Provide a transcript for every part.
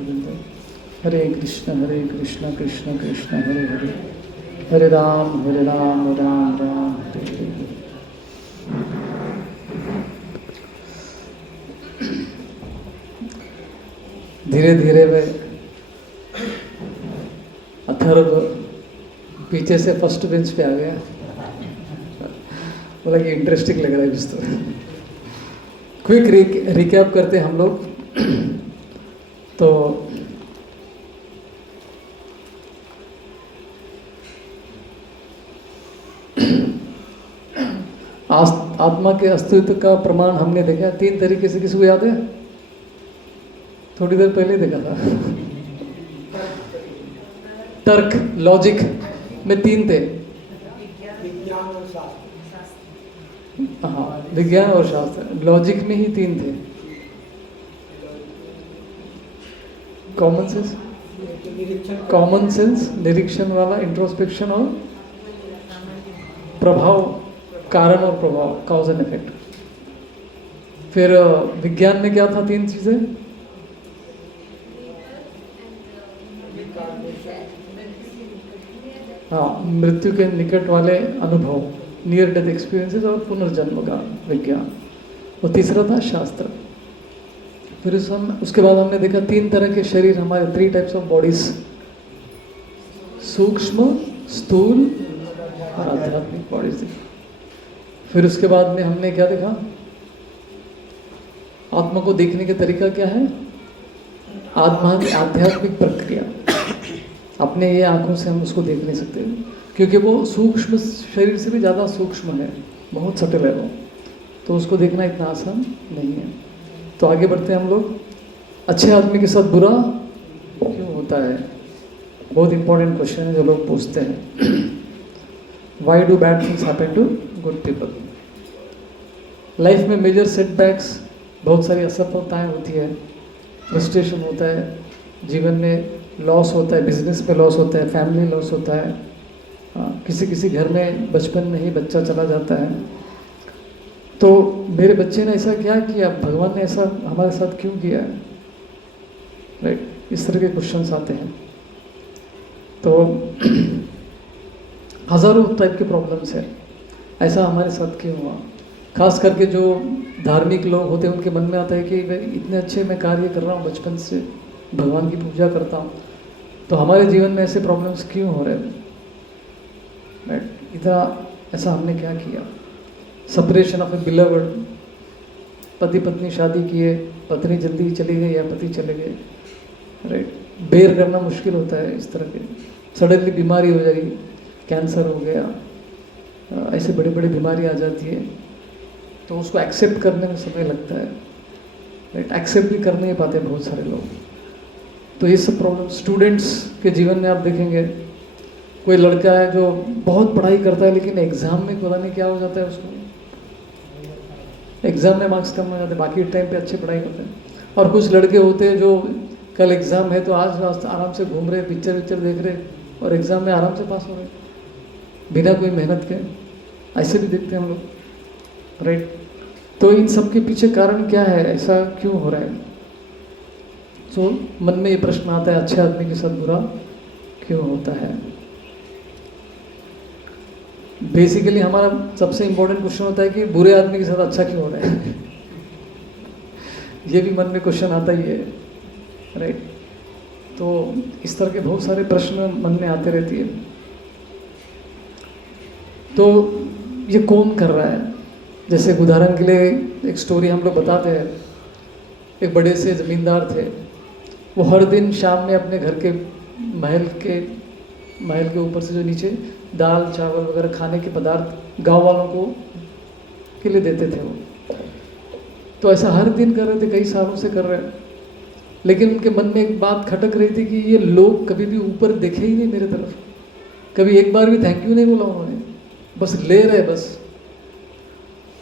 पदारविंद। हरे कृष्ण कृष्ण कृष्ण हरे हरे, हरे राम राम राम हरे हरे। धीरे धीरे वे अथर्व पीछे से फर्स्ट बेंच पे आ गया। बोला कि इंटरेस्टिंग लग रहा है कुछ तो। क्विक रिकैप करते हम लोग। तो आत्मा के अस्तित्व का प्रमाण हमने देखा 3 तरीके से। किसी को याद है? थोड़ी देर पहले देखा था। तर्क, लॉजिक में 3 थे। हाँ, विज्ञान और शास्त्र। लॉजिक में ही 3 थे। कॉमन सेंस, निरीक्षण वाला, इंट्रोस्पेक्शन और प्रभाव, कारण और प्रभाव, कॉज एंड इफेक्ट। फिर विज्ञान में क्या था? 3 चीजें। हाँ, मृत्यु के निकट वाले अनुभव, नियर डेथ एक्सपीरियंसेस, और पुनर्जन्म का विज्ञान। और तीसरा था शास्त्र। फिर उसके बाद हमने देखा 3 तरह के शरीर हमारे, 3 टाइप्स ऑफ बॉडीज, सूक्ष्म, स्थूल और आध्यात्मिक बॉडीज। फिर उसके बाद में हमने क्या देखा? आत्मा को देखने का तरीका क्या है? आध्यात्मिक प्रक्रिया। अपने ये आंखों से हम उसको देख नहीं सकते, क्योंकि वो सूक्ष्म शरीर से भी ज़्यादा सूक्ष्म है, बहुत सटल है वो, तो उसको देखना इतना आसान नहीं है। तो आगे बढ़ते हैं हम लोग। अच्छे आदमी के साथ बुरा क्यों होता है? बहुत इंपॉर्टेंट क्वेश्चन है जो लोग पूछते हैं। Why do bad things happen to good people? Life में मेजर सेटबैक्स, बहुत सारी असफलताएं होती है, फ्रस्ट्रेशन होता है, जीवन में लॉस होता है, बिजनेस में लॉस होता है, फैमिली लॉस होता है, किसी घर में बचपन में ही बच्चा चला जाता है। तो मेरे बच्चे ने ऐसा क्या किया, भगवान ने ऐसा हमारे साथ क्यों किया है? राइट, इस तरह के क्वेश्चंस आते हैं। तो हज़ारों टाइप के प्रॉब्लम्स है, ऐसा हमारे साथ क्यों हुआ? खास करके जो धार्मिक लोग होते हैं उनके मन में आता है कि इतने अच्छे मैं कार्य कर रहा हूँ, बचपन से भगवान की पूजा करता हूँ, तो हमारे जीवन में ऐसे प्रॉब्लम्स क्यों हो रहे हैं? राइट, इतना ऐसा हमने क्या किया? सेपरेशन ऑफ ए बिलवर्ड, पति पत्नी शादी किए, पत्नी जल्दी चली गई या पति चले गए, राइट, बेर करना मुश्किल होता है। इस तरह के सडनली बीमारी हो जाएगी, कैंसर हो गया, ऐसे बड़ी बड़ी बीमारी आ जाती है, तो उसको एक्सेप्ट करने में समय लगता है। राइट, एक्सेप्ट भी कर नहीं पाते बहुत सारे लोग। तो ये सब प्रॉब्लम स्टूडेंट्स के जीवन में आप देखेंगे। कोई लड़का है जो बहुत पढ़ाई करता है, लेकिन एग्ज़ाम में पता नहीं क्या हो जाता है उसको, एग्ज़ाम में मार्क्स कम हो जाते हैं, बाकी टाइम पे अच्छी पढ़ाई करते हैं। और कुछ लड़के होते हैं जो कल एग्ज़ाम है तो आज आराम से घूम रहे, पिक्चर देख रहे, और एग्ज़ाम में आराम से पास हो रहे बिना कोई मेहनत के। ऐसे भी देखते हैं हम लोग। राइट, तो इन सब के पीछे कारण क्या है? ऐसा क्यों हो रहा है? तो मन में ये प्रश्न आता है, अच्छे आदमी के साथ बुरा क्यों होता है? बेसिकली हमारा सबसे इम्पोर्टेंट क्वेश्चन होता है कि बुरे आदमी के साथ अच्छा क्यों हो रहा है? ये भी मन में क्वेश्चन आता ही है। राइट, तो इस तरह के बहुत सारे प्रश्न मन में आते रहती है। तो ये कौन कर रहा है? जैसे उदाहरण के लिए एक स्टोरी हम लोग बताते हैं। एक बड़े से ज़मींदार थे, वो हर दिन शाम में अपने घर के महल के ऊपर से जो नीचे दाल चावल वगैरह खाने के पदार्थ गांव वालों को के लिए देते थे वो। तो ऐसा हर दिन कर रहे थे, कई सालों से कर रहे हैं। लेकिन उनके मन में एक बात खटक रही थी कि ये लोग कभी भी ऊपर देखे ही नहीं मेरे तरफ, कभी एक बार भी थैंक यू नहीं बोला उन्होंने, बस ले रहे बस।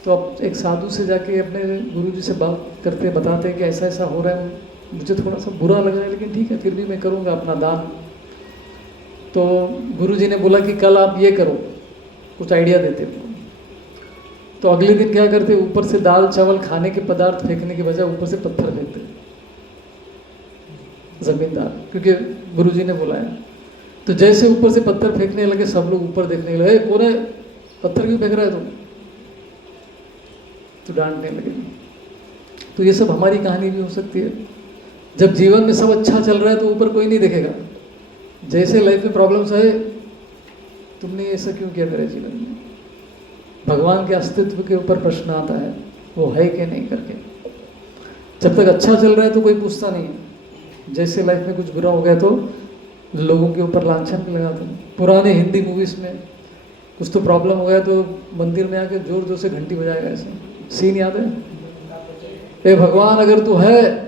तो अब एक साधु से जाके अपने गुरुजी से बात करते बताते हैं कि ऐसा ऐसा हो रहा है, मुझे थोड़ा सा बुरा लग रहा है, लेकिन ठीक है फिर भी मैं करूँगा अपना दान। तो गुरुजी ने बोला कि कल आप ये करो, कुछ आइडिया देते। तो अगले दिन क्या करते, ऊपर से दाल चावल खाने के पदार्थ फेंकने के बजाय ऊपर से पत्थर फेंकते। जमींदार, क्योंकि गुरुजी ने बुलाया। तो जैसे ऊपर से पत्थर फेंकने लगे, सब लोग ऊपर देखने लगे, कौन है, पत्थर क्यों फेंक रहा है तुम, तो डांटने लगे। तो ये सब हमारी कहानी भी हो सकती है। जब जीवन में सब अच्छा चल रहा है तो ऊपर कोई नहीं देखेगा, जैसे लाइफ में प्रॉब्लम्स आए, तुमने ऐसा क्यों किया मेरे जीवन में, भगवान के अस्तित्व के ऊपर प्रश्न आता है, वो है कि नहीं करके। जब तक अच्छा चल रहा है तो कोई पूछता नहीं है, जैसे लाइफ में कुछ बुरा हो गया तो लोगों के ऊपर लांछन भी लगाते हैं। पुराने हिंदी मूवीज में कुछ तो प्रॉब्लम हो गया तो मंदिर में आके जोर जोर से घंटी बजाएगा, ऐसे सीन याद है, ए भगवान अगर तू है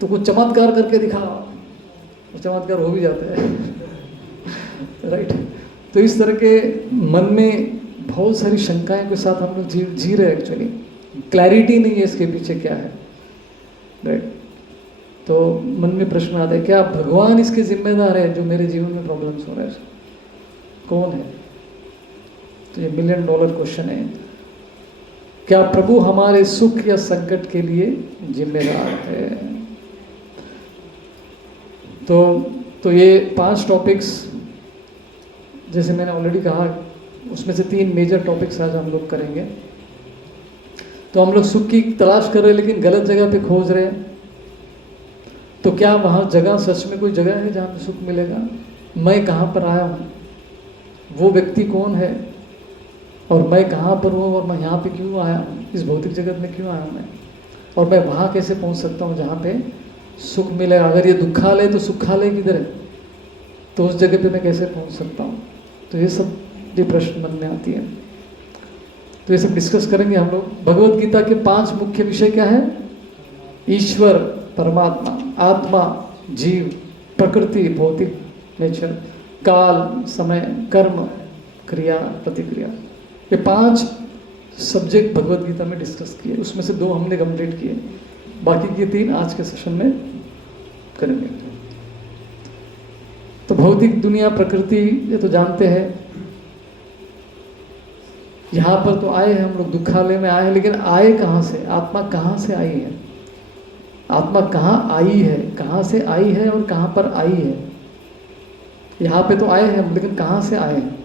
तो कुछ चमत्कार करके दिखा, और चमत्कार हो भी जाते हैं राइट। तो इस तरह के मन में बहुत सारी शंकाएं के साथ हम लोग जी रहे हैं, एक्चुअली क्लैरिटी नहीं है इसके पीछे क्या है, राइट। तो मन में प्रश्न आता है, क्या भगवान इसके जिम्मेदार है जो मेरे जीवन में प्रॉब्लम्स हो रहे हैं, कौन है? तो ये $1 मिलियन क्वेश्चन है। क्या प्रभु हमारे सुख या संकट के लिए जिम्मेदार है? तो ये 5 टॉपिक्स, जैसे मैंने ऑलरेडी कहा, उसमें से 3 मेजर टॉपिक्स आज हम लोग करेंगे। तो हम लोग सुख की तलाश कर रहे हैं लेकिन गलत जगह पे खोज रहे हैं। तो क्या वहाँ जगह, सच में कोई जगह है जहाँ पे सुख मिलेगा? मैं कहाँ पर आया हूँ, वो व्यक्ति कौन है, और मैं कहाँ पर हूँ, और मैं यहाँ पे क्यों आया हूँ, इस भौतिक जगत में क्यों आया हूँ मैं, और मैं वहाँ कैसे पहुँच सकता हूँ जहाँ पे सुख मिलेगा। अगर ये दुखालय तो सुखालय किधर है, तो उस जगह पे मैं कैसे पहुँच सकता हूँ। तो ये सब ये प्रश्न मन में आती है, तो ये सब डिस्कस करेंगे हम लोग। भगवत गीता के 5 मुख्य विषय क्या है? ईश्वर, परमात्मा, आत्मा, जीव, प्रकृति, भौतिक नेचर, काल, समय, कर्म, क्रिया, प्रतिक्रिया। ये 5 सब्जेक्ट भगवत गीता में डिस्कस किए, उसमें से 2 हमने कंप्लीट किए, बाकी के 3 आज के सेशन में करेंगे। तो भौतिक दुनिया, प्रकृति, ये तो जानते हैं। यहाँ पर तो आए हैं हम लोग, दुखालय में आए हैं, लेकिन आए कहाँ से? आत्मा कहाँ से आई है? आत्मा कहाँ आई है, कहाँ से आई है और कहाँ पर आई है? यहाँ पे तो आए हैं हम, लेकिन कहाँ से आए हैं?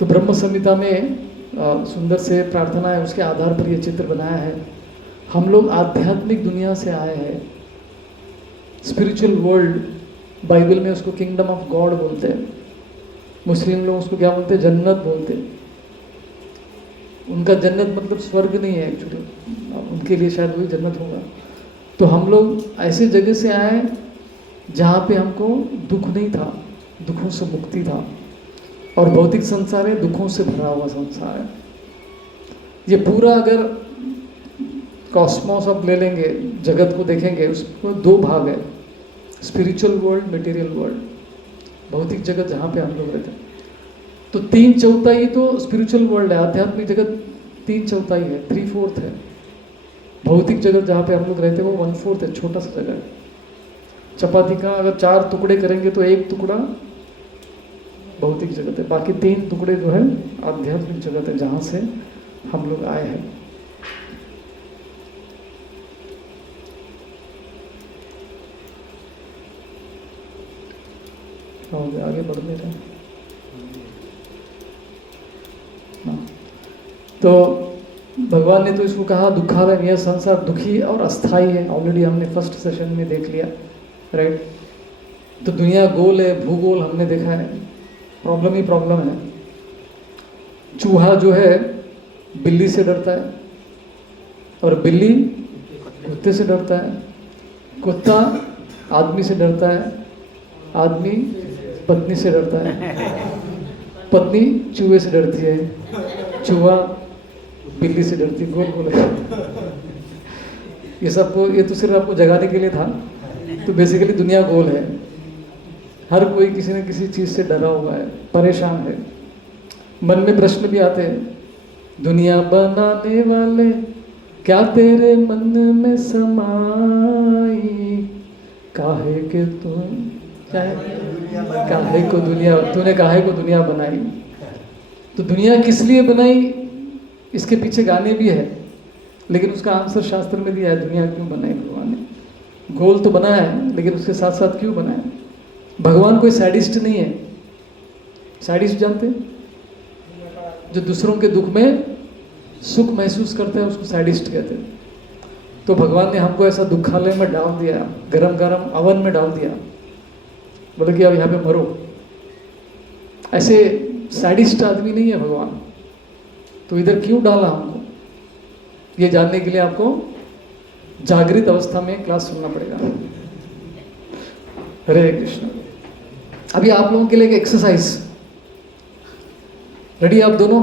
तो ब्रह्म संहिता में सुंदर से प्रार्थना है, उसके आधार पर ये चित्र बनाया है। हम लोग आध्यात्मिक दुनिया से आए हैं, स्पिरिचुअल वर्ल्ड, बाइबल में उसको किंगडम ऑफ गॉड बोलते हैं, मुस्लिम लोग उसको क्या बोलते हैं? जन्नत बोलते हैं। उनका जन्नत मतलब स्वर्ग नहीं है एक्चुअली, उनके लिए शायद वही जन्नत होगा। तो हम लोग ऐसे जगह से आए जहाँ पे हमको दुख नहीं था, दुखों से मुक्ति था, और भौतिक संसार है दुखों से भरा हुआ संसार है। ये पूरा अगर कॉस्मोस आप ले लेंगे, जगत को देखेंगे, उसमें 2 भाग है, स्पिरिचुअल वर्ल्ड, मटेरियल वर्ल्ड, भौतिक जगत जहाँ पे हम लोग रहते हैं। तो 3/4 तो स्पिरिचुअल वर्ल्ड है, आध्यात्मिक जगत 3/4 है, 3/4 है। भौतिक जगत जहाँ पे हम लोग रहते हैं वो 1/4 है, छोटा सा जगह है। चपाती का अगर 4 टुकड़े करेंगे तो 1 टुकड़ा भौतिक जगत है, बाकी 3 टुकड़े जो है आध्यात्मिक जगत है, जहाँ से हम लोग आए हैं। आगे बढ़ने रहे। तो भगवान ने तो इसको कहा दुखालय, यह संसार दुखी और अस्थाई है, ऑलरेडी हमने फर्स्ट सेशन में देख लिया, राइट। तो दुनिया गोल है, भूगोल हमने देखा है, प्रॉब्लम ही प्रॉब्लम है। चूहा जो है बिल्ली से डरता है, और बिल्ली कुत्ते से डरता है, कुत्ता आदमी से डरता है, आदमी पत्नी से डरता है, पत्नी चूहे से डरती है, चूहा बिल्ली से डरती है, गोल गोल है। ये तो सिर्फ आपको जगाने के लिए था। तो बेसिकली दुनिया गोल है, हर कोई किसी न किसी चीज़ से डरा हुआ है, परेशान है। मन में प्रश्न भी आते हैं, दुनिया बनाने वाले क्या तेरे मन में समाई, काहे के तुम काहे को दुनिया, तूने काहे को दुनिया बनाई। तो दुनिया किस लिए बनाई, इसके पीछे गाने भी है, लेकिन उसका आंसर शास्त्र में दिया है, दुनिया क्यों बनाई भगवान ने। गोल तो बना है, लेकिन उसके साथ साथ क्यों बना है? भगवान कोई सैडिस्ट नहीं है। सैडिस्ट जानते हैं? जो दूसरों के दुख में सुख महसूस करते हैं उसको सैडिस्ट कहते हैं। तो भगवान ने हमको ऐसा दुखालय में डाल दिया, गरम गरम अवन में डाल दिया, बोले कि अब यहाँ पे मरो। ऐसे सैडिस्ट आदमी नहीं है भगवान। तो इधर क्यों डाला हमको, ये जानने के लिए आपको जागृत अवस्था में क्लास सुनना पड़ेगा। हरे कृष्ण। अभी आप लोगों के लिए एक एक्सरसाइज, रेडी आप दोनों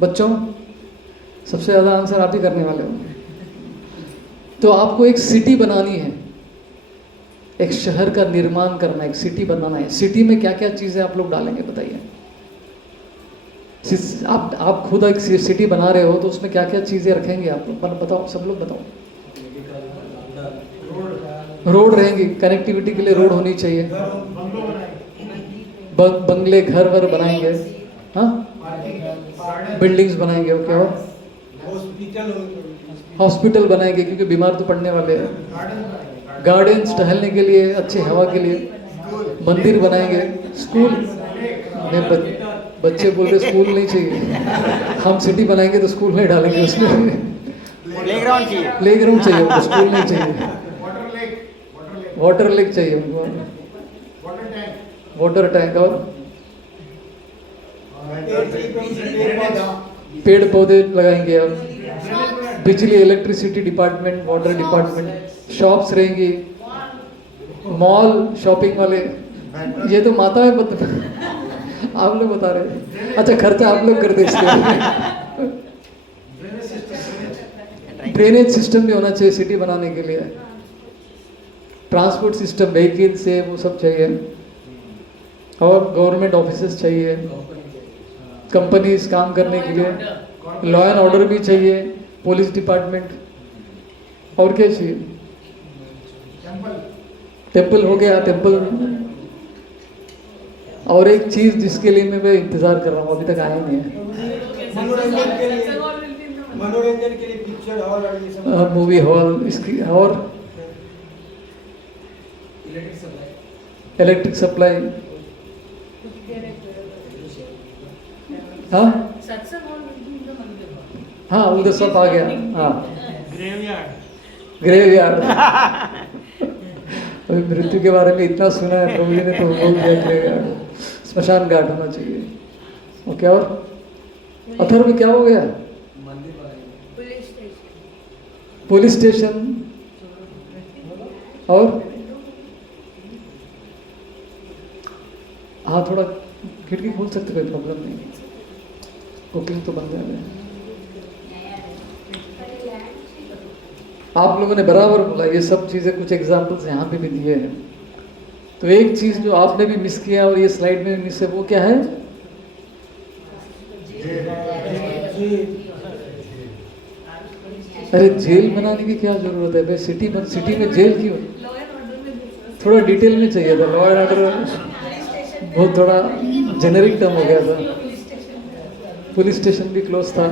बच्चों? सबसे ज़्यादा आंसर आप ही करने वाले हो। तो आपको एक सिटी बनानी है, एक शहर का निर्माण करना है, एक सिटी बनाना है। सिटी में क्या क्या चीज़ें आप लोग डालेंगे बताइए? आप खुद एक सिटी बना रहे हो तो उसमें क्या क्या चीज़ें रखेंगे आप लोग? बताओ, सब लोग बताओ। रोड रहेंगी, कनेक्टिविटी के लिए रोड होनी चाहिए। बंगले घर वर बनाएंगे, हाँ, बिल्डिंग्स बनाएंगे। ओके, और हॉस्पिटल बनाएंगे क्योंकि बीमार तो पड़ने वाले हैं। गार्डन्स टहलने के लिए, अच्छी हवा के लिए। मंदिर बनाएंगे। स्कूल में बच्चे बोल रहे स्कूल नहीं चाहिए, हम सिटी बनाएंगे तो स्कूल नहीं डालेंगे उसमें। प्लेग्राउंड चाहिए, प्लेग्राउंड चाहिए उनको, स्कूल नहीं चाहिए। वाटर लेक चाहिए उनको, वाटर टैंक। और पेड़ पौधे लगाएंगे। अब बिजली, electricity department, water department, shops रहेंगी, मॉल, शॉपिंग वाले। ये तो माता है आप लोग बता रहे हैं। अच्छा, खर्चा आप लोग कर दे इसके। ड्रेनेज सिस्टम भी होना चाहिए सिटी बनाने के लिए। ट्रांसपोर्ट सिस्टम, व्हीकल से वो सब चाहिए। और गवर्नमेंट ऑफिसेस चाहिए, कंपनीज काम करने के लिए, लॉ एंड ऑर्डर भी चाहिए, पुलिस डिपार्टमेंट। और क्या चाहिए? टेम्पल हो गया, टेम्पल। और एक चीज जिसके लिए मैं इंतजार कर रहा हूँ, अभी तक आया नहीं है। मनोरंजन के लिए पिक्चर हॉल और ये सब, मूवी हॉल, इसकी। और इलेक्ट्रिक सप्लाई। हाँ हाँ, उधर सब आ गया। हाँ, ग्रेवयार्ड। अभी मृत्यु के बारे में इतना सुना है प्रभु जी ने, तो बोल दिया ग्रेवयार्ड। स्मशान घाट होना चाहिए। ओके, और अथर्व क्या हो गया? Police station. और हाँ, थोड़ा खिड़की खोल सकते, कोई प्रॉब्लम नहीं। कुकिंग तो बंद है। आप लोगों ने बराबर बोला, ये सब चीज़ें कुछ एग्जाम्पल्स यहाँ पे भी दिए हैं। तो एक चीज़ जो आपने भी मिस किया और ये स्लाइड में मिस है, वो क्या है? अरे जेल बनाने की क्या जरूरत है भाई? सिटी में जेल क्यों? थोड़ा डिटेल में चाहिए था। लॉ एंड ऑर्डर बहुत थोड़ा जेनरिक टर्म हो गया था। पुलिस स्टेशन भी क्लोज था,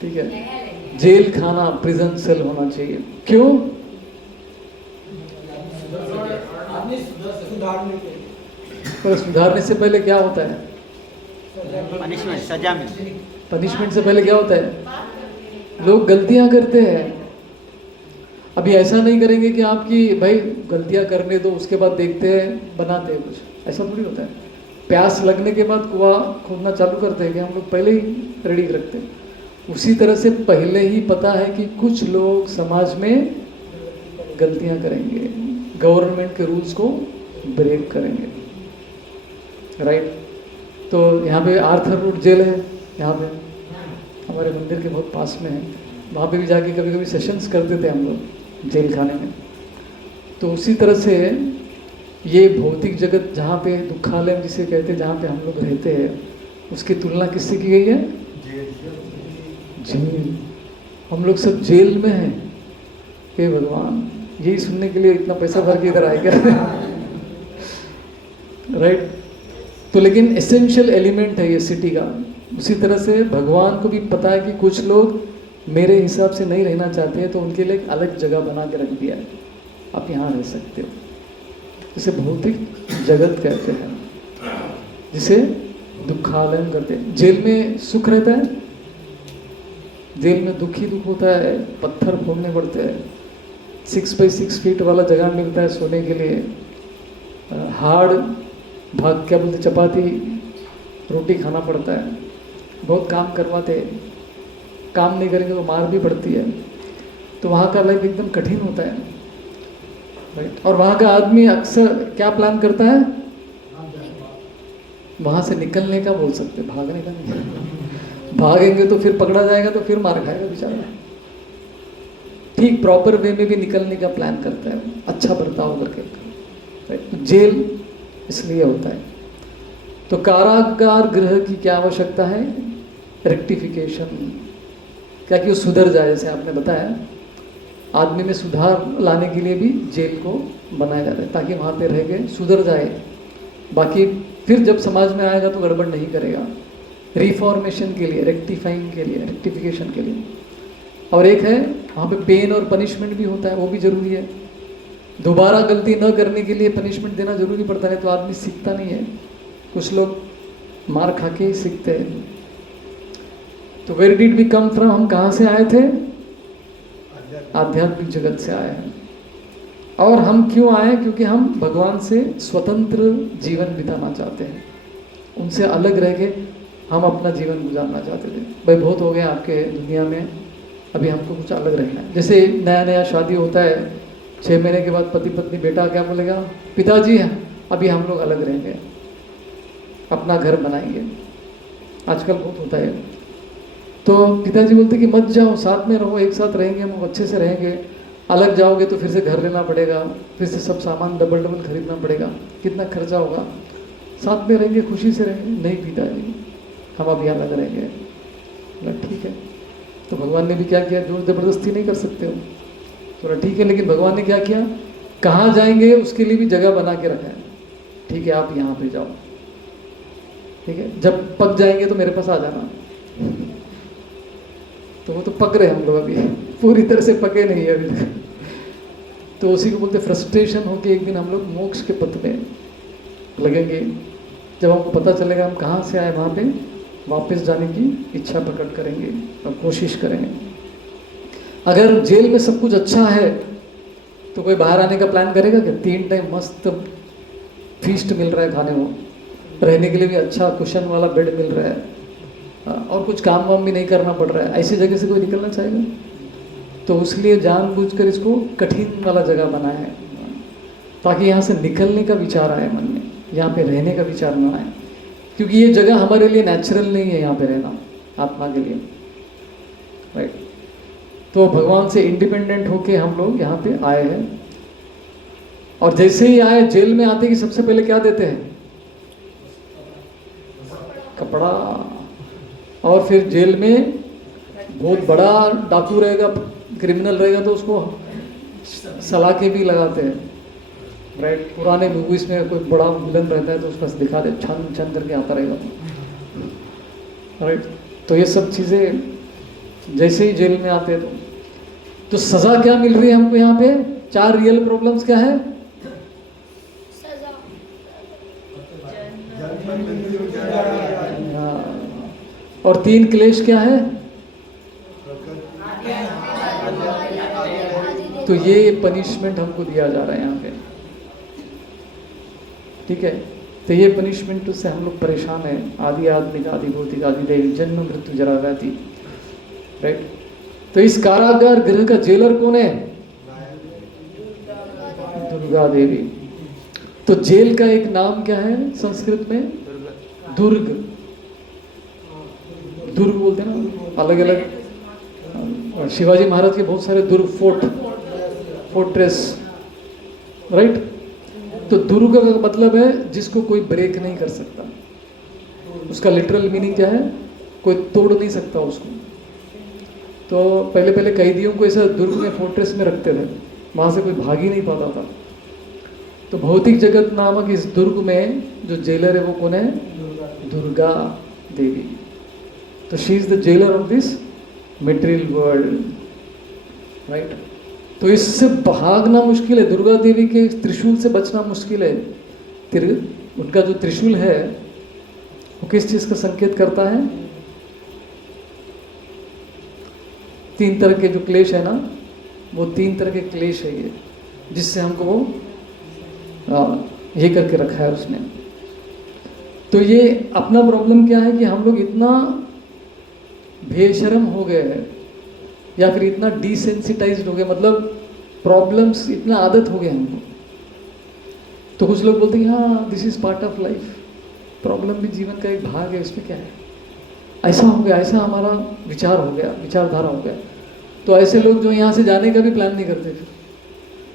ठीक है। जेल खाना, प्रिजन सेल होना चाहिए। क्यों? पर सुधारने से पहले क्या होता है? पनिशमेंट, सजा मिलती है। पनिशमेंट से पहले क्या होता है? लोग गलतियां करते हैं। अभी ऐसा नहीं करेंगे कि आपकी भाई गलतियां करने दो, उसके बाद देखते हैं बनाते हैं कुछ, ऐसा थोड़ी होता है। प्यास लगने के बाद कुआं खोदना चालू करते हैं कि हम लोग पहले ही रेडी रखते हैं। उसी तरह से पहले ही पता है कि कुछ लोग समाज में गलतियां करेंगे, गवर्नमेंट के रूल्स को ब्रेक करेंगे, राइट। तो यहाँ पे आर्थर रोड जेल है, यहाँ पे हमारे मंदिर के बहुत पास में है। वहाँ पे भी जाके कभी कभी सेशंस करते थे हम लोग जेल खाने में। तो उसी तरह से ये भौतिक जगत जहाँ पे दुखालय जिसे कहते हैं, जहाँ पे हम लोग रहते हैं, उसकी तुलना किससे की गई है? जेल। हम लोग सब जेल में हैं। हे भगवान, यही सुनने के लिए इतना पैसा भर के इधर आए क्या? राइट। तो लेकिन एसेंशियल एलिमेंट है ये सिटी का। उसी तरह से भगवान को भी पता है कि कुछ लोग मेरे हिसाब से नहीं रहना चाहते हैं तो उनके लिए एक अलग जगह बना के रख दिया है, आप यहाँ रह सकते हो। जिसे भौतिक जगत कहते हैं, जिसे दुखालयम करते हैं। जेल में सुख रहता है, जेल में दुख ही दुख होता है, पत्थर फोड़ने पड़ते हैं, 6x6 फीट वाला जगह मिलता है सोने के लिए, हार्ड भाग क्या बोलते चपाती रोटी खाना पड़ता है, बहुत काम करवाते हैं, काम नहीं करेंगे तो मार भी पड़ती है। तो वहाँ का लाइफ एकदम कठिन होता है, राइट। और वहाँ का आदमी अक्सर क्या प्लान करता है, वहाँ से निकलने का बोल सकते, भागने का नहीं। भागेंगे तो फिर पकड़ा जाएगा तो फिर मार खाएगा बेचारा। ठीक प्रॉपर वे में भी निकलने का प्लान करता है, अच्छा बर्ताव करके, राइट। जेल इसलिए होता है। तो कारागार गृह की क्या आवश्यकता है, रेक्टिफिकेशन, क्या कि वो सुधर जाए। जैसे आपने बताया, आदमी में सुधार लाने के लिए भी जेल को बनाया जाता है, ताकि वहाँ पे रह के सुधर जाए। बाकी फिर जब समाज में आएगा तो गड़बड़ नहीं करेगा। रिफॉर्मेशन के लिए, रेक्टिफाइंग के लिए, रेक्टिफिकेशन के लिए। और एक है वहाँ पे पेन और पनिशमेंट भी होता है, वो भी जरूरी है। दोबारा गलती न करने के लिए पनिशमेंट देना जरूरी पड़ता है, तो आदमी सीखता नहीं है। कुछ लोग मार खा के ही सीखते हैं। तो where did we come from, हम कहाँ से आए थे, आध्यात्मिक जगत से आए हैं। और हम क्यों आए, क्योंकि हम भगवान से स्वतंत्र जीवन बिताना चाहते हैं, उनसे अलग रह के हम अपना जीवन गुजारना चाहते थे। भाई बहुत हो गया आपके दुनिया में, अभी हमको कुछ अलग रहना है। जैसे नया नया शादी होता है, 6 महीने के बाद पति पत्नी बेटा क्या बोलेगा, पिताजी अभी हम लोग अलग रहेंगे, अपना घर बनाएंगे। आजकल बहुत होता है। तो पिताजी बोलते कि मत जाओ, साथ में रहो, एक साथ रहेंगे, हम अच्छे से रहेंगे। अलग जाओगे तो फिर से घर लेना पड़ेगा, फिर से सब सामान डबल डबल खरीदना पड़ेगा, कितना खर्चा होगा। साथ में रहेंगे, खुशी से रहेंगे। नहीं पिताजी, हम अभी अलग रहेंगे। ठीक है। तो भगवान ने भी क्या किया, जोर जबरदस्ती नहीं कर सकते हो, थोड़ा ठीक है। लेकिन भगवान ने क्या किया, कहाँ जाएंगे उसके लिए भी जगह बना के रखा है। ठीक है, आप यहाँ पे जाओ, ठीक है, जब पक जाएंगे तो मेरे पास आ जाना। तो वो तो पक रहे हम लोग, अभी पूरी तरह से पके नहीं है अभी तक। तो उसी को बोलते फ्रस्ट्रेशन हो कि एक दिन हम लोग मोक्ष के पथ में लगेंगे, जब हमको पता चलेगा हम कहाँ से आए, वहाँ पे वापस जाने की इच्छा प्रकट करेंगे और कोशिश करेंगे। अगर जेल में सब कुछ अच्छा है तो कोई बाहर आने का प्लान करेगा क्या? 3 टाइम मस्त फीस्ट मिल रहा है खाने को, रहने के लिए भी अच्छा कुशन वाला बेड मिल रहा है, और कुछ काम वाम भी नहीं करना पड़ रहा है, ऐसी जगह से कोई निकलना चाहेगा? तो उसलिए जानबूझकर इसको कठिन वाला जगह बनाया है, ताकि यहाँ से निकलने का विचार आए मन में, यहाँ पे रहने का विचार ना आए। क्योंकि ये जगह हमारे लिए नेचुरल नहीं है यहाँ पे रहना, आत्मा के लिए, राइट। तो भगवान से इंडिपेंडेंट होके हम लोग यहाँ पे आए हैं। और जैसे ही आए, जेल में आते कि सबसे पहले क्या देते हैं? कपड़ा। और फिर जेल में बहुत बड़ा डाकू रहेगा, क्रिमिनल रहेगा, तो उसको सलाखें भी लगाते हैं, राइट। पुराने मूवीज में कोई बड़ा विलन रहता है तो उसका दिखा दे, छन छन करके आता रहेगा, राइट। तो ये सब चीज़ें जैसे ही जेल में आते हैं तो सज़ा क्या मिल रही है हमको यहाँ पे? 4 रियल प्रॉब्लम्स क्या है? हाँ। और 3 क्लेश क्या है? तो ये पनिशमेंट हमको दिया जा रहा है यहाँ पे, ठीक है। तो ये पनिशमेंट से हम लोग परेशान हैं। आदि आत्मिक, आदि भौतिक, आदि दैविक, जन्म मृत्यु जरा व्याधि, राइट। तो इस कारागार गृह का जेलर कौन है? दुर्गा देवी। तो जेल का एक नाम क्या है संस्कृत में? दुर्ग। दुर्ग बोलते हैं ना, अलग अलग। शिवाजी महाराज के बहुत सारे दुर्ग, फोर्ट्रेस, राइट। तो दुर्ग का मतलब है जिसको कोई ब्रेक नहीं कर सकता। उसका लिटरल मीनिंग क्या है? कोई तोड़ नहीं सकता उसको। तो पहले पहले कैदियों को ऐसा दुर्ग में, फोर्ट्रेस में रखते थे, वहाँ से कोई भाग ही नहीं पाता था। तो भौतिक जगत नामक इस दुर्ग में जो जेलर है वो कौन है? दुर्गा देवी। तो she is the jailer of this material world, right. तो इससे भागना मुश्किल है, दुर्गा देवी के त्रिशूल से बचना मुश्किल है। उनका जो त्रिशूल है वो किस चीज़ का संकेत करता है? 3 तरह के जो क्लेश है ना, वो 3 तरह के क्लेश है ये, जिससे हमको वो ये करके रखा है उसने। तो ये अपना प्रॉब्लम क्या है कि हम लोग इतना बेशर्म हो गए हैं या फिर इतना डिसेंसिटाइज्ड हो गए, मतलब प्रॉब्लम्स इतना आदत हो गया हमको। तो कुछ लोग बोलते हैं हाँ this is part of life, problem भी जीवन का एक भाग है, इसमें क्या है, ऐसा हो गया, ऐसा हमारा विचार हो गया, विचारधारा हो गया। तो ऐसे लोग जो यहाँ से जाने का भी प्लान नहीं करते थे,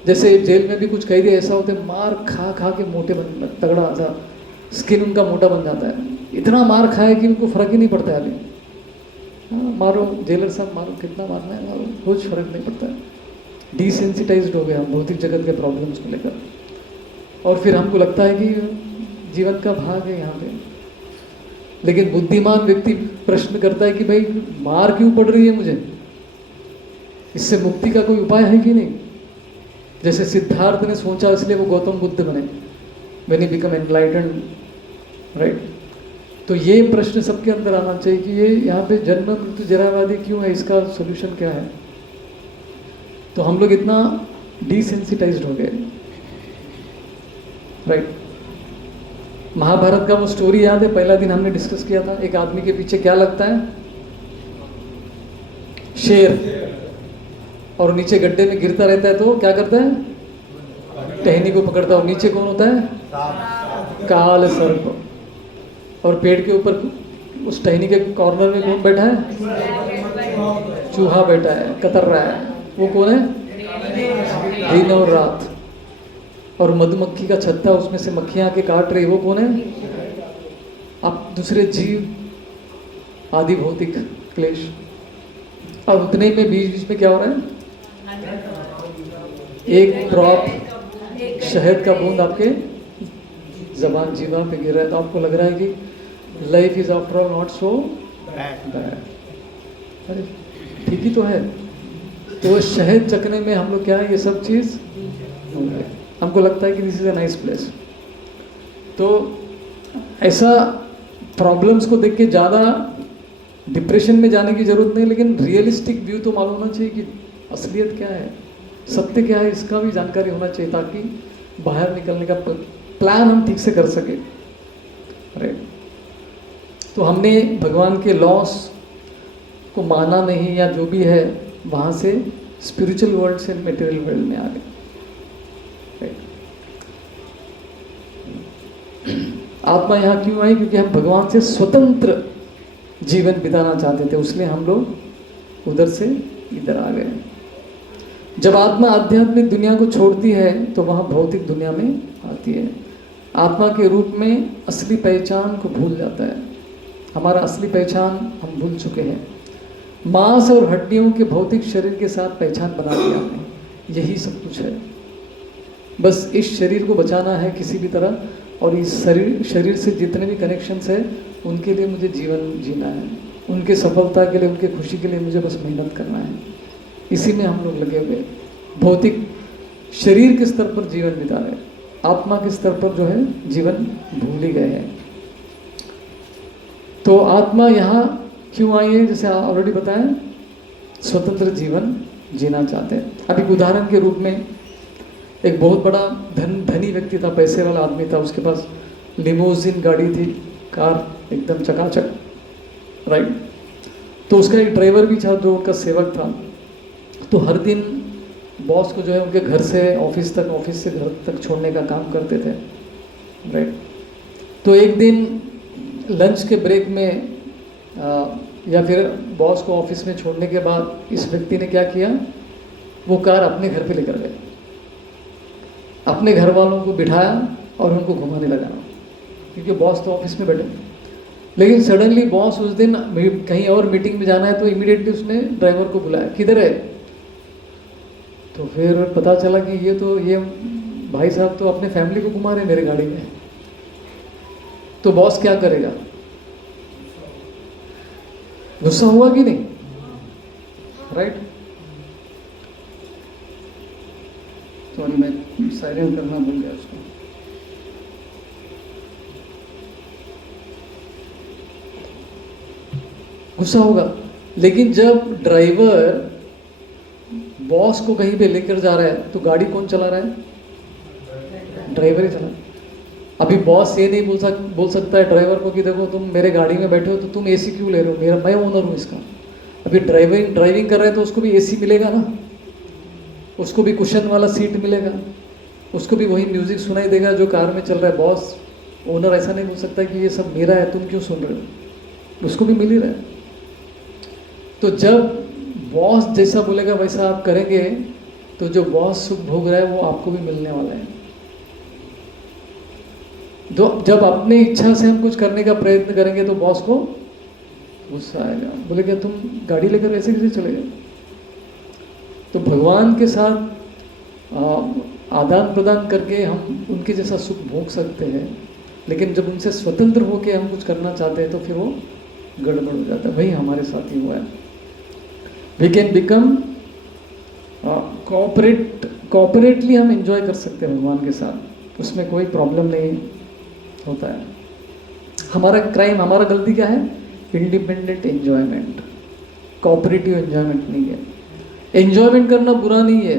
जैसे जेल में भी कुछ कैदी ऐसा होते हैं, मार खा खा के मोटे बन, तगड़ा सा स्किन उनका मोटा बन जाता है, इतना मार खाए कि उनको फर्क ही नहीं पड़ता है अभी। हाँ मारो जेलर साहब मारो, कितना मारना है मारो, कुछ फर्क नहीं पड़ता है। डिसेंसिटाइज्ड हो गया हम भौतिक जगत के प्रॉब्लम्स को लेकर, और फिर हमको लगता है कि जीवन का भाग है यहाँ पे। लेकिन बुद्धिमान व्यक्ति प्रश्न करता है कि भाई मार क्यों पड़ रही है मुझे, इससे मुक्ति का कोई उपाय है कि नहीं। जैसे सिद्धार्थ ने सोचा इसलिए वो गौतम बुद्ध बने, when he become enlightened, right. तो ये प्रश्न सबके अंदर आना चाहिए कि ये यहाँ पे जन्म मृत्यु जरावादी क्यों है, इसका सोल्यूशन क्या है। तो हम लोग इतना डिसेंसिटाइज्ड हो गए, राइट। महाभारत का वो स्टोरी याद है, पहला दिन हमने डिस्कस किया था, एक आदमी के पीछे क्या लगता है, शेर, और नीचे गड्ढे में गिरता रहता है तो क्या करता है, टहनी को पकड़ता है, और नीचे कौन होता है, काल सर्प, और पेड़ के ऊपर उस टहनी के कॉर्नर में कौन बैठा है, चूहा बैठा है, कतर रहा है, वो कौन है, दिन और रात। और मधुमक्खी का छत्ता, उसमें से मक्खियां आके काट रही, वो कौन है, अब दूसरे जीव आदि भौतिक क्लेश। और उतने में बीच बीच में क्या हो रहा है, एक ड्रॉप शहद का बूंद आपके जबान जीवा पे गिर रहा है, तो आपको लग रहा है कि life is after all not so bad. अरे ठीक ही तो है। तो शहद चखने में हम लोग क्या है, ये सब चीज़ हमको लगता है कि this is a nice place. तो ऐसा प्रॉब्लम्स को देख के ज़्यादा डिप्रेशन में जाने की ज़रूरत नहीं, लेकिन रियलिस्टिक व्यू तो मालूम होना चाहिए कि असलियत क्या है, सत्य क्या है, इसका भी जानकारी होना चाहिए, ताकि बाहर निकलने का प्लान हम ठीक से कर सके, राइट। तो हमने भगवान के लॉस को माना नहीं, या जो भी है वहाँ से स्पिरिचुअल वर्ल्ड से मटेरियल वर्ल्ड में आ गए, राइट। आत्मा यहाँ क्यों आई, क्योंकि हम भगवान से स्वतंत्र जीवन बिताना चाहते थे, इसलिए हम लोग उधर से इधर आ गए। जब आत्मा आध्यात्मिक दुनिया को छोड़ती है तो वह भौतिक दुनिया में आती है। आत्मा के रूप में असली पहचान को भूल जाता है, हमारा असली पहचान हम भूल चुके हैं। मांस और हड्डियों के भौतिक शरीर के साथ पहचान बना लिया हमने, यही सब कुछ है। बस इस शरीर को बचाना है किसी भी तरह, और इस शरीर से जितने भी कनेक्शंस है उनके लिए मुझे जीवन जीना है, उनके सफलता के लिए, उनके खुशी के लिए मुझे बस मेहनत करना है। इसी में हम लोग लगे हुए, भौतिक शरीर के स्तर पर जीवन बिता रहे, आत्मा के स्तर पर जो है जीवन भूल ही गए हैं। तो आत्मा यहाँ क्यों आई है, जैसे ऑलरेडी बताया, स्वतंत्र जीवन जीना चाहते हैं। अभी उदाहरण के रूप में एक बहुत बड़ा धनी व्यक्ति था, पैसे वाला आदमी था, उसके पास लिमोजिन गाड़ी थी, कार एकदम चकाचक, राइट। तो उसका एक ड्राइवर भी था जो उनका सेवक था। तो हर दिन बॉस को जो है उनके घर से ऑफिस तक, ऑफिस से घर तक छोड़ने का काम करते थे, राइट। तो एक दिन लंच के ब्रेक में या फिर बॉस को ऑफिस में छोड़ने के बाद इस व्यक्ति ने क्या किया, वो कार अपने घर पे लेकर गए, अपने घर वालों को बिठाया और उनको घुमाने लगा, क्योंकि बॉस तो ऑफिस में बैठे। लेकिन सडनली बॉस उस दिन कहीं और मीटिंग में जाना है, तो इमीडिएटली उसने ड्राइवर को बुलाया, किधर है। तो फिर पता चला कि ये भाई साहब तो अपने फैमिली को घुमा रहे मेरे गाड़ी में। तो बॉस क्या करेगा, गुस्सा हुआ कि नहीं, राइट? सॉरी, मैं साइलेंट करना भूल गया उसको। गुस्सा होगा। लेकिन जब ड्राइवर बॉस को कहीं पे लेकर जा रहा है तो गाड़ी कौन चला रहा है? ड्राइवर ही चला। अभी बॉस ये नहीं बोल सकता है ड्राइवर को कि देखो तुम मेरे गाड़ी में बैठे हो तो तुम एसी क्यों ले रहे हो, मेरा मैं ओनर हूँ इसका। अभी ड्राइविंग कर रहा है तो उसको भी एसी मिलेगा ना, उसको भी कुशन वाला सीट मिलेगा, उसको भी वही म्यूजिक सुनाई देगा जो कार में चल रहा है। बॉस ओनर ऐसा नहीं बोल सकता कि ये सब मेरा है, तुम क्यों सुन रहे हो, उसको भी मिल ही रहा है। तो जब बॉस जैसा बोलेगा वैसा आप करेंगे तो जो बॉस सुख भोग रहा है वो आपको भी मिलने वाला है। जब अपने इच्छा से हम कुछ करने का प्रयत्न करेंगे तो बॉस को गुस्सा आएगा, बोलेगा तुम गाड़ी लेकर ऐसे कैसे चले गए। तो भगवान के साथ आदान प्रदान करके हम उनके जैसा सुख भोग सकते हैं, लेकिन जब उनसे स्वतंत्र होकर हम कुछ करना चाहते हैं तो फिर वो गड़बड़ हो जाता है। वही हमारे साथ ही हुआ है। वी कैन बिकम कॉपरेटली हम एंजॉय कर सकते हैं भगवान के साथ, उसमें कोई प्रॉब्लम नहीं होता है। हमारा गलती क्या है? इंडिपेंडेंट एंजॉयमेंट, कॉपरेटिव एंजॉयमेंट नहीं है। एंजॉयमेंट करना बुरा नहीं है,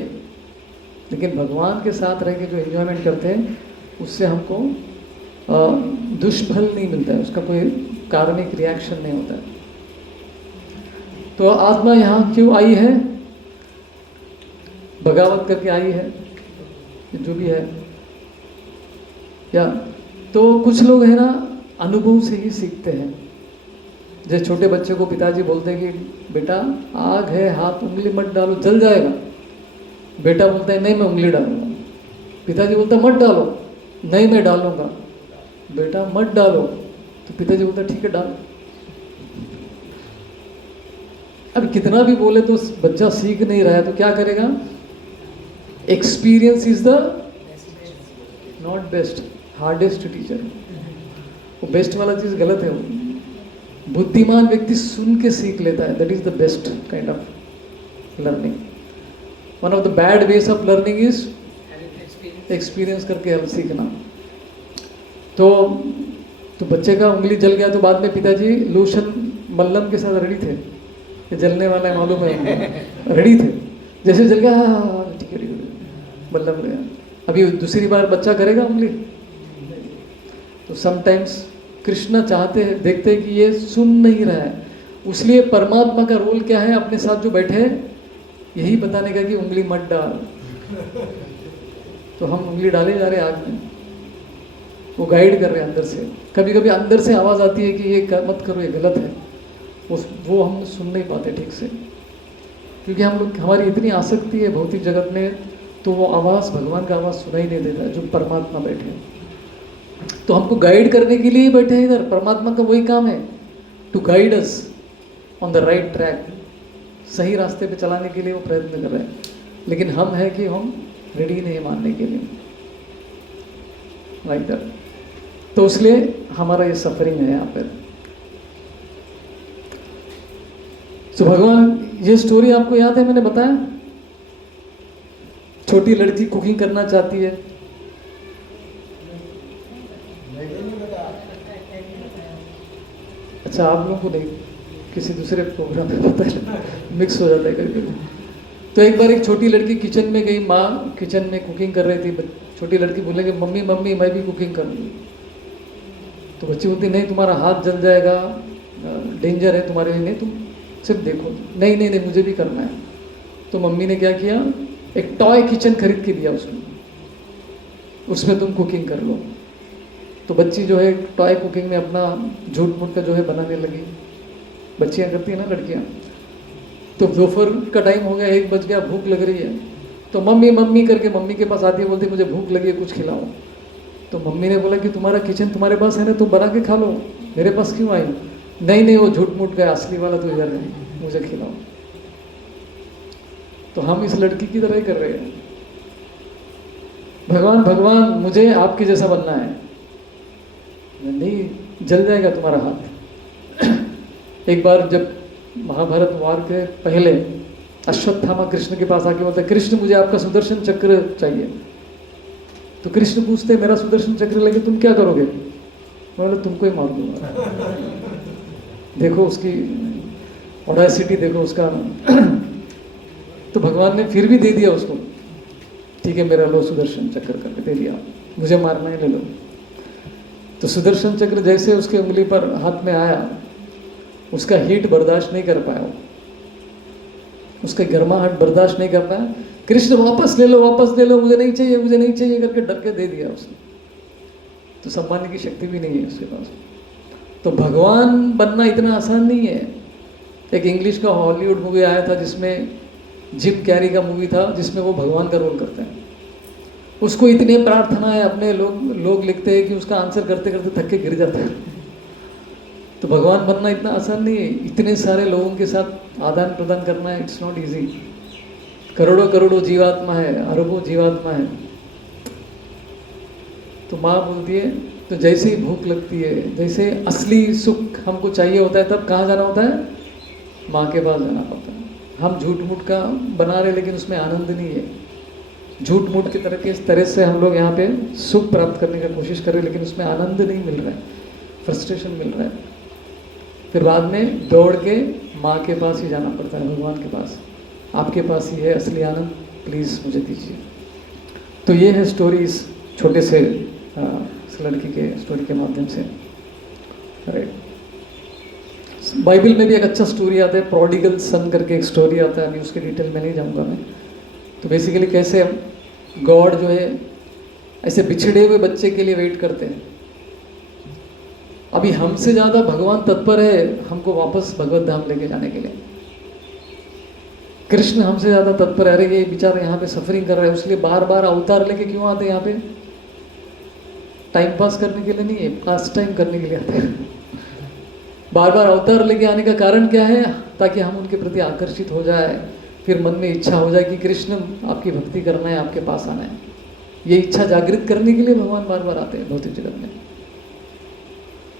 लेकिन भगवान के साथ रह के जो एंजॉयमेंट करते हैं उससे हमको दुष्फल नहीं मिलता है, उसका कोई कार्मिक रिएक्शन नहीं होता है। तो आत्मा यहाँ क्यों आई है? बगावत करके आई है, जो भी है। या तो कुछ लोग है ना अनुभव से ही सीखते हैं। जैसे छोटे बच्चे को पिताजी बोलते हैं कि बेटा आग है, हाथ उंगली मत डालो जल जाएगा। बेटा बोलता है नहीं मैं उंगली डालूंगा। पिताजी बोलता है मत डालो, नहीं मैं डालूंगा। बेटा मत डालो, तो पिताजी बोलता है ठीक है डालो। अब कितना भी बोले तो बच्चा सीख नहीं रहा है, तो क्या करेगा? Experience is the not best, hardest teacher. वो बेस्ट वाला चीज़ गलत है। वो बुद्धिमान व्यक्ति सुन के सीख लेता है, that is the best kind of learning. One of the bad ways of learning is experience करके हम सीखना। तो बच्चे का उंगली जल गया तो बाद में पिताजी लोशन मल्लम के साथ रेडी थे, ये जलने वाला है मालूम है, रेडी थे। जैसे जल गया ठीक है मल्लम गया। अभी दूसरी बार बच्चा करेगा उंगली? तो समटाइम्स कृष्ण चाहते हैं, देखते हैं कि ये सुन नहीं रहा है, इसलिए परमात्मा का रोल क्या है? अपने साथ जो बैठे यही बताने का कि उंगली मत डाल। तो हम उंगली डाले जा रहे हैं आग में, वो गाइड कर रहे हैं अंदर से। कभी कभी अंदर से आवाज़ आती है कि ये मत करो, ये गलत है, वो हम सुन नहीं पाते ठीक से, क्योंकि हमारी इतनी आसक्ति है भौतिक जगत में, तो वो आवाज़ भगवान का आवाज़ सुनाई नहीं देता जो परमात्मा बैठे हैं। तो हमको गाइड करने के लिए ही बैठे हैं इधर। परमात्मा का वही काम है, to guide us on the right track, सही रास्ते पे चलाने के लिए वो प्रयत्न कर रहे हैं। लेकिन हम है कि हम रेडी नहीं मानने के लिए, लाइक दैट। तो इसलिए हमारा ये सफरिंग है यहाँ पर। तो भगवान, ये स्टोरी आपको याद है मैंने बताया? छोटी लड़की कुकिंग करना चाहती है, अच्छा आप लोगों को नहीं, किसी दूसरे प्रोग्राम में पता है, मिक्स हो जाता है कभी कभी। तो एक बार एक छोटी लड़की किचन में गई, माँ किचन में कुकिंग कर रही थी। छोटी लड़की बोलेगी मम्मी मम्मी मैं भी कुकिंग करूँगी। तो बच्ची बोलती नहीं तुम्हारा हाथ जल जाएगा, डेंजर है तुम्हारे लिए, नहीं तुम सिर्फ देखो। नहीं नहीं नहीं मुझे भी करना है। तो मम्मी ने क्या किया, एक टॉय किचन खरीद के दिया उसको, उसमें तुम कुकिंग कर लो। तो बच्ची जो है टॉय कुकिंग में अपना झूठ मूठ का जो है बनाने लगी। बच्चियाँ करती हैं ना लड़कियाँ। तो दोपहर का टाइम हो गया, 1 बज गया, भूख लग रही है। तो मम्मी मम्मी करके मम्मी के पास आती है, बोलती मुझे भूख लगी है कुछ खिलाओ। तो मम्मी ने बोला कि तुम्हारा किचन तुम्हारे पास है ना, तुम बना के खा लो, मेरे पास क्यों आई? नहीं नहीं वो झूठ मूठ का असली वाला तो इधर है, मुझे खिलाओ। तो हम इस लड़की की तरह ही कर रहे हैं। भगवान भगवान मुझे आपके जैसा बनना है। नहीं, जल जाएगा तुम्हारा हाथ। एक बार जब महाभारत वार के पहले अश्वत्थामा कृष्ण के पास आके बोलता है, कृष्ण मुझे आपका सुदर्शन चक्र चाहिए। तो कृष्ण पूछते हैं, मेरा सुदर्शन चक्र लेके तुम क्या करोगे? मैं बोला, तुमको ही मार दूंगा। देखो उसकी ऑडेसिटी, देखो उसका। तो भगवान ने फिर भी दे दिया उसको, ठीक है मेरा लो सुदर्शन चक्र करके दे दिया, मुझे मारना है ले लो। तो सुदर्शन चक्र जैसे उसके उंगली पर हाथ में आया, उसका हीट बर्दाश्त नहीं कर पाया, उसका गर्माहट बर्दाश्त नहीं कर पाया। कृष्ण वापस ले लो, वापस ले लो, मुझे नहीं चाहिए, मुझे नहीं चाहिए करके डर के दे दिया उसने। तो संभालने की शक्ति भी नहीं है उसके पास। तो भगवान बनना इतना आसान नहीं है। एक इंग्लिश का हॉलीवुड मूवी आया था जिसमें जिम कैरी का मूवी था, जिसमें वो भगवान का रोल करते हैं। उसको इतनी प्रार्थना है, अपने लोग लिखते हैं कि उसका आंसर करते करते थक के गिर जाता है। तो भगवान बनना इतना आसान नहीं है। इतने सारे लोगों के साथ आदान प्रदान करना है, इट्स नॉट इजी। करोड़ों करोड़ों जीवात्मा है, अरबों जीवात्मा है। तो माँ बोलती है, तो जैसे ही भूख लगती है, जैसे असली सुख हमको चाहिए होता है, तब कहाँ जाना होता है? माँ के पास जाना पड़ता है। हम झूठ मूठ का बना रहे, लेकिन उसमें आनंद नहीं है। झूठ मूठ की तरह से हम लोग यहाँ पे सुख प्राप्त करने की कोशिश कर रहे हैं, लेकिन उसमें आनंद नहीं मिल रहा है, फ्रस्ट्रेशन मिल रहा है। फिर बाद में दौड़ के माँ के पास ही जाना पड़ता है, भगवान के पास। आपके पास ही है असली आनंद, प्लीज़ मुझे दीजिए। तो ये है स्टोरी इस छोटे से इस लड़की के स्टोरी के माध्यम से। राइट, बाइबल में भी एक अच्छा स्टोरी आता है, प्रोडिगल सन करके एक स्टोरी आता है। अभी उसके डिटेल में नहीं जाऊँगा मैं। तो बेसिकली कैसे गॉड जो है ऐसे बिछड़े हुए बच्चे के लिए वेट करते हैं। अभी हमसे ज़्यादा भगवान तत्पर है हमको वापस भगवत धाम लेके जाने के लिए। कृष्ण हमसे ज़्यादा तत्पर है। अरे ये बेचारा यहाँ पे सफरिंग कर रहा है, इसलिए बार बार अवतार लेके क्यों आते हैं यहाँ पे? टाइम पास करने के लिए नहीं है, पास टाइम करने के लिए आते हैं। बार बार अवतार लेके आने का कारण क्या है? ताकि हम उनके प्रति आकर्षित हो जाए, फिर मन में इच्छा हो जाए कि कृष्ण आपकी भक्ति करना है, आपके पास आना है। ये इच्छा जागृत करने के लिए भगवान बार बार आते हैं भौतिक जगत में।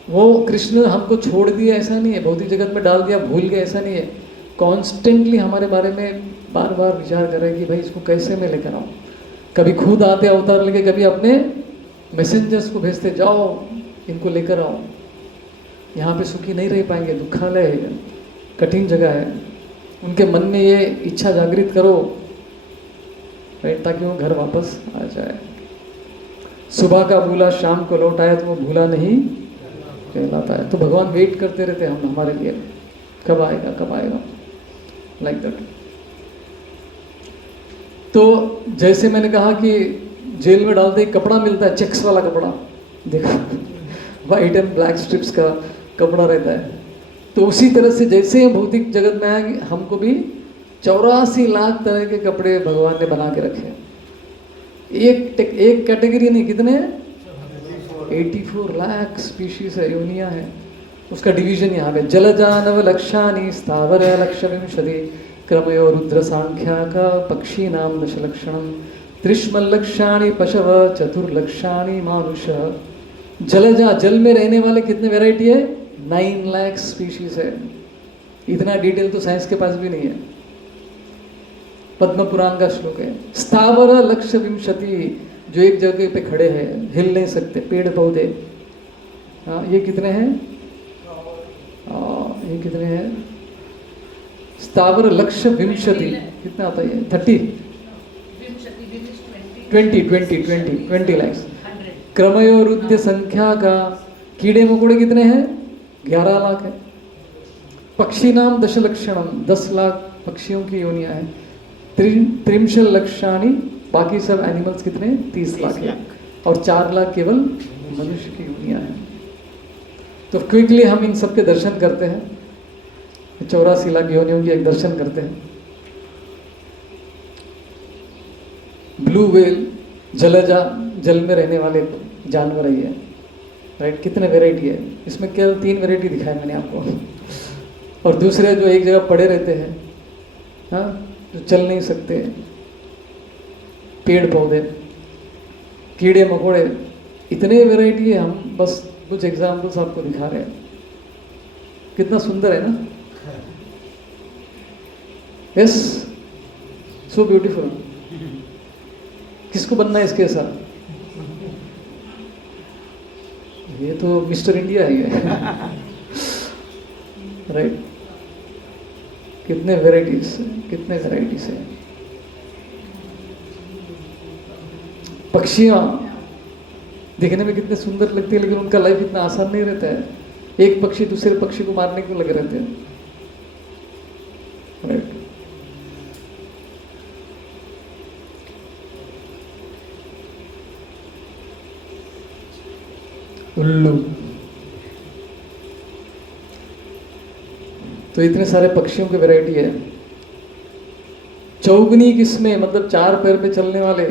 वो कृष्ण हमको छोड़ दिया ऐसा नहीं है, भौतिक जगत में डाल दिया, भूल गए ऐसा नहीं है। कॉन्स्टेंटली हमारे बारे में बार बार विचार करें कि भाई इसको कैसे मैं लेकर आऊँ। कभी खुद आते अवतार लेके, कभी अपने मैसेंजर्स को भेजते, जाओ इनको लेकर आओ। यहाँ पे सुखी नहीं रह पाएंगे, दुखालय है, कठिन जगह है। उनके मन में ये इच्छा जागृत करो, राइट, ताकि वो घर वापस आ जाए। सुबह का भूला शाम को लौट आया तो वो भूला नहीं कहलाता है। तो भगवान वेट करते रहते हैं हम हमारे लिए, कब आएगा कब आएगा, लाइक दैट। तो जैसे मैंने कहा कि जेल में डालते ही कपड़ा मिलता है, चेक्स वाला कपड़ा, देखो वाइट एंड ब्लैक स्ट्रिप्स का कपड़ा रहता है। तो उसी तरह से जैसे हम भौतिक जगत में आए, हमको भी 84 लाख तरह के कपड़े भगवान ने बना के रखे। एक कैटेगरी नहीं, कितने? 84 लाख स्पीशीज है, योनिया है। उसका डिवीजन यहाँ पे जलजानव लक्षानि स्थावर लक्षविंशति क्रमयो रुद्र सांख्या का पक्षी नाम दशलक्षणम त्रिष्मलक्षाणि पशव चतुर्लक्षाणि मानुष। जलजा, जल में रहने वाले कितने वैरायटी है? 9 लाख स्पीशीज है। इतना डिटेल तो साइंस के पास भी नहीं है। पद्म पुराण का श्लोक है। स्थावर लक्ष्य विंशति, जो एक जगह पे खड़े हैं, हिल नहीं सकते, पेड़ पौधे। हाँ, ये कितने हैं? ये कितने हैं? स्थावर लक्ष्य विंशति कितना आता है? 20 लाख। क्रमयो रुद्र संख्या का कीड़े मकोड़े कितने हैं? 11 लाख है। पक्षी नाम दशलक्षणम, 10 लाख पक्षियों की योनियां हैं। त्रिंशल लक्षाणी, बाकी सब एनिमल्स कितने? 30 लाख है। और 4 लाख केवल मनुष्य की योनियां हैं। तो क्विकली हम इन सब के दर्शन करते हैं, 84 लाख योनियों की एक दर्शन करते हैं। ब्लू व्हेल, जलजा, जल में रहने वाले जानवर ही है, राइट। कितने वेराइटी है इसमें? केवल 3 वेराइटी दिखाए मैंने आपको। और दूसरे जो एक जगह पड़े रहते हैं, हाँ, जो चल नहीं सकते, पेड़ पौधे, कीड़े मकोड़े, इतने वेराइटी है। हम बस कुछ एग्जाम्पल्स आपको दिखा रहे हैं। कितना सुंदर है ना? Yes, so beautiful. किसको बनना है इसके ऐसा? ये तो मिस्टर इंडिया ही है। राइट। कितने वेराइटीज है। पक्षियाँ देखने में कितने सुंदर लगती है, लेकिन उनका लाइफ इतना आसान नहीं रहता है। एक पक्षी दूसरे पक्षी को मारने को लगे रहते हैं। राइट। उल्लू, तो इतने सारे पक्षियों की वैरायटी है। चौगनी किस्में, मतलब 4 पैर पे चलने वाले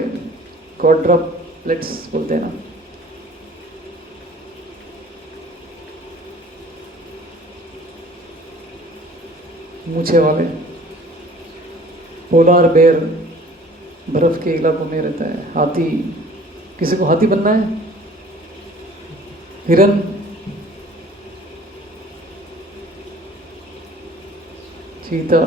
क्वाड्रप्लेट्स बोलते हैं ना। मूछे वाले। पोलार बेयर बर्फ के इलाकों में रहता है। हाथी, किसी को हाथी बनना है? हिरन, चीता,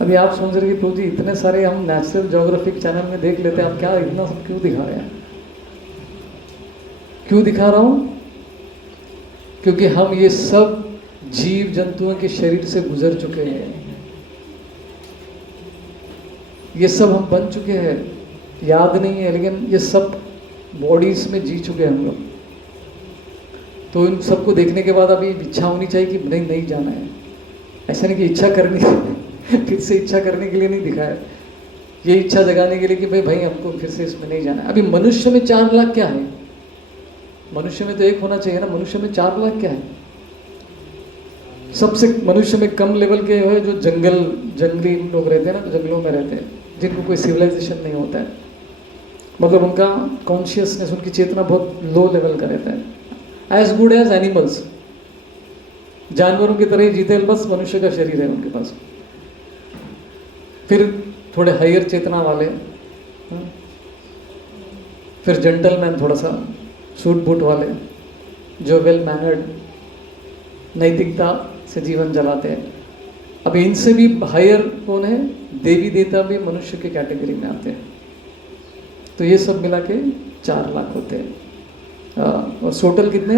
अभी आप सोच रहे कि प्रभु जी इतने सारे हम नेशनल ज्योग्राफिक चैनल में देख लेते हैं, आप क्या इतना सब क्यों दिखा रहे हैं? क्यों दिखा रहा हूं? क्योंकि हम ये सब जीव जंतुओं के शरीर से गुजर चुके हैं। ये सब हम बन चुके हैं, याद नहीं है, लेकिन ये सब बॉडीज में जी चुके हैं हम लोग। तो इन सबको देखने के बाद अभी इच्छा होनी चाहिए कि नहीं जाना है। ऐसा नहीं कि इच्छा करनी फिर से इच्छा करने के लिए नहीं दिखाया, ये इच्छा जगाने के लिए कि भाई हमको फिर से इसमें नहीं जाना है। अभी मनुष्य में 4 लाख क्या है? मनुष्य में तो 1 होना चाहिए ना, मनुष्य में 4 लाख क्या है? सबसे मनुष्य में कम लेवल के है जो जंगली लोग रहते हैं ना, तो जंगलों में रहते हैं, जिनको कोई सिविलाइजेशन नहीं होता है। मतलब उनका कॉन्शियसनेस, उनकी चेतना बहुत लो लेवल का रहता है। एज गुड एज एनिमल्स, जानवरों की तरह ही जीते, बस मनुष्य का शरीर है उनके पास। फिर थोड़े हायर चेतना वाले, फिर जेंटलमैन, थोड़ा सा सूट बूट वाले, जो वेल मैनर्ड, नैतिकता से जीवन जलाते हैं। अब इनसे भी हायर कौन है? देवी देवता भी मनुष्य के कैटेगरी में आते हैं। तो ये सब मिला के 4 लाख होते हैं। और टोटल कितने?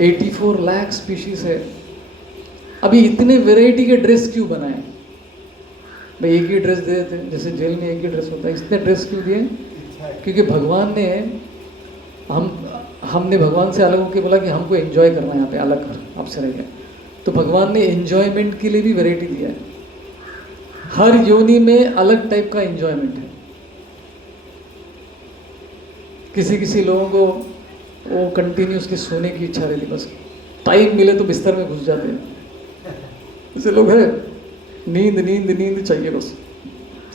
84 लाख स्पीशीज है। अभी इतने वेराइटी के ड्रेस क्यों बनाए? भाई एक ही ड्रेस दे देते, जैसे जेल में एक ही ड्रेस होता है, इतने ड्रेस क्यों दिए? क्योंकि भगवान ने हमने भगवान से अलग होकर बोला कि हमको एंजॉय करना है, यहाँ पे अलग कर आपसे रहिए। तो भगवान ने एंजॉयमेंट के लिए भी वैरायटी दिया है। हर योनि में अलग टाइप का एंजॉयमेंट है। किसी लोगों को वो कंटिन्यूसली सोने की इच्छा रहती, बस टाइम मिले तो बिस्तर में घुस जाते हैं। ऐसे लोग हैं, नींद नींद नींद चाहिए, बस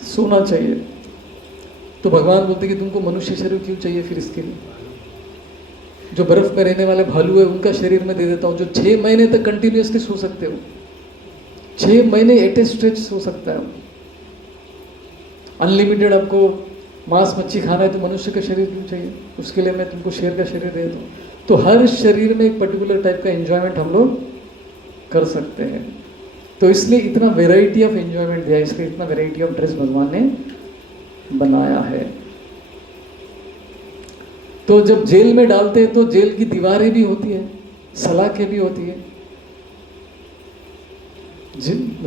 सोना चाहिए। तो भगवान बोलते कि तुमको मनुष्य शरीर क्यों चाहिए? फिर इसके लिए जो बर्फ में रहने वाले भालू है उनका शरीर में दे देता हूँ, जो 6 महीने तक कंटिन्यूसली सो सकते हो। 6 महीने एट ए स्ट्रेच सो सकता है। अनलिमिटेड आपको मांस मच्छी खाना है तो मनुष्य का शरीर क्यों चाहिए? उसके लिए मैं तुमको शेर का शरीर दे दूँ। तो हर शरीर में एक पर्टिकुलर टाइप का एंजॉयमेंट हम लोग कर सकते हैं। तो इसलिए इतना वेराइटी ऑफ एंजॉयमेंट दिया, इसलिए इतना वेराइटी ऑफ ड्रेस भगवान ने बनाया है। तो जब जेल में डालते हैं तो जेल की दीवारें भी होती है, सलाखें भी होती है।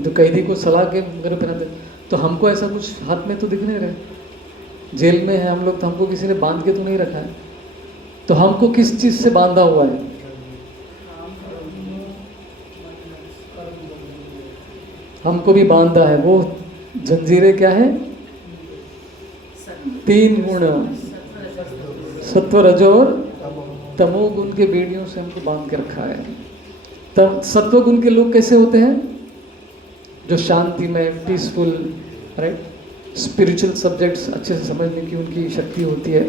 तो कैदी को सलाखें वगैरह पहनाते, तो हमको ऐसा कुछ हाथ में तो दिख नहीं रहे। जेल में है हम लोग, तो हमको किसी ने बांध के तो नहीं रखा है। तो हमको किस चीज से बांधा हुआ है? हमको भी बांधा है वो जंजीरें क्या है? 3 गुण, सत्व रजो और तमोगुण के बेड़ियों से हमको बांध के रखा है। तब सत्व गुण के लोग कैसे होते हैं? जो शांति में, पीसफुल, राइट, स्पिरिचुअल सब्जेक्ट्स अच्छे से समझने की उनकी शक्ति होती है,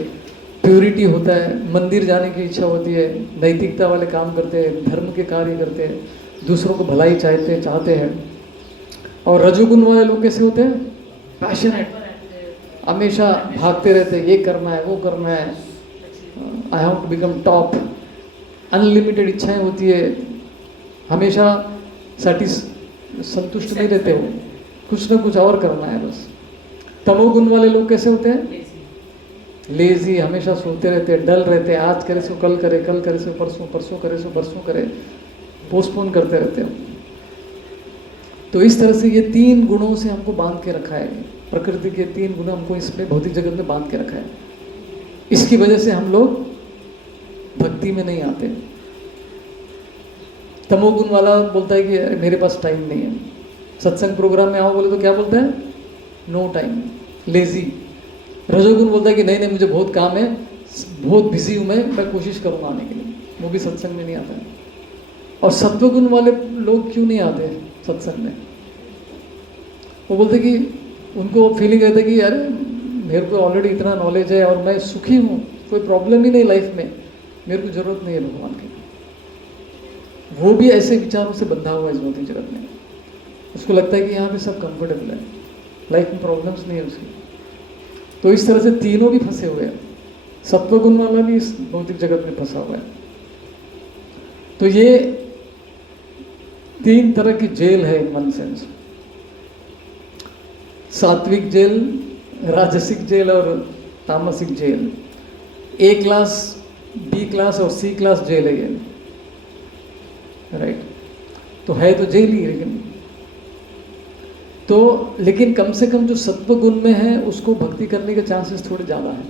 प्योरिटी होता है, मंदिर जाने की इच्छा होती है, नैतिकता वाले काम करते हैं, धर्म के कार्य करते हैं, दूसरों को भलाई चाहते हैं। और रजोगुण वाले लोग कैसे होते हैं? पैशनेट, हमेशा भागते रहते हैं, ये करना है वो करना है, I have to become top, unlimited इच्छाएं होती है, हमेशा संतुष्ट नहीं रहते हो, कुछ ना कुछ और करना है बस। तमोगुण वाले लोग कैसे होते हैं? लेजी, हमेशा सोते रहते हैं, डल रहते हैं, आज करे सो कल करे, कल करे सो परसों, परसों करे सो परसों करे, पोस्टपोन करते रहते हो। तो इस तरह से ये 3 गुणों से हमको बांध के रखा है, प्रकृति के 3 गुण हमको इसमें भौतिक जगत में बांध के रखा है। इसकी वजह से हम लोग भक्ति में नहीं आते। तमोगुण वाला बोलता है कि अरे मेरे पास टाइम नहीं है, सत्संग प्रोग्राम में आओ बोले तो क्या बोलता है? No time, lazy. रजोगुण बोलता है कि नहीं नहीं मुझे बहुत काम है, बहुत बिजी हूँ मैं कोशिश करूँगा आने के लिए, वो भी सत्संग में नहीं आता है। और सत्वगुण वाले लोग क्यों नहीं आते सत्संग में? वो बोलते कि उनको फीलिंग रहता है कि अरे मेरे को ऑलरेडी इतना नॉलेज है और मैं सुखी हूँ, कोई प्रॉब्लम ही नहीं लाइफ में, मेरे को ज़रूरत नहीं है भगवान की। वो भी ऐसे विचारों से बंधा हुआ है इस भौतिक जगत में। उसको लगता है कि यहाँ पे सब कंफर्टेबल है, लाइफ में प्रॉब्लम्स नहीं है उसकी। तो इस तरह से तीनों भी फंसे हुए हैं, सत्वगुण वाला भी इस भौतिक जगत में फंसा हुआ है। तो ये 3 तरह की जेल है इन वन सेंस, सात्विक जेल, राजसिक जेल और तामसिक jail. A class, B class और C क्लास जेल है ये, राइट। तो है तो जेल ही, लेकिन कम से कम जो सत्व गुण में है उसको भक्ति करने के चांसेस थोड़े ज़्यादा हैं,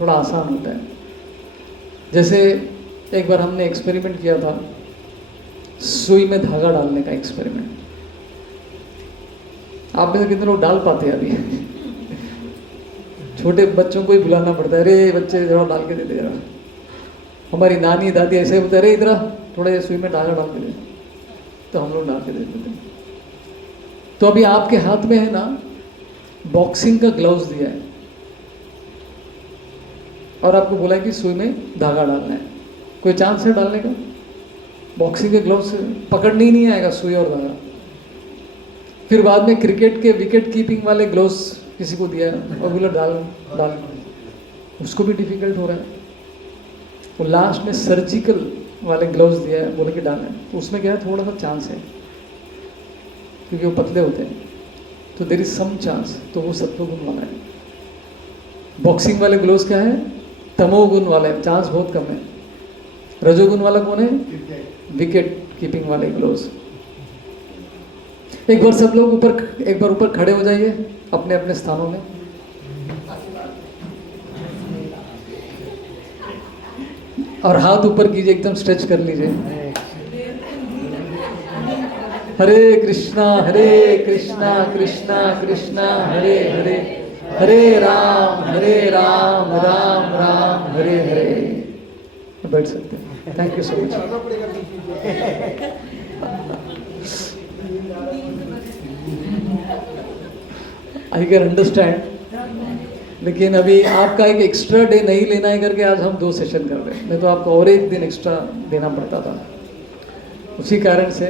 थोड़ा आसान होता है। जैसे एक बार हमने एक्सपेरिमेंट किया था, सुई में धागा डालने का एक्सपेरिमेंट। आप में से कितने लोग डाल पाते हैं अभी? छोटे बच्चों को ही बुलाना पड़ता है, अरे बच्चे जरा डाल के दे दे जरा। हमारी नानी दादी ऐसे ही बोलते, अरे इधर थोड़ा सुई में धागा डाल के दे, तो हम लोग डाल के दे देते हैं। तो अभी आपके हाथ में है ना, बॉक्सिंग का ग्लव्स दिया है और आपको बोला है कि सुई में धागा डालना है, कोई चांस है डालने का? बॉक्सिंग के ग्लव्स पकड़ने ही नहीं आएगा सुई और धागा। फिर बाद में क्रिकेट के विकेट कीपिंग वाले ग्लव्स किसी को दिया और बोला डाल, उसको भी डिफिकल्ट हो रहा है। वो लास्ट में सर्जिकल वाले ग्लव्स दिया है, बोले कि डालना है, तो उसमें क्या है, थोड़ा सा चांस है क्योंकि वो पतले होते हैं, तो देयर इज सम चांस, तो वो सत्वगुण वाला है। बॉक्सिंग वाले ग्लोव्स क्या है? तमोगुण वाला है, चांस बहुत कम है। रजोगुण वाला कौन है? विकेट कीपिंग वाले ग्लोव्स। एक बार सब लोग ऊपर खड़े हो जाइए अपने अपने स्थानों में। और हाथ ऊपर कीजिए, एकदम स्ट्रेच कर लीजिए। हरे कृष्णा कृष्णा कृष्णा हरे हरे, हरे राम राम राम हरे हरे। बैठ सकते हैं। Thank you so much. I can understand, लेकिन अभी आपका एक एक्स्ट्रा डे नहीं लेना है करके आज हम 2 सेशन कर रहे हैं, नहीं तो आपको और एक दिन एक्स्ट्रा देना पड़ता था, उसी कारण से।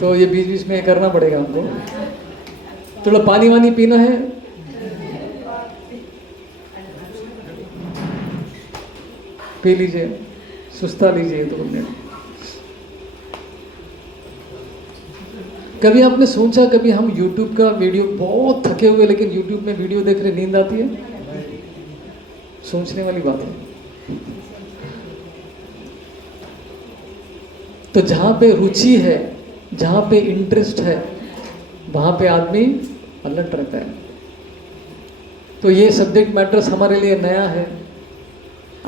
तो ये बीच बीच में करना पड़ेगा हमको। थोड़ा पानी वानी पीना है, पी लीजिए, सुस्ता लीजिए 2 मिनट। कभी आपने सोचा, कभी हम YouTube का वीडियो, बहुत थके हुए लेकिन YouTube में वीडियो देख रहे, नींद आती है? सोचने वाली बात है। तो जहाँ पे रुचि है, जहाँ पे इंटरेस्ट है, वहाँ पे आदमी अलर्ट रहता है। तो ये सब्जेक्ट मैटर्स हमारे लिए नया है,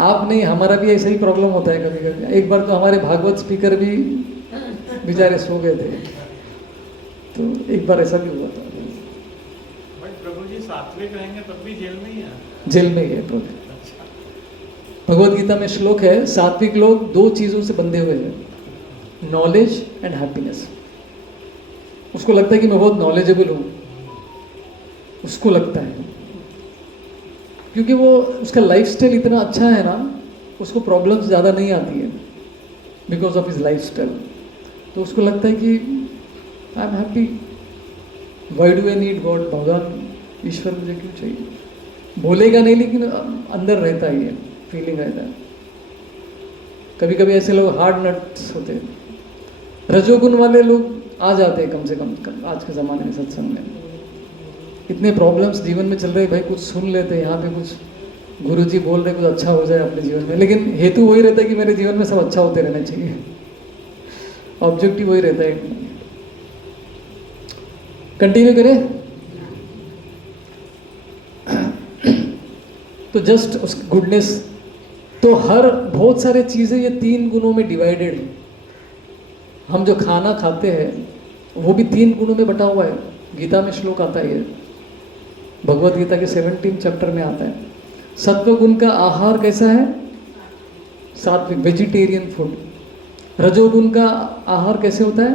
आप नहीं, हमारा भी ऐसा ही प्रॉब्लम होता है कभी कभी। एक बार तो हमारे भागवत स्पीकर भी बेचारे सो गए थे, तो एक बार ऐसा भी हुआ था। प्रभु जी सात्विक रहेंगे तब भी जेल में ही है? जेल में ही है प्रभु। भगवत गीता में श्लोक है, सात्विक लोग 2 चीज़ों से बंधे हुए हैं, नॉलेज एंड हैप्पीनेस। उसको लगता है कि मैं बहुत नॉलेजेबल हूँ, उसको लगता है, क्योंकि वो उसका लाइफस्टाइल इतना अच्छा है ना, उसको प्रॉब्लम्स ज़्यादा नहीं आती है बिकॉज ऑफ हिज लाइफस्टाइल। तो उसको लगता है कि I am happy, why do I need God, भगवान ईश्वर मुझे क्यों चाहिए। बोलेगा नहीं लेकिन अंदर रहता ही है, फीलिंग रहता है। कभी कभी ऐसे लोग हार्ड नट्स होते हैं, रजोगुण वाले लोग आ जाते हैं कम से कम आज के ज़माने में सत्संग में। इतने प्रॉब्लम्स जीवन में चल रहे, भाई कुछ सुन लेते हैं, यहाँ पे कुछ गुरुजी बोल रहे कुछ अच्छा हो जाए अपने जीवन में, लेकिन हेतु वही रहता है कि मेरे जीवन में सब अच्छा होते रहना चाहिए, ऑब्जेक्टिव वही रहता है। कंटिन्यू करें। तो जस्ट उस गुडनेस, तो हर बहुत सारे चीज़ें ये 3 गुणों में डिवाइडेड है। हम जो खाना खाते हैं वो भी 3 गुणों में बटा हुआ है। गीता में श्लोक आता है, भगवत गीता के 17 चैप्टर में आता है। सत्व गुण का आहार कैसा है? सात्विक, वेजिटेरियन फूड। रजोगुण का आहार कैसे होता है?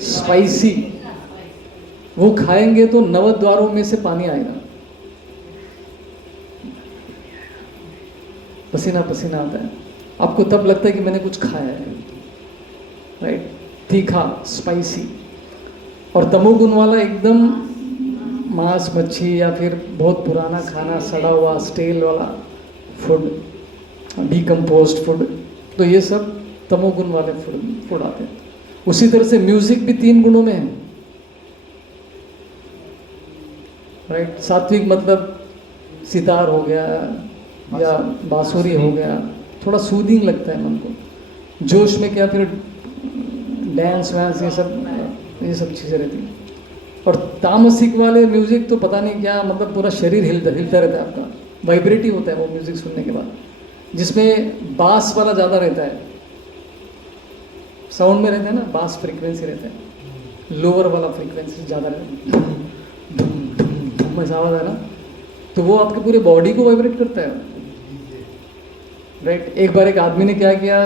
स्पाइसी। वो खाएंगे तो 9 द्वारों में से पानी आएगा, पसीना पसीना आता है, आपको तब लगता है कि मैंने कुछ खाया है, राइट? तीखा, स्पाइसी। और तमोगुण वाला एकदम मांस मच्छी या फिर बहुत पुराना खाना, सड़ा हुआ स्टेल वाला फूड, डिकम्पोज्ड फूड, तो ये सब तमोगुण वाले फूड आते हैं। उसी तरह से म्यूजिक भी 3 गुणों में है, राइट? सात्विक मतलब सितार हो गया या बांसुरी हो गया, थोड़ा सूदिंग लगता है मन को। जोश में क्या फिर डांस वांस ये सब चीज़ें रहती हैं। और तामसिक वाले म्यूज़िक तो पता नहीं क्या, मतलब पूरा शरीर हिलता रहता है आपका, वाइब्रेटिव होता है वो म्यूज़िक सुनने के बाद, जिसमें बास वाला ज़्यादा रहता है, साउंड में रहता है ना, बास फ्रीक्वेंसी रहता है, लोअर वाला फ्रीक्वेंसी ज़्यादा रहता है, धुम ऐसा आवाज़ है ना, तो वो आपके पूरे बॉडी को वाइब्रेट करता है, राइट? एक बार एक आदमी ने क्या किया,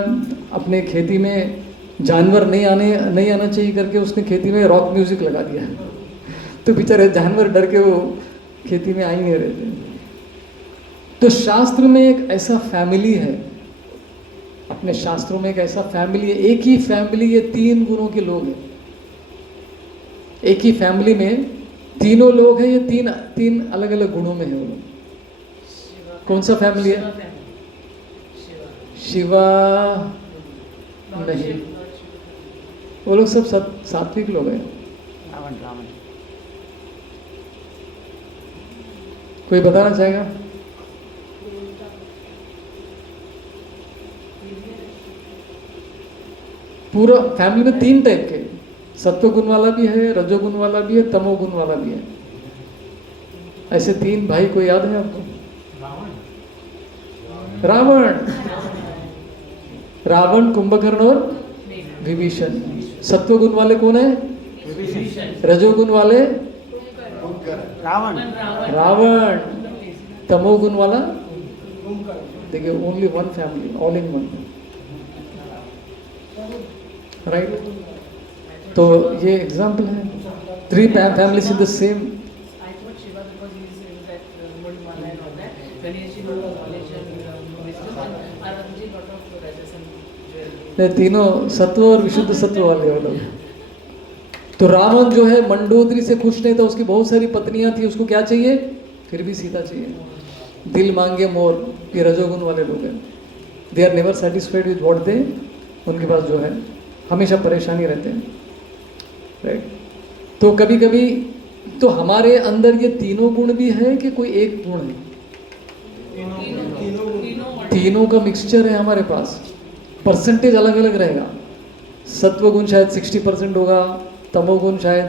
अपने खेती में जानवर नहीं आना चाहिए करके उसने खेती में रॉक म्यूजिक लगा दिया, तो बेचारे जानवर डर के वो खेती में आ ही नहीं रहे थे। तो शास्त्र में एक ऐसा फैमिली है, अपने शास्त्रों में एक ऐसा फैमिली है, एक ही फैमिली, ये 3 गुणों के लोग हैं। एक ही फैमिली में तीनों लोग हैं, ये तीन अलग अलग गुणों में है वो लोग। कौन सा फैमिली है? शिवा नहीं, वो लोग सब सात्विक लोग हैं। रावण कोई बताना चाहेगा? पूरा फैमिली में 3 टाइप के, सत्व गुण वाला भी है, रजोगुण वाला भी है, तमोगुण वाला भी है। ऐसे 3 भाई कोई याद है आपको? रावण, कुंभकर्ण और विभीषण। सत्व गुण वाले कौन है? रजोगुण वाले रावण। तमोगुण वाला देखिए, only 1 family, all in 1, right? तो ये एग्जाम्पल है, 3 फैमिलीज इन द सेम। नहीं, तीनों सत्व और विशुद्ध सत्व वाले वो लोग। तो रावण जो है मंडोदरी से खुश नहीं था, उसकी बहुत सारी पत्नियां थी, उसको क्या चाहिए? फिर भी सीता चाहिए। दिल मांगे मोर, ये रजोगुण वाले लोग हैं। They are never satisfied with what they, उनके पास जो है हमेशा परेशानी रहते हैं, राइट? तो कभी कभी तो हमारे अंदर ये तीनों गुण भी है कि कोई एक गुण है? तीनों का मिक्सचर है हमारे पास, परसेंटेज अलग अलग रहेगा। सत्व गुण शायद 60% होगा, तमोगुण शायद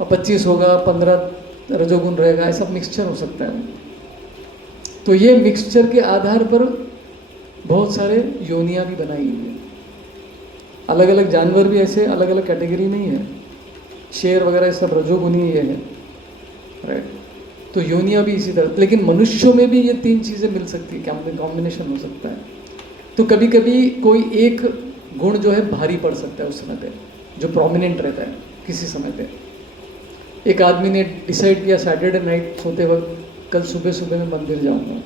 25 होगा, 15 रजोगुण रहेगा, ऐसा मिक्सचर हो सकता है। तो ये मिक्सचर के आधार पर बहुत सारे योनियां भी बनाई हुई है। अलग अलग जानवर भी ऐसे अलग अलग कैटेगरी में ही है, शेर वगैरह सब रजोगुणी ही है, राइट? तो योनियां भी इसी तरह, लेकिन मनुष्यों में भी ये 3 चीज़ें मिल सकती है, कॉम्बिनेशन हो सकता है। तो कभी कभी कोई एक गुण जो है भारी पड़ सकता है उस समय पे, जो प्रोमिनेंट रहता है किसी समय पे। एक आदमी ने डिसाइड किया सैटरडे नाइट सोते वक्त, कल सुबह सुबह मैं मंदिर जाऊंगा।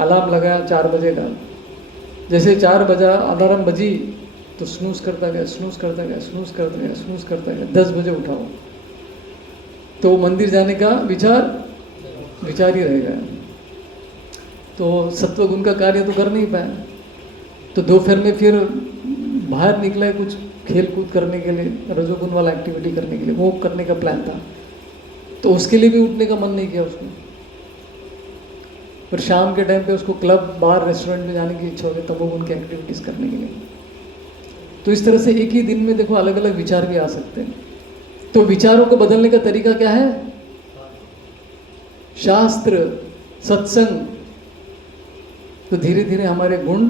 अलार्म लगाया 4 बजे का, जैसे 4 बजा अलार्म बजी तो स्नूज करता गया, 10 बजे उठाओ। तो मंदिर जाने का विचार विचार ही रह गया। तो सत्व गुण का कार्य तो कर नहीं पाया, तो दोपहर में फिर बाहर निकला कुछ खेल कूद करने के लिए, रजोगुण वाला एक्टिविटी करने के लिए, वो करने का प्लान था। तो उसके लिए भी उठने का मन नहीं किया उसको। फिर शाम के टाइम पे उसको क्लब, बार, रेस्टोरेंट में जाने की इच्छा हो गई तमोगुण की एक्टिविटीज़ करने के लिए। तो इस तरह से एक ही दिन में देखो अलग अलग विचार भी आ सकते हैं। तो विचारों को बदलने का तरीका क्या है? शास्त्र, सत्संग। तो धीरे धीरे हमारे गुण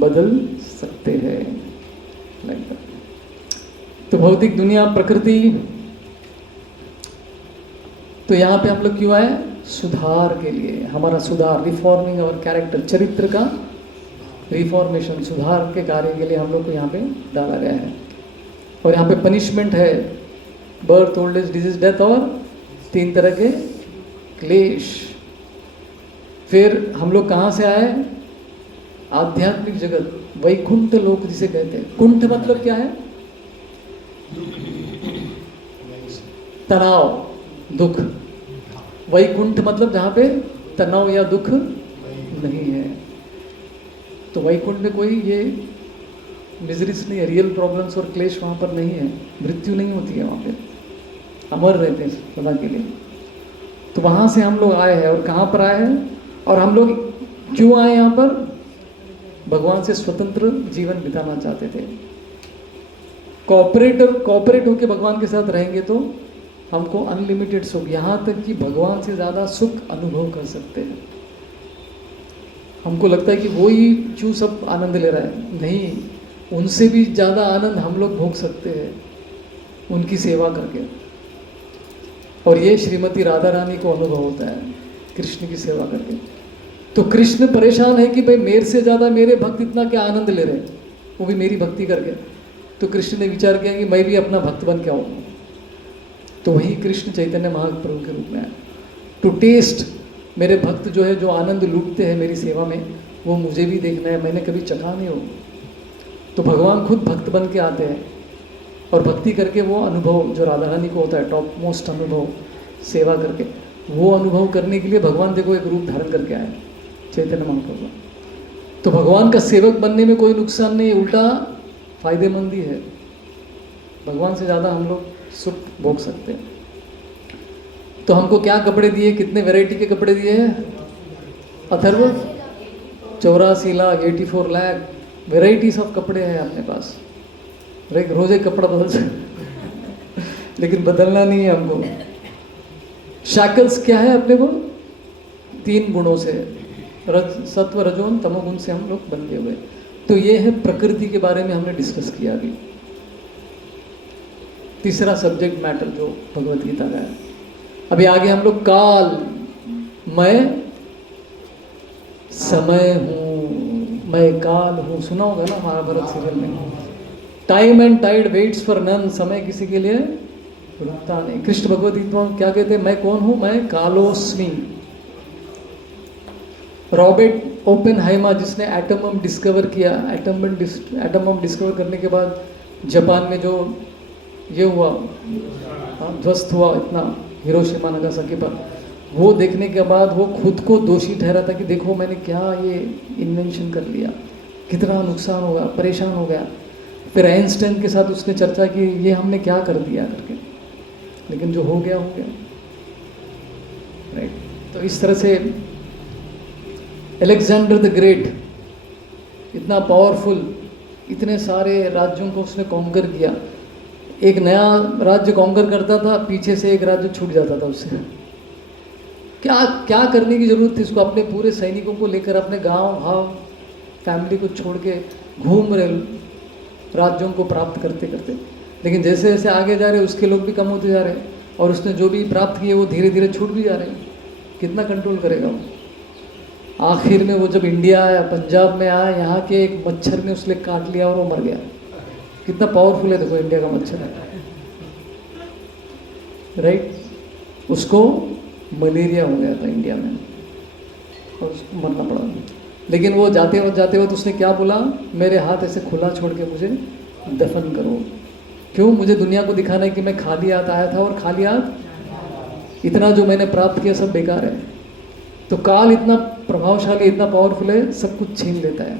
बदल सकते हैं। तो भौतिक दुनिया, प्रकृति, तो यहाँ पे हम लोग क्यों आए? सुधार के लिए, हमारा सुधार, रिफॉर्मिंग अवर कैरेक्टर, चरित्र का रिफॉर्मेशन, सुधार के कार्य के लिए हम लोग को यहाँ पे डाला गया है। और यहाँ पे पनिशमेंट है, birth, old age, disease, death और 3 तरह के क्लेश। फिर हम लोग कहाँ से आए? आध्यात्मिक जगत, वैकुंठ लोक जिसे कहते हैं। कुंठ मतलब क्या है? तनाव, दुख। वैकुंठ मतलब जहाँ पे तनाव या दुख नहीं है। तो वैकुंठ में कोई ये मिजरीज नहीं है, रियल प्रॉब्लम्स और क्लेश वहाँ पर नहीं है, मृत्यु नहीं होती है वहाँ पे, अमर रहते हैं सदा के लिए। तो वहाँ से हम लोग आए हैं। और कहाँ पर आए हैं? और हम लोग क्यों आए यहाँ पर? भगवान से स्वतंत्र जीवन बिताना चाहते थे। कॉपरेट होकर भगवान के साथ रहेंगे तो हमको अनलिमिटेड सुख, यहाँ तक कि भगवान से ज़्यादा सुख अनुभव कर सकते हैं। हमको लगता है कि वो ही क्यों सब आनंद ले रहा है, नहीं, उनसे भी ज़्यादा आनंद हम लोग भोग सकते हैं उनकी सेवा करके। और ये श्रीमती राधा रानी को अनुभव होता है कृष्ण की सेवा करके। तो कृष्ण परेशान है कि भाई मेरे से ज़्यादा मेरे भक्त इतना क्या आनंद ले रहे हैं, वो भी मेरी भक्ति करके। तो कृष्ण ने विचार किया कि मैं भी अपना भक्त बन के आऊँ। तो वही कृष्ण चैतन्य महाप्रभु के रूप में आया, टू टेस्ट। मेरे भक्त जो है, जो आनंद लूटते हैं मेरी सेवा में, वो मुझे भी देखना है, मैंने कभी चखा नहीं हो। तो भगवान खुद भक्त बन के आते हैं और भक्ति करके वो अनुभव जो राधा रानी को होता है, टॉप मोस्ट अनुभव सेवा करके, वो अनुभव करने के लिए भगवान देखो एक रूप धारण करके आए, चैतन्य महाप्रभु। तो भगवान का सेवक बनने में कोई नुकसान नहीं, उल्टा फायदेमंद ही है। भगवान से ज़्यादा हम लोग सुख भोग सकते हैं। तो हमको क्या कपड़े दिए, कितने वैरायटी के कपड़े दिए हैं? अथर्व 84 लाख, 84 लाख वेराइटीज ऑफ कपड़े हैं अपने पास। रोज एक कपड़ा बदल सकते लेकिन बदलना नहीं है हमको। शैकल्स क्या है अपने को? 3 गुणों से, सत्व, रजोन, तमोगुण से हम लोग बंधे हुए। तो ये है प्रकृति के बारे में हमने डिस्कस किया अभी। तीसरा सब्जेक्ट मैटर जो भगवत गीता का है। अभी आगे हम लोग काल, मैं समय हूँ, मैं काल हूँ, सुना होगा ना महाभारत सीरियल में। Time and tide waits for none, समय किसी के लिए रुकता नहीं। कृष्ण भगवत गीता में क्या कहते हैं? मैं कौन हूँ? मैं कालोस्मी। रॉबर्ट ओपेनहाइमर जिसने एटम बम डिस्कवर किया, एटम बम डिस्कवर करने के बाद जापान में जो ये हुआ, ध्वस्त हुआ इतना हिरोशिमा नागासाकी पर, वो देखने के बाद वो खुद को दोषी ठहरा था कि देखो मैंने क्या ये इन्वेंशन कर लिया, कितना नुकसान होगा, परेशान हो गया। फिर आइंस्टाइन के साथ उसने चर्चा की ये हमने क्या कर दिया करके, लेकिन जो हो गया हो गया, राइट। तो इस तरह से अलेक्जेंडर द ग्रेट इतना पावरफुल, इतने सारे राज्यों को उसने कॉन्कर किया। एक नया राज्य कॉन्कर करता था, पीछे से एक राज्य छूट जाता था उससे। क्या क्या करने की जरूरत थी उसको? अपने पूरे सैनिकों को लेकर अपने गांव भाव फैमिली को छोड़ के घूम रहे राज्यों को प्राप्त करते करते। लेकिन जैसे जैसे आगे जा रहे उसके लोग भी कम होते जा रहे हैं और उसने जो भी प्राप्त किए वो धीरे धीरे छूट भी जा रहे हैं। कितना कंट्रोल करेगा वो? आखिर में वो जब इंडिया आया, पंजाब में आया, यहाँ के एक मच्छर ने उसने काट लिया और वो मर गया। कितना पावरफुल है देखो इंडिया का मच्छर है, राइट। उसको मलेरिया हो गया था इंडिया में और उसको मरना पड़ा। लेकिन वो जाते वक्त उसने क्या बोला? मेरे हाथ ऐसे खुला छोड़ के मुझे दफन करो। क्यों? मुझे दुनिया को दिखाना है कि मैं खाली हाथ आया था और खाली हाथ इतना जो मैंने प्राप्त किया सब बेकार है। तो काल इतना प्रभावशाली, इतना पावरफुल है, सब कुछ छीन लेता है,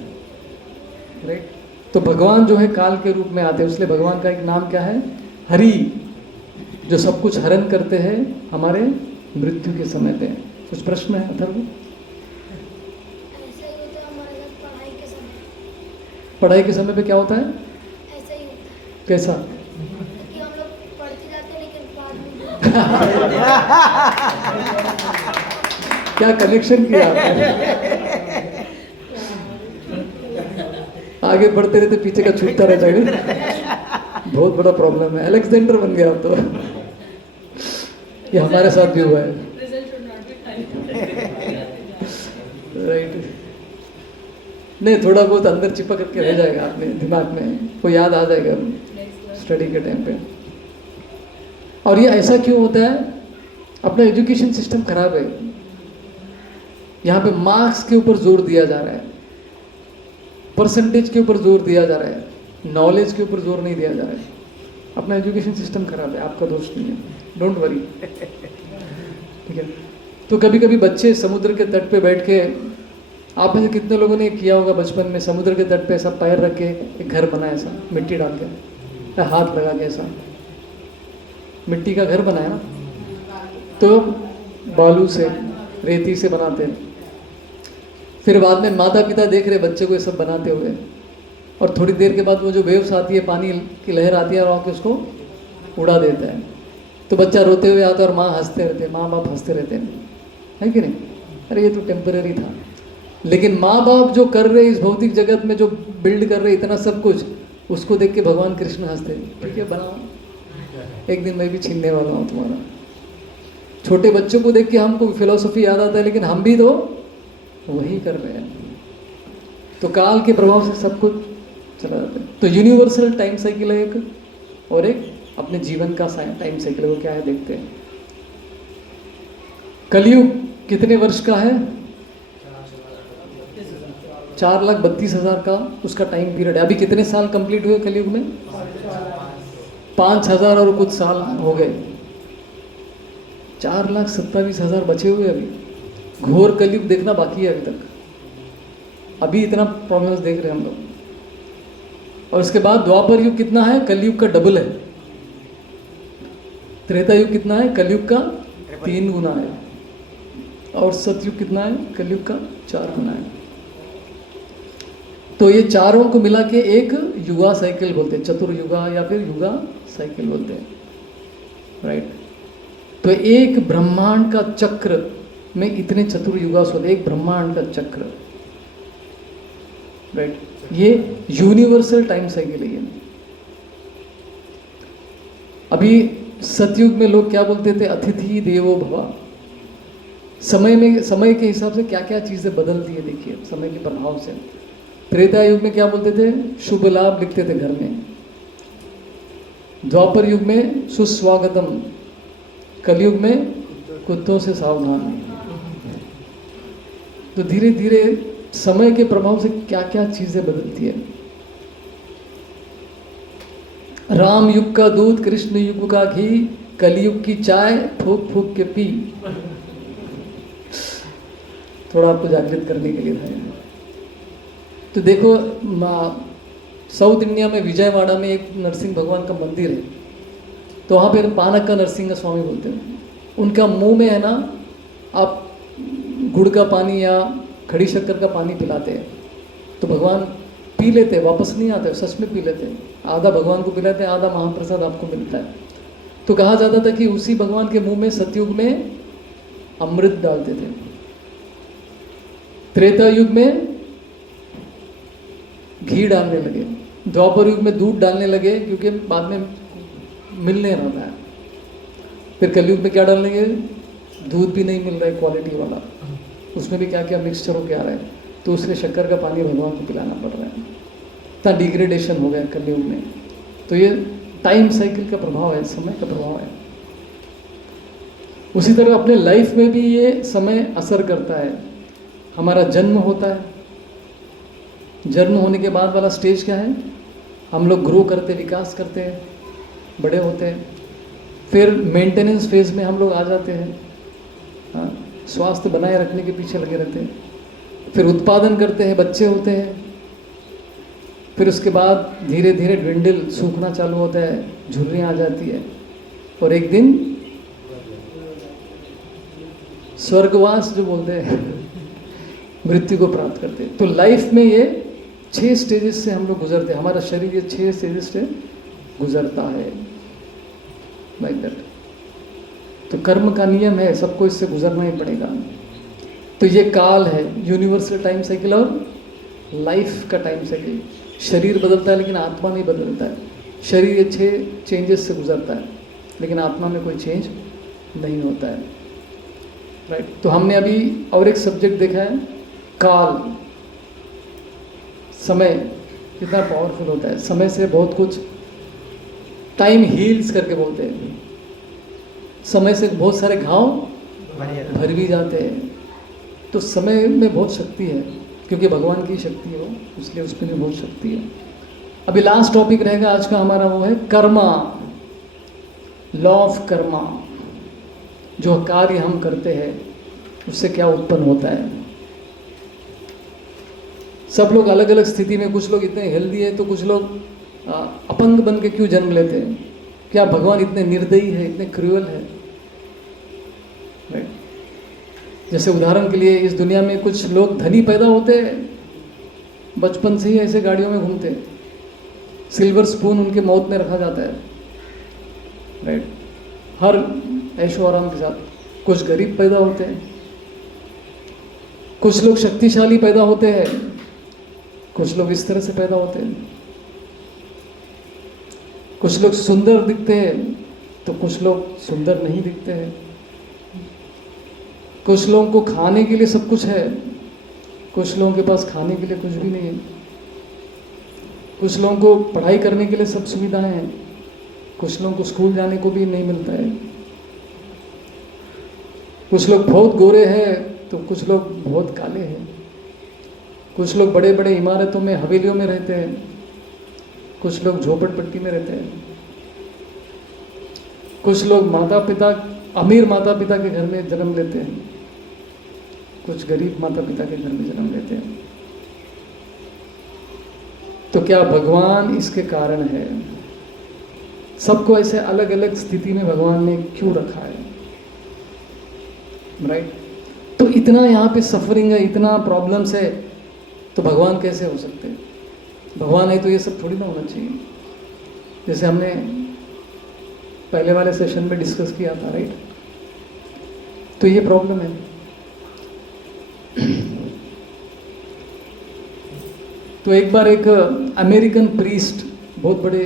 राइट। तो भगवान जो है काल के रूप में आते हैं, इसलिए भगवान का एक नाम क्या है, हरि, जो सब कुछ हरण करते हैं हमारे मृत्यु के समय पे। कुछ प्रश्न है अथर्व? ऐसा ही होता है हमारे साथ पढ़ाई के समय। पढ़ाई के समय पे क्या होता है? ऐसा ही होता है कैसा? कि हम लोग पढ़ते जाते हैं लेकिन बाद में क्या कनेक्शन किया आपने? आगे बढ़ते रहते पीछे का छूटता रहता है। बहुत बड़ा प्रॉब्लम है, अलेक्जेंडर बन गया अब तो। ये हमारे साथ भी हुआ है, राइट। नहीं, थोड़ा बहुत अंदर चिपक करके रह जाएगा अपने दिमाग में, वो याद आ जाएगा स्टडी के टाइम पे। और ये ऐसा क्यों होता है? अपना एजुकेशन सिस्टम खराब है। यहाँ पे मार्क्स के ऊपर जोर दिया जा रहा है, परसेंटेज के ऊपर जोर दिया जा रहा है, नॉलेज के ऊपर जोर नहीं दिया जा रहा है। अपना एजुकेशन सिस्टम खराब है, आपका दोष नहीं है, डोंट वरी, ठीक है। तो कभी कभी बच्चे समुद्र के तट पे बैठ के, आप में से कितने लोगों ने किया होगा बचपन में, समुद्र के तट पे ऐसा पैर रख के एक घर बनाया, ऐसा मिट्टी डाल के, हाथ लगा के ऐसा मिट्टी का घर बनाया ना, तो बालू से, रेती से बनाते हैं। फिर बाद में माता पिता देख रहे बच्चे को ये सब बनाते हुए, और थोड़ी देर के बाद वो जो वेव्स आती है, पानी की लहर आती है, और आके उसको उड़ा देता है। तो बच्चा रोते हुए आता है और माँ हंसते रहते हैं, माँ बाप हंसते रहते हैं, है कि नहीं? अरे ये तो टेम्पररी था। लेकिन माँ बाप जो कर रहे इस भौतिक जगत में, जो बिल्ड कर रहे इतना सब कुछ, उसको देख के भगवान कृष्ण हंसते हैं, ठीक है बनाओ, एक दिन मैं भी छीनने वाला हूँ तुम्हारा। छोटे बच्चों को देख के हमको फिलोसफी याद आता है, लेकिन हम भी तो वही कर रहे हैं। तो काल के प्रभाव से सब कुछ चला जाता है। तो यूनिवर्सल टाइम साइकिल है एक, और एक अपने जीवन का टाइम साइकिल, वो क्या है देखते हैं। कलयुग कितने वर्ष का है? 4,32,000 का उसका टाइम पीरियड है। अभी कितने साल कंप्लीट हुए कलयुग में? 5,000 और कुछ साल हो गए, 4,27,000 बचे हुए अभी। घोर कलयुग देखना बाकी है अभी तक, अभी इतना प्रॉब्लम्स देख रहे हैं हम लोग। और उसके बाद द्वापर युग कितना है? कलयुग का डबल है। त्रेता युग कितना है? कलयुग का 3 गुना है। और सतयुग कितना है? कलयुग का 4 गुना है। तो ये चारों को मिला के एक युगा साइकिल बोलते हैं, चतुर्युगा या फिर युगा साइकिल बोलते हैं, राइट। तो एक ब्रह्मांड का चक्र में इतने चतुर्युगा होते, एक ब्रह्मांड का चक्र, राइट। ये यूनिवर्सल टाइम साइकिल है ये। अभी सतयुग में लोग क्या बोलते थे? अतिथि देवो भव। समय में, समय के हिसाब से क्या क्या चीज़ें बदलती है, देखिए समय के प्रभाव से। त्रेता युग में क्या बोलते थे? शुभ लाभ लिखते थे घर में। द्वापर युग में सुस्वागतम, कलयुग में कुत्तों से सावधान। तो धीरे धीरे समय के प्रभाव से क्या क्या चीजें बदलती है। राम युग का दूध, कृष्ण युग का घी, कलयुग की चाय फूक फूक के पी। थोड़ा आपको जागृत करने के लिए था। तो देखो, साउथ इंडिया में विजयवाड़ा में एक नरसिंह भगवान का मंदिर है, तो वहाँ पे पानक्का नरसिंह स्वामी बोलते हैं। उनका मुंह में है ना, आप गुड़ का पानी या खड़ी शक्कर का पानी पिलाते हैं तो भगवान पी लेते हैं, वापस नहीं आते, सच में पी लेते हैं। आधा भगवान को पिलाते हैं, आधा महाप्रसाद आपको मिलता है। तो कहा जाता था कि उसी भगवान के मुंह में सतयुग में अमृत डालते थे, त्रेता युग में घी डालने लगे, द्वापर युग में दूध डालने लगे क्योंकि बाद में मिल नहीं रहा है। फिर कलयुग में क्या डालने लगे? दूध भी नहीं मिल रहा है क्वालिटी वाला, उसमें भी क्या क्या मिक्सचर हो के आ रहा है, तो उसने शक्कर का पानी भगवान को पिलाना पड़ रहा है। इतना डिग्रेडेशन हो गया कलयुग में। तो ये टाइम साइकिल का प्रभाव है, समय का प्रभाव है। उसी तरह अपने लाइफ में भी ये समय असर करता है। हमारा जन्म होता है, जन्म होने के बाद वाला स्टेज क्या है? हम लोग ग्रो करते, विकास करते हैं, बड़े होते हैं। फिर मेंटेनेंस फेज में हम लोग आ जाते हैं। हाँ, स्वास्थ्य बनाए रखने के पीछे लगे रहते हैं, फिर उत्पादन करते हैं, बच्चे होते हैं, फिर उसके बाद धीरे धीरे ड्विंडल सूखना चालू होता है, झुर्रियाँ आ जाती है, और एक दिन स्वर्गवास जो बोलते हैं मृत्यु को प्राप्त करते हैं। तो लाइफ में ये 6 स्टेजेस से हम लोग गुजरते हैं, हमारा शरीर ये 6 स्टेजेस से गुजरता है, लाइक दैट। तो कर्म का नियम है, सबको इससे गुजरना ही पड़ेगा। तो ये काल है, यूनिवर्सल टाइम साइकिल और लाइफ का टाइम साइकिल। शरीर बदलता है लेकिन आत्मा नहीं बदलता है। शरीर ये 6 चेंजेस से गुजरता है, लेकिन आत्मा में कोई चेंज नहीं होता है, राइट। तो हमने अभी और एक सब्जेक्ट देखा है, काल, समय कितना पावरफुल होता है। समय से बहुत कुछ, टाइम हील्स करके बोलते हैं, समय से बहुत सारे घाव भर भी जाते हैं। तो समय में बहुत शक्ति है, क्योंकि भगवान की शक्ति है वो, इसलिए उसमें भी बहुत शक्ति है। अभी लास्ट टॉपिक रहेगा आज का हमारा, वो है कर्मा, लॉ ऑफ कर्मा। जो कार्य हम करते हैं उससे क्या उत्पन्न होता है। सब लोग अलग अलग स्थिति में, कुछ लोग इतने हेल्दी है तो कुछ लोग अपंग बन के क्यों जन्म लेते हैं। क्या भगवान इतने निर्दयी है, इतने क्रूअल है, राइट। जैसे उदाहरण के लिए इस दुनिया में कुछ लोग धनी पैदा होते हैं, बचपन से ही ऐसे गाड़ियों में घूमते हैं, सिल्वर स्पून उनके मौत में रखा जाता है, राइट, हर ऐशो आराम के साथ। कुछ गरीब पैदा होते हैं, कुछ लोग शक्तिशाली पैदा होते हैं, कुछ लोग इस तरह से पैदा होते हैं। कुछ लोग सुंदर दिखते हैं तो कुछ लोग सुंदर नहीं दिखते हैं। कुछ लोगों को खाने के लिए सब कुछ है, कुछ लोगों के पास खाने के लिए कुछ भी नहीं है। कुछ लोगों को पढ़ाई करने के लिए सब सुविधाएं हैं, कुछ लोगों को स्कूल जाने को भी नहीं मिलता है। कुछ लोग बहुत गोरे हैं तो कुछ लोग बहुत काले हैं। कुछ लोग बड़े बड़े इमारतों में, हवेलियों में रहते हैं, कुछ लोग झोपड़पट्टी में रहते हैं। कुछ लोग माता पिता, अमीर माता पिता के घर में जन्म लेते हैं, कुछ गरीब माता पिता के घर में जन्म लेते हैं। तो क्या भगवान इसके कारण है? सबको ऐसे अलग अलग स्थिति में भगवान ने क्यों रखा है, राइट। तो इतना यहाँ पे सफरिंग है, इतना प्रॉब्लम्स है, तो भगवान कैसे हो सकते हैं? भगवान है तो ये सब थोड़ी ना होना चाहिए। जैसे हमने पहले वाले सेशन में डिस्कस किया था, राइट। तो ये प्रॉब्लम है। तो एक बार एक अमेरिकन प्रीस्ट, बहुत बड़े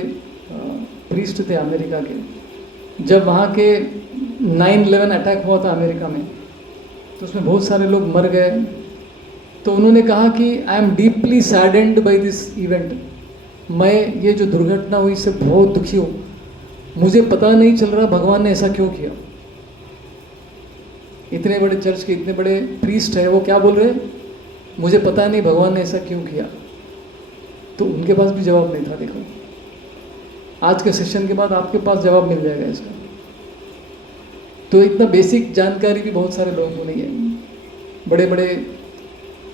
प्रीस्ट थे अमेरिका के, जब वहाँ के 9/11 अटैक हुआ था अमेरिका में, तो उसमें बहुत सारे लोग मर गए। तो उन्होंने कहा कि I am deeply saddened by this event. मैं ये जो दुर्घटना हुई इससे बहुत दुखी हूँ, मुझे पता नहीं चल रहा भगवान ने ऐसा क्यों किया। इतने बड़े चर्च के इतने बड़े प्रीस्ट है, वो क्या बोल रहे हैं, मुझे पता नहीं भगवान ने ऐसा क्यों किया। तो उनके पास भी जवाब नहीं था। देखो, आज के सेशन के बाद आपके पास जवाब मिल जाएगा इसका। तो इतना बेसिक जानकारी भी बहुत सारे लोगों को नहीं है। बड़े बड़े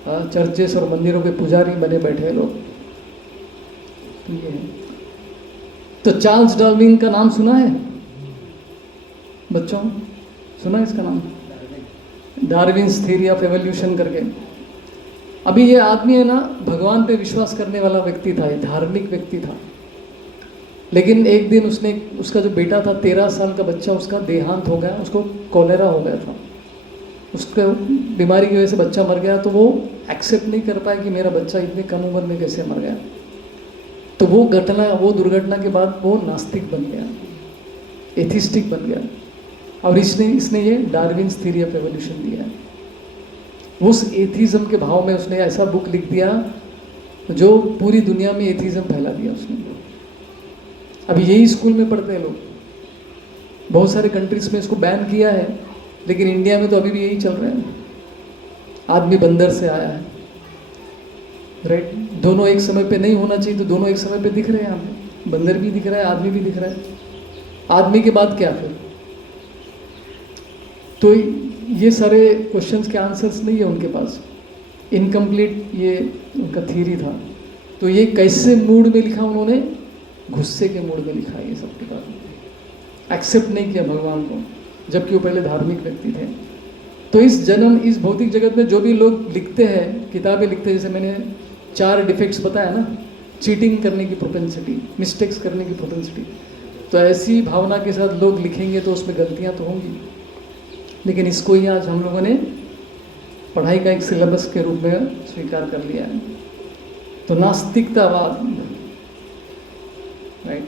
चर्चेस और मंदिरों के पुजारी बने बैठे हैं लोग। तो ये है। तो चार्ल्स डार्विन का नाम सुना है बच्चों? सुना है इसका नाम? डार्विन्स थ्योरी ऑफ एवोल्यूशन करके। अभी ये आदमी है ना, भगवान पे विश्वास करने वाला व्यक्ति था, ये धार्मिक व्यक्ति था। लेकिन एक दिन उसका जो बेटा था, 13 साल का बच्चा, उसका देहांत हो गया, उसको कॉलेरा हो गया था। उसका बीमारी की वजह से बच्चा मर गया। तो वो एक्सेप्ट नहीं कर पाया कि मेरा बच्चा इतने कम उम्र में कैसे मर गया। तो वो दुर्घटना के बाद वो नास्तिक बन गया, एथिस्टिक बन गया। और इसने ये डार्विन्स थ्योरी ऑफ एवोल्यूशन दिया। उस एथिज्म के भाव में उसने ऐसा बुक लिख दिया जो पूरी दुनिया में एथिज्म फैला दिया उसने। अभी यही स्कूल में पढ़ते हैं लोग, बहुत सारे कंट्रीज में इसको बैन किया है, लेकिन इंडिया में तो अभी भी यही चल रहा है। आदमी बंदर से आया है, राइट। दोनों एक समय पे नहीं होना चाहिए, तो दोनों एक समय पे दिख रहे हैं यहाँ पे। बंदर भी दिख रहा है, आदमी भी दिख रहा है। आदमी के बाद क्या फिर? तो ये सारे क्वेश्चंस के आंसर्स नहीं है उनके पास, इनकम्प्लीट ये उनका थ्योरी था। तो ये कैसे मूड में लिखा उन्होंने, गुस्से के मूड में लिखा ये सब किताब। एक्सेप्ट नहीं किया भगवान को, जबकि वो पहले धार्मिक व्यक्ति थे। तो इस भौतिक जगत में जो भी लोग लिखते हैं, किताबें लिखते हैं, जैसे मैंने 4 डिफेक्ट्स बताया ना, चीटिंग करने की प्रोपेंसिटी, मिस्टेक्स करने की प्रोपेंसिटी, तो ऐसी भावना के साथ लोग लिखेंगे तो उसमें गलतियां तो होंगी। लेकिन इसको ही आज हम लोगों ने पढ़ाई का एक सिलेबस के रूप में स्वीकार कर लिया है। तो नास्तिकतावाद, राइट।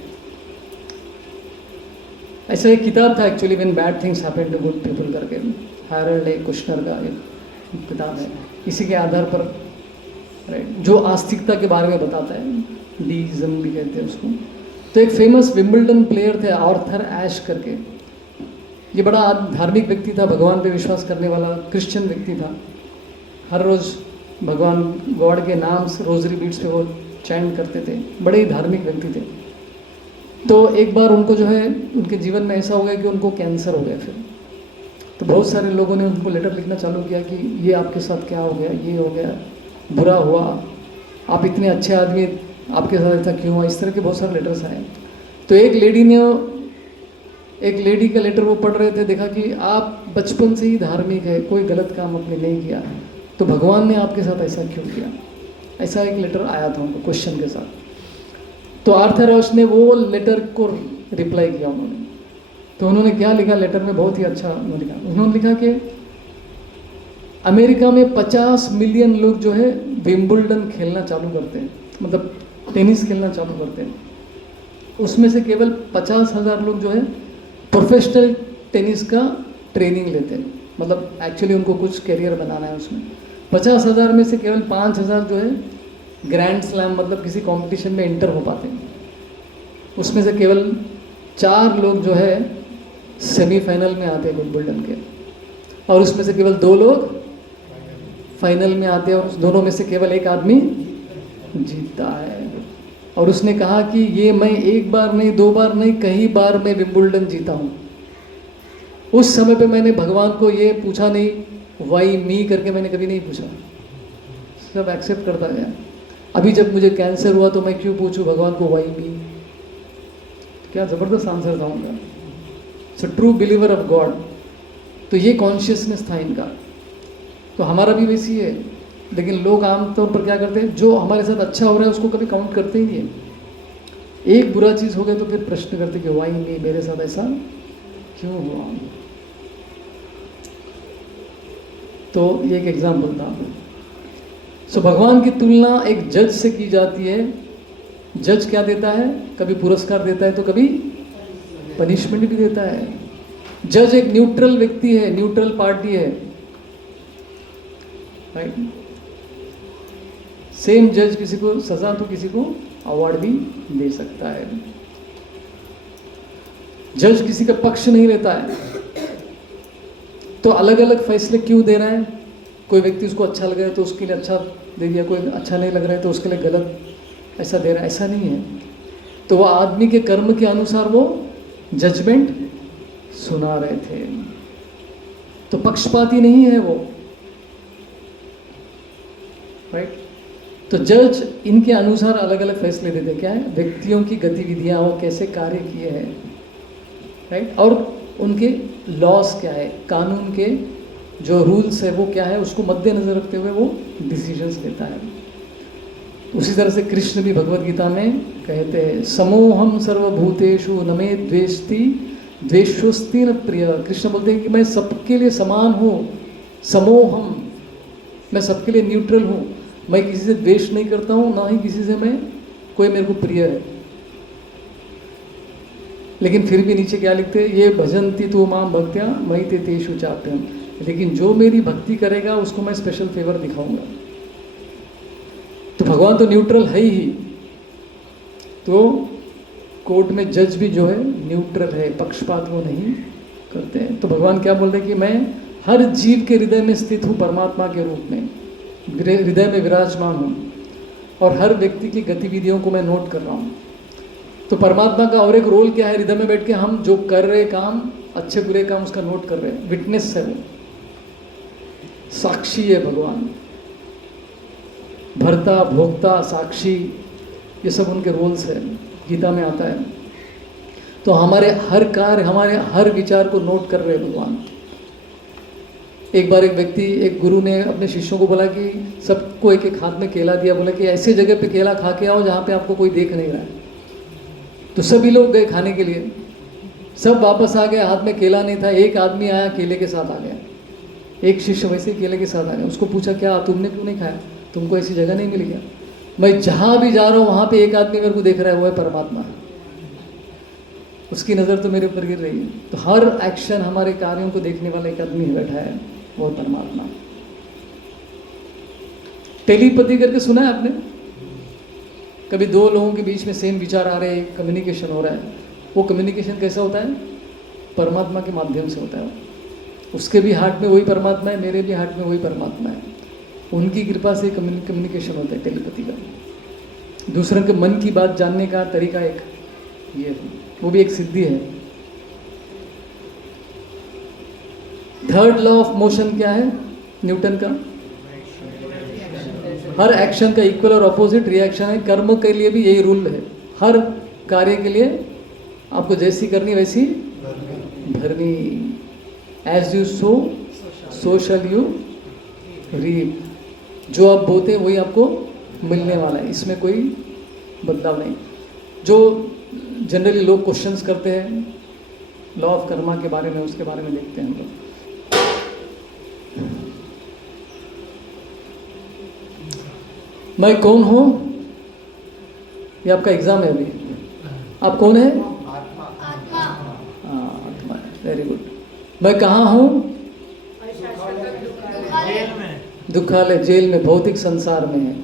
ऐसा एक किताब था actually, when bad things happen to good people करके, हैरल्ड ए कुश्नर का एक किताब है, इसी के आधार पर, राइट, जो आस्तिकता के बारे में बताता है, डीइज्म भी कहते हैं उसको। तो एक फेमस विंबलडन प्लेयर थे आर्थर एश करके, ये बड़ा धार्मिक व्यक्ति था, भगवान पे विश्वास करने वाला क्रिश्चियन व्यक्ति था। हर रोज़ भगवान गॉड के नाम से रोजरी बीट्स पे वो चैंट करते थे, बड़े ही धार्मिक व्यक्ति थे। तो एक बार उनको जो है, उनके जीवन में ऐसा हो गया कि उनको कैंसर हो गया। फिर तो बहुत सारे लोगों ने उनको लेटर लिखना चालू किया कि ये आपके साथ क्या हो गया, ये हो गया, बुरा हुआ, आप इतने अच्छे आदमी, आपके साथ ऐसा क्यों हुआ, इस तरह के बहुत सारे लेटर्स आए। तो एक लेडी का लेटर वो पढ़ रहे थे, देखा कि आप बचपन से ही धार्मिक है, कोई गलत काम आपने नहीं किया, तो भगवान ने आपके साथ ऐसा क्यों किया। ऐसा एक लेटर आया था उनको क्वेश्चन के साथ। तो आर्थर एश ने वो लेटर को रिप्लाई किया उन्होंने। तो उन्होंने क्या लिखा लेटर में, बहुत ही अच्छा उन्होंने लिखा कि अमेरिका में 50 मिलियन लोग जो है विंबलडन खेलना चालू करते हैं, मतलब टेनिस खेलना चालू करते हैं, उसमें से केवल 50,000 लोग जो है प्रोफेशनल टेनिस का ट्रेनिंग लेते हैं, मतलब एक्चुअली उनको कुछ करियर बनाना है उसमें। 50,000 में से केवल 5,000 जो है ग्रैंड स्लैम, मतलब किसी कंपटीशन में इंटर हो पाते हैं। उसमें से केवल 4 लोग जो है सेमीफाइनल में आते हैं विंबलडन के, और उसमें से केवल 2 लोग फाइनल में आते हैं, और उस दोनों में से केवल एक आदमी जीतता है। और उसने कहा कि ये मैं 1 बार नहीं, 2 बार नहीं, कई बार मैं विंबलडन जीता हूँ। उस समय पे मैंने भगवान को ये पूछा नहीं, वाई मी करके मैंने कभी नहीं पूछा, सब एक्सेप्ट करता गया। अभी जब मुझे कैंसर हुआ तो मैं क्यों पूछूं भगवान को वाई मी, क्या ज़बरदस्त आंसर था उनका। So true believer of God. तो ये कॉन्शियसनेस था इनका। तो हमारा भी वैसी है, लेकिन लोग आमतौर पर क्या करते हैं, जो हमारे साथ अच्छा हो रहा है उसको कभी काउंट करते ही नहीं है। एक बुरा चीज़ हो गया तो फिर प्रश्न करते कि वाई मी, मेरे साथ ऐसा क्यों हुआ। तो ये एक एग्जाम्पल था। सो भगवान की तुलना एक जज से की जाती है। जज क्या देता है, कभी पुरस्कार देता है तो कभी पनिशमेंट भी देता है। जज एक न्यूट्रल व्यक्ति है, न्यूट्रल पार्टी है, राइट। सेम जज किसी को सजा तो किसी को अवार्ड भी दे सकता है। जज किसी का पक्ष नहीं लेता है। तो अलग अलग फैसले क्यों दे रहा है, कोई व्यक्ति उसको अच्छा लग रहा है तो उसके लिए अच्छा दे दिया, कोई अच्छा नहीं लग रहा है तो उसके लिए गलत ऐसा दे रहा है, ऐसा नहीं है। तो वह आदमी के कर्म के अनुसार वो जजमेंट सुना रहे थे। तो पक्षपाती नहीं है वो, राइट। तो जज इनके अनुसार अलग अलग फैसले देते हैं। क्या है, व्यक्तियों की गतिविधियां, वो कैसे कार्य किए हैं, राइट, और उनके लॉस क्या है, कानून के जो रूल्स है वो क्या है, उसको मद्देनजर रखते हुए वो डिसीजंस लेता है। उसी तरह से कृष्ण भी भगवत गीता में कहते हैं, समोहम सर्वभूतेषु न मे द्वेष्टि द्वेष्योस्ति न प्रिय। कृष्ण बोलते हैं कि मैं सबके लिए समान हूँ, समोहम, मैं सबके लिए न्यूट्रल हूँ, मैं किसी से द्वेष नहीं करता हूँ, ना ही किसी से मैं कोई मेरे को प्रिय है। लेकिन फिर भी नीचे क्या लिखते हैं, ये भजन्ति तो मां भक्त्या मयि ते तेषु चाप्यम, लेकिन जो मेरी भक्ति करेगा उसको मैं स्पेशल फेवर दिखाऊंगा। तो भगवान तो न्यूट्रल है ही। तो कोर्ट में जज भी जो है न्यूट्रल है, पक्षपात वो नहीं करते हैं। तो भगवान क्या बोल रहे हैं कि मैं हर जीव के हृदय में स्थित हूँ, परमात्मा के रूप में हृदय में विराजमान हूँ, और हर व्यक्ति की गतिविधियों को मैं नोट कर रहा हूँ। तो परमात्मा का और एक रोल क्या है, हृदय में बैठ के हम जो कर रहे काम, अच्छे बुरे काम, उसका नोट कर रहे हैं, विटनेस है वो। साक्षी है भगवान, भर्ता भोक्ता साक्षी, ये सब उनके रोल्स हैं, गीता में आता है। तो हमारे हर कार्य, हमारे हर विचार को नोट कर रहे हैं भगवान। एक बार एक गुरु ने अपने शिष्यों को बोला कि सबको एक एक हाथ में केला दिया, बोला कि ऐसे जगह पे केला खा के आओ जहाँ पे आपको कोई देख नहीं रहा है। तो सभी लोग गए खाने के लिए, सब वापस आ गए, हाथ में केला नहीं था। एक आदमी आया, केले के साथ आ गया, एक शिष्य वैसे ही केले के साथ आ गया। उसको पूछा, क्या तुमने क्यों नहीं खाया, तुमको ऐसी जगह नहीं मिली क्या? मैं जहाँ भी जा रहा हूँ वहाँ पे एक आदमी मेरे को देख रहा है, वो है परमात्मा, उसकी नज़र तो मेरे ऊपर गिर रही है। तो हर एक्शन, हमारे कार्यों को देखने वाला एक आदमी बैठा है, वो परमात्मा। टेलीपैथी करके सुना है आपने? कभी दो लोगों के बीच में सेम विचार आ रहे हैं, कम्युनिकेशन हो रहा है। वो कम्युनिकेशन कैसा होता है? परमात्मा के माध्यम से होता है। उसके भी हार्ट में वही परमात्मा है, मेरे भी हार्ट में वही परमात्मा है। उनकी कृपा से कम्युनिकेशन होता है टेलीपैथी का। दूसरों के मन की बात जानने का तरीका एक ये है, वो भी एक सिद्धि है। थर्ड लॉ ऑफ मोशन क्या है न्यूटन का? हर एक्शन का इक्वल और अपोजिट रिएक्शन है। कर्म के लिए भी यही रूल है, हर कार्य के लिए आपको जैसी करनी वैसी भरनी। As you sow so shall you reap. जो आप बोते हैं वही आपको मिलने वाला है, इसमें कोई बदलाव नहीं। जो जनरली लोग क्वेश्चंस करते हैं लॉ ऑफ कर्मा के बारे में, उसके बारे में देखते हैं हम लोग। मैं कौन हूँ? ये आपका एग्जाम है अभी। आप कौन है? आत्मा। हाँ, आत्मा है, वेरी गुड। मैं कहाँ हूँ? दुखालय, जेल में, भौतिक संसार में है।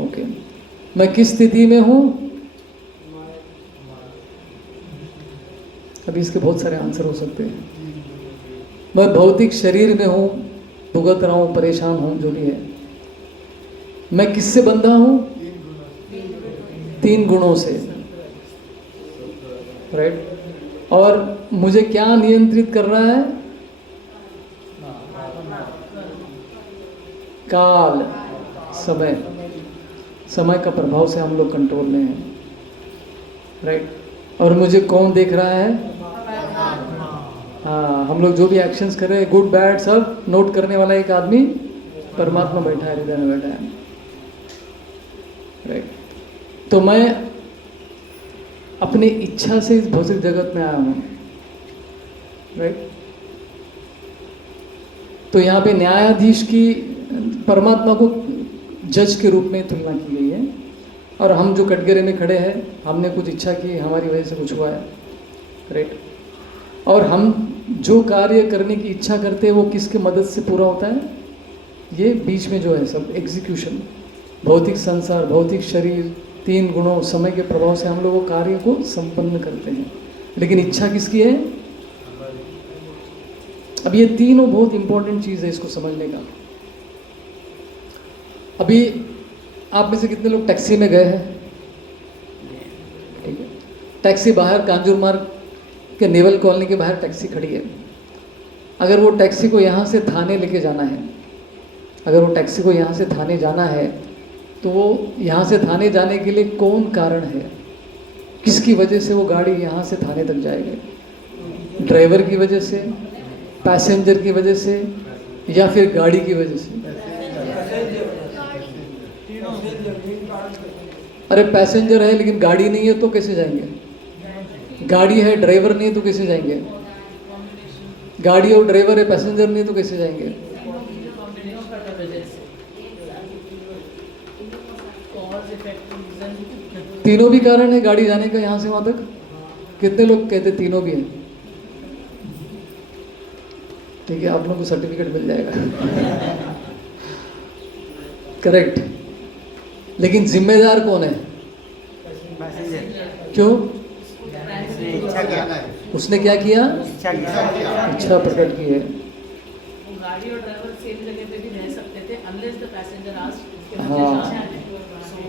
ओके। मैं किस स्थिति में हूँ? अभी इसके बहुत सारे आंसर हो सकते हैं। मैं भौतिक शरीर में हूँ, भुगत रहा हूँ, परेशान हूँ, जो भी है। मैं किससे बंधा हूँ? 3 गुणों से, राइट। और मुझे क्या नियंत्रित कर रहा है? काल, समय। समय का प्रभाव से हम लोग कंट्रोल में हैं, राइट। और मुझे कौन देख रहा है? हाँ, हम लोग जो भी एक्शंस कर रहे हैं, गुड बैड, सब नोट करने वाला एक आदमी परमात्मा बैठा है, हृदय में बैठा है, राइट। तो मैं अपनी इच्छा से इस भौतिक जगत में आया हूँ, राइट। तो यहाँ पे न्यायाधीश की, परमात्मा को जज के रूप में तुलना की गई है। और हम जो कटघरे में खड़े हैं, हमने कुछ इच्छा की, हमारी वजह से कुछ हुआ है, राइट। और हम जो कार्य करने की इच्छा करते हैं वो किसके मदद से पूरा होता है? ये बीच में जो है सब एग्जीक्यूशन, भौतिक संसार, भौतिक शरीर, 3 गुणों, समय के प्रभाव से हम लोग वो कार्य को संपन्न करते हैं। लेकिन इच्छा किसकी है? अब ये तीनों बहुत इंपॉर्टेंट चीज़ है इसको समझने का। अभी आप में से कितने लोग टैक्सी में गए हैं? ठीक है। टैक्सी बाहर कांजूर मार्ग के नेवल कॉलोनी के बाहर टैक्सी खड़ी है। अगर वो टैक्सी को यहाँ से थाने लेके जाना है, अगर वो टैक्सी को यहाँ से थाने जाना है, तो वो यहाँ से थाने जाने के लिए कौन कारण है? किसकी वजह से वो गाड़ी यहाँ से थाने तक जाएगी? ड्राइवर की वजह से, पैसेंजर की वजह से, या फिर गाड़ी की वजह से? अरे पैसेंजर है लेकिन गाड़ी नहीं है तो कैसे जाएंगे? गाड़ी है, ड्राइवर नहीं है तो कैसे जाएंगे? गाड़ी और ड्राइवर है, पैसेंजर नहीं है तो कैसे जाएंगे? तीनों भी कारण है गाड़ी जाने का यहाँ से वहाँ तक। कितने लोग कहते तीनों भी हैं? ठीक है, आप लोगों को सर्टिफिकेट मिल जाएगा। करेक्ट। लेकिन जिम्मेदार कौन है? पैसेंजर। क्यों? उसने इच्छा किया, उसने क्या किया? इच्छा किया। इच्छा प्रकट की है। वो गाड़ी और ड्राइवर सेम जगह पे भी रह सकते थे unless the passenger asked। हाँ,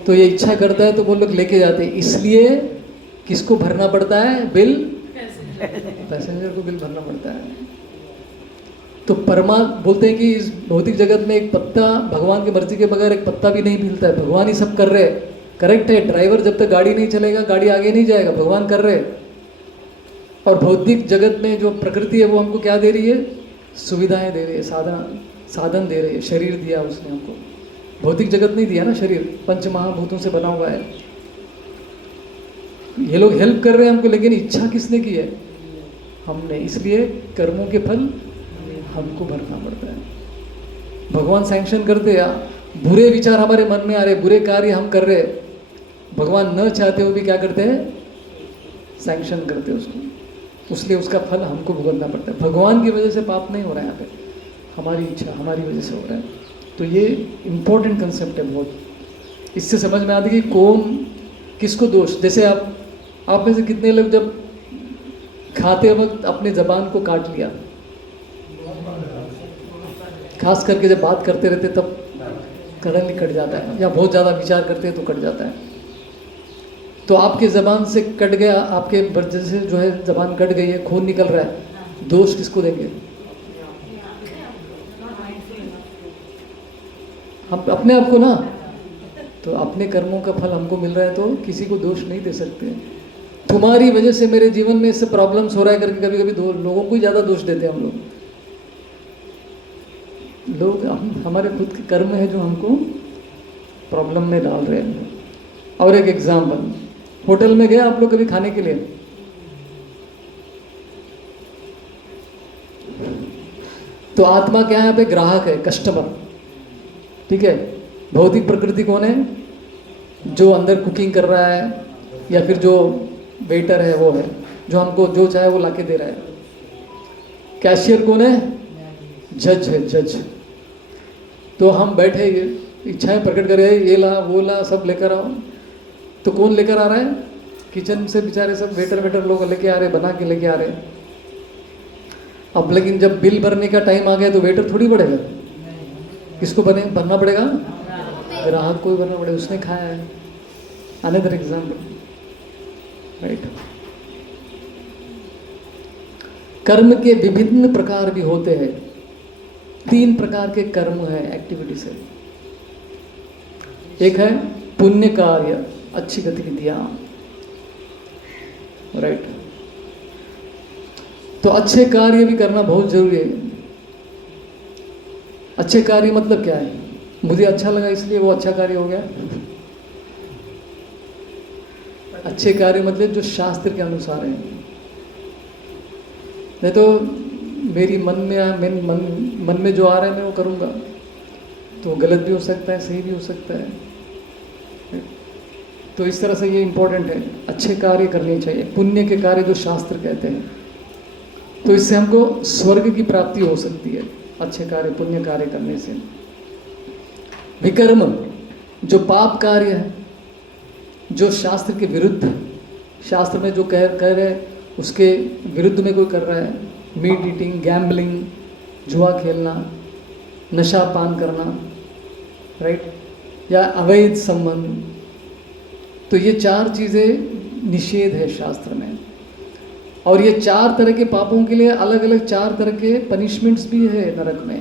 तो ये इच्छा करता है तो वो लोग लेके जाते हैं। इसलिए किसको भरना पड़ता है बिल? पैसेंजर को बिल भरना पड़ता है। तो बोलते हैं कि इस भौतिक जगत में एक पत्ता भगवान की मर्जी के बगैर एक पत्ता भी नहीं मिलता है, भगवान ही सब कर रहे हैं। करेक्ट है, ड्राइवर जब तक गाड़ी नहीं चलेगा गाड़ी आगे नहीं जाएगा, भगवान कर रहे हैं। और भौतिक जगत में जो प्रकृति है वो हमको क्या दे रही है? सुविधाएं दे रही है, साधन दे रही है। शरीर दिया उसने हमको, भौतिक जगत नहीं दिया ना, शरीर पंच महाभूतों से बना हुआ है। ये लोग हेल्प कर रहे हैं हमको, लेकिन इच्छा किसने की है? हमने। इसलिए कर्मों के फल हमको भरना पड़ता है। भगवान सैंक्शन करते या बुरे विचार हमारे मन में आ रहे, बुरे कार्य हम कर रहे, भगवान न चाहते हुए भी क्या करते हैं? सैंक्शन करते उसको। इसलिए उसका फल हमको भुगतना पड़ता है। भगवान की वजह से पाप नहीं हो रहा है यहाँ पे, हमारी इच्छा हमारी वजह से हो रहा है। तो ये इम्पोर्टेंट कंसेप्ट है बहुत। इससे समझ में आती है कि कौन किसको दोष। जैसे आप में से कितने लोग जब खाते वक्त अपने जबान को काट लिया, खास करके जब बात करते रहते तब सडनली कट जाता है, या बहुत ज़्यादा विचार करते हैं तो कट जाता है। तो आपके ज़बान से कट गया, आपके वजह से जो है ज़बान कट गई है, खून निकल रहा है, दोष किसको देंगे? हम अपने आप को ना। तो अपने कर्मों का फल हमको मिल रहा है तो किसी को दोष नहीं दे सकते। तुम्हारी वजह से मेरे जीवन में इससे प्रॉब्लम्स हो रहा है करके कभी कभी लोगों को ही ज़्यादा दोष देते हैं हम लोग। हमारे खुद के कर्म है जो हमको प्रॉब्लम में डाल रहे हैं। और एक एग्जाम्पल, होटल में गए आप लोग कभी खाने के लिए, तो आत्मा क्या है? यहाँ पे ग्राहक है, कस्टमर, ठीक है। भौतिक प्रकृति कौन है? जो अंदर कुकिंग कर रहा है, या फिर जो वेटर है वो है, जो हमको जो चाहे वो लाके दे रहा है। कैशियर कौन है? जज है, जज। तो हम बैठे इच्छाएं प्रकट कर रहे हैं, ये ला वो ला सब लेकर आओ। तो कौन लेकर आ रहा है? किचन से बेचारे सब वेटर लोग लेके आ रहे, बना के लेके आ रहे। अब लेकिन जब बिल भरने का टाइम आ गया तो वेटर थोड़ी बढ़ेगा, किसको भरना पड़ेगा? ग्राहक को ही भरना पड़ेगा, उसने खाया है। Another example, right. कर्म के विभिन्न प्रकार भी होते हैं। 3 प्रकार के कर्म है, एक्टिविटीज है। एक है पुण्य कार्य, अच्छी गतिविधियां, राइट। तो अच्छे कार्य भी करना बहुत जरूरी है। अच्छे कार्य मतलब क्या है? मुझे अच्छा लगा इसलिए वो अच्छा कार्य हो गया। अच्छे कार्य मतलब जो शास्त्र के अनुसार है। नहीं तो मेरी मन में जो आ रहा है मैं वो करूँगा, तो गलत भी हो सकता है, सही भी हो सकता है। तो इस तरह से ये इम्पोर्टेंट है, अच्छे कार्य करने चाहिए, पुण्य के कार्य जो शास्त्र कहते हैं। तो इससे हमको स्वर्ग की प्राप्ति हो सकती है, अच्छे कार्य पुण्य कार्य करने से। विकर्म जो पाप कार्य है, जो शास्त्र के विरुद्ध, शास्त्र में जो कह रहे उसके विरुद्ध में कोई कर रहा है, मीट ईटिंग, गैम्बलिंग, जुआ खेलना, नशा पान करना, राइट, या अवैध संबंध, तो ये 4 चीज़ें निषेध है शास्त्र में। और ये 4 तरह के पापों के लिए अलग अलग 4 तरह के पनिशमेंट्स भी है नरक में।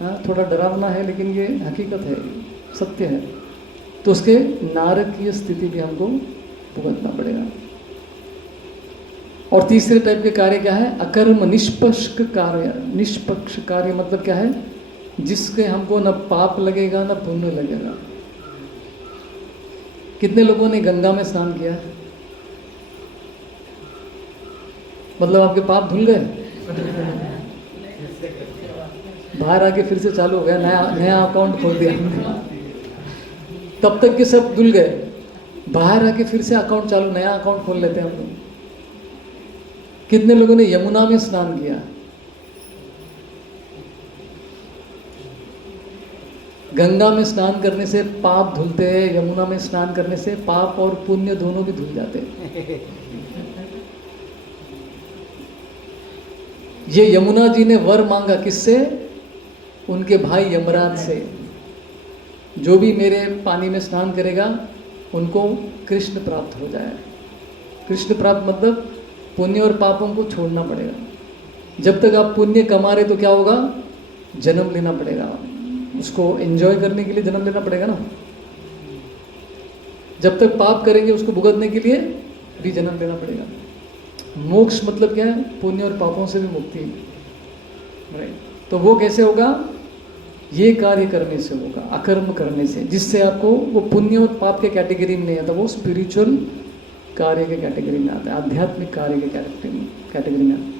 हाँ, थोड़ा डरावना है लेकिन ये हकीकत है, सत्य है। तो उसके नारकीय स्थिति भी हमको भुगतना पड़ेगा। और तीसरे टाइप के कार्य क्या है? अकर्म निष्पक्ष कार्य। निष्पक्ष कार्य मतलब क्या है? जिसके हमको न पाप लगेगा न पुण्य लगेगा। कितने लोगों ने गंगा में स्नान किया? मतलब आपके पाप धुल गए? बाहर आके फिर से चालू हो गया, नया अकाउंट खोल दिया। तब तक के सब धुल गए, बाहर आके फिर से अकाउंट चालू, नया अकाउंट खोल लेते हैं हम लोग। कितने लोगों ने यमुना में स्नान किया? गंगा में स्नान करने से पाप धुलते हैं, यमुना में स्नान करने से पाप और पुण्य दोनों भी धुल जाते हैं। ये यमुना जी ने वर मांगा किससे? उनके भाई यमराज से। जो भी मेरे पानी में स्नान करेगा उनको कृष्ण प्राप्त हो जाए। कृष्ण प्राप्त मतलब पुण्य और पापों को छोड़ना पड़ेगा। जब तक आप पुण्य कमा रहे तो क्या होगा, जन्म लेना पड़ेगा, उसको एंजॉय करने के लिए जन्म लेना पड़ेगा ना। जब तक पाप करेंगे उसको भुगतने के लिए भी जन्म लेना पड़ेगा। मोक्ष मतलब क्या है, पुण्य और पापों से भी मुक्ति, राइट। तो वो कैसे होगा, ये कार्य करने से होगा, अकर्म करने से, जिससे आपको वो पुण्य और पाप के कैटेगरी में नहीं आता, वो स्पिरिचुअल कार्य के कैटेगरी में आता है, आध्यात्मिक कार्य के कैटेगरी में आता है।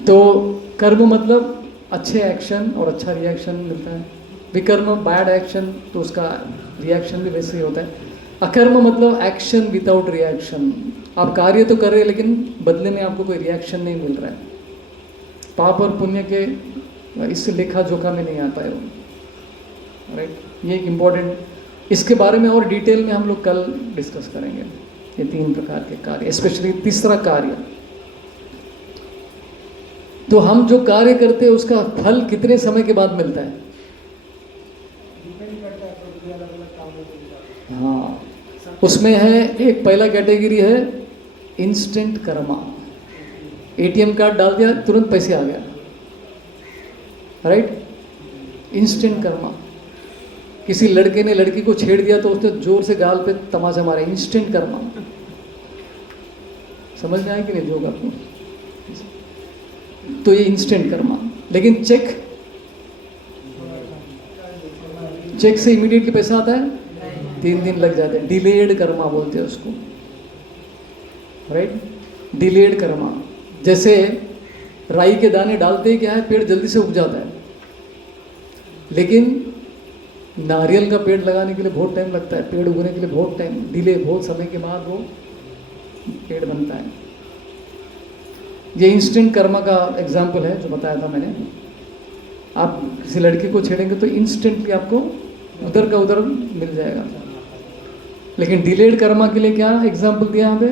तो कर्म मतलब अच्छे एक्शन और अच्छा रिएक्शन मिलता है, विकर्म बैड एक्शन तो उसका रिएक्शन भी वैसे ही होता है। अकर्म मतलब एक्शन विदाउट रिएक्शन, आप कार्य तो कर रहे हैं लेकिन बदले में आपको कोई रिएक्शन नहीं मिल रहा है। पाप और पुण्य के इससे लेखा जोखा में नहीं आता है वो, राइट। ये एक इम्पॉर्टेंट, इसके बारे में और डिटेल में हम लोग कल डिस्कस करेंगे, ये 3 प्रकार के कार्य, स्पेशली तीसरा कार्य। तो हम जो कार्य करते हैं उसका फल कितने समय के बाद मिलता है, डिपेंड करता है प्रकृति अलग अलग कामों के हिसाब हाँ, उसमें है एक पहला कैटेगरी है इंस्टेंट कर्मा, एटीएम कार्ड डाल दिया तुरंत पैसे आ गया, राइट। इंस्टेंट कर्मा, किसी लड़के ने लड़की को छेड़ दिया तो उसने जोर से गाल पे तमाचा मारा, इंस्टेंट कर्मा। समझ में आया कि नहीं जोग आपको, तो ये इंस्टेंट कर्मा। लेकिन चेक से इमीडिएटली पैसा आता है, 3 दिन लग जाते हैं, डिलेड कर्मा बोलते हैं उसको, राइट। डिलेड कर्मा, जैसे राई के दाने डालते ही क्या है, पेड़ जल्दी से उग जाता है, लेकिन नारियल का पेड़ लगाने के लिए बहुत टाइम लगता है, पेड़ उगने के लिए बहुत टाइम, डिले, बहुत समय के बाद वो पेड़ बनता है। ये इंस्टेंट कर्मा का एग्जाम्पल है जो बताया था मैंने। आप किसी लड़की को छेड़ेंगे तो इंस्टेंटली आपको उधर का उधर मिल जाएगा, लेकिन डिलेड कर्मा के लिए क्या एग्जाम्पल दिया यहाँ पे,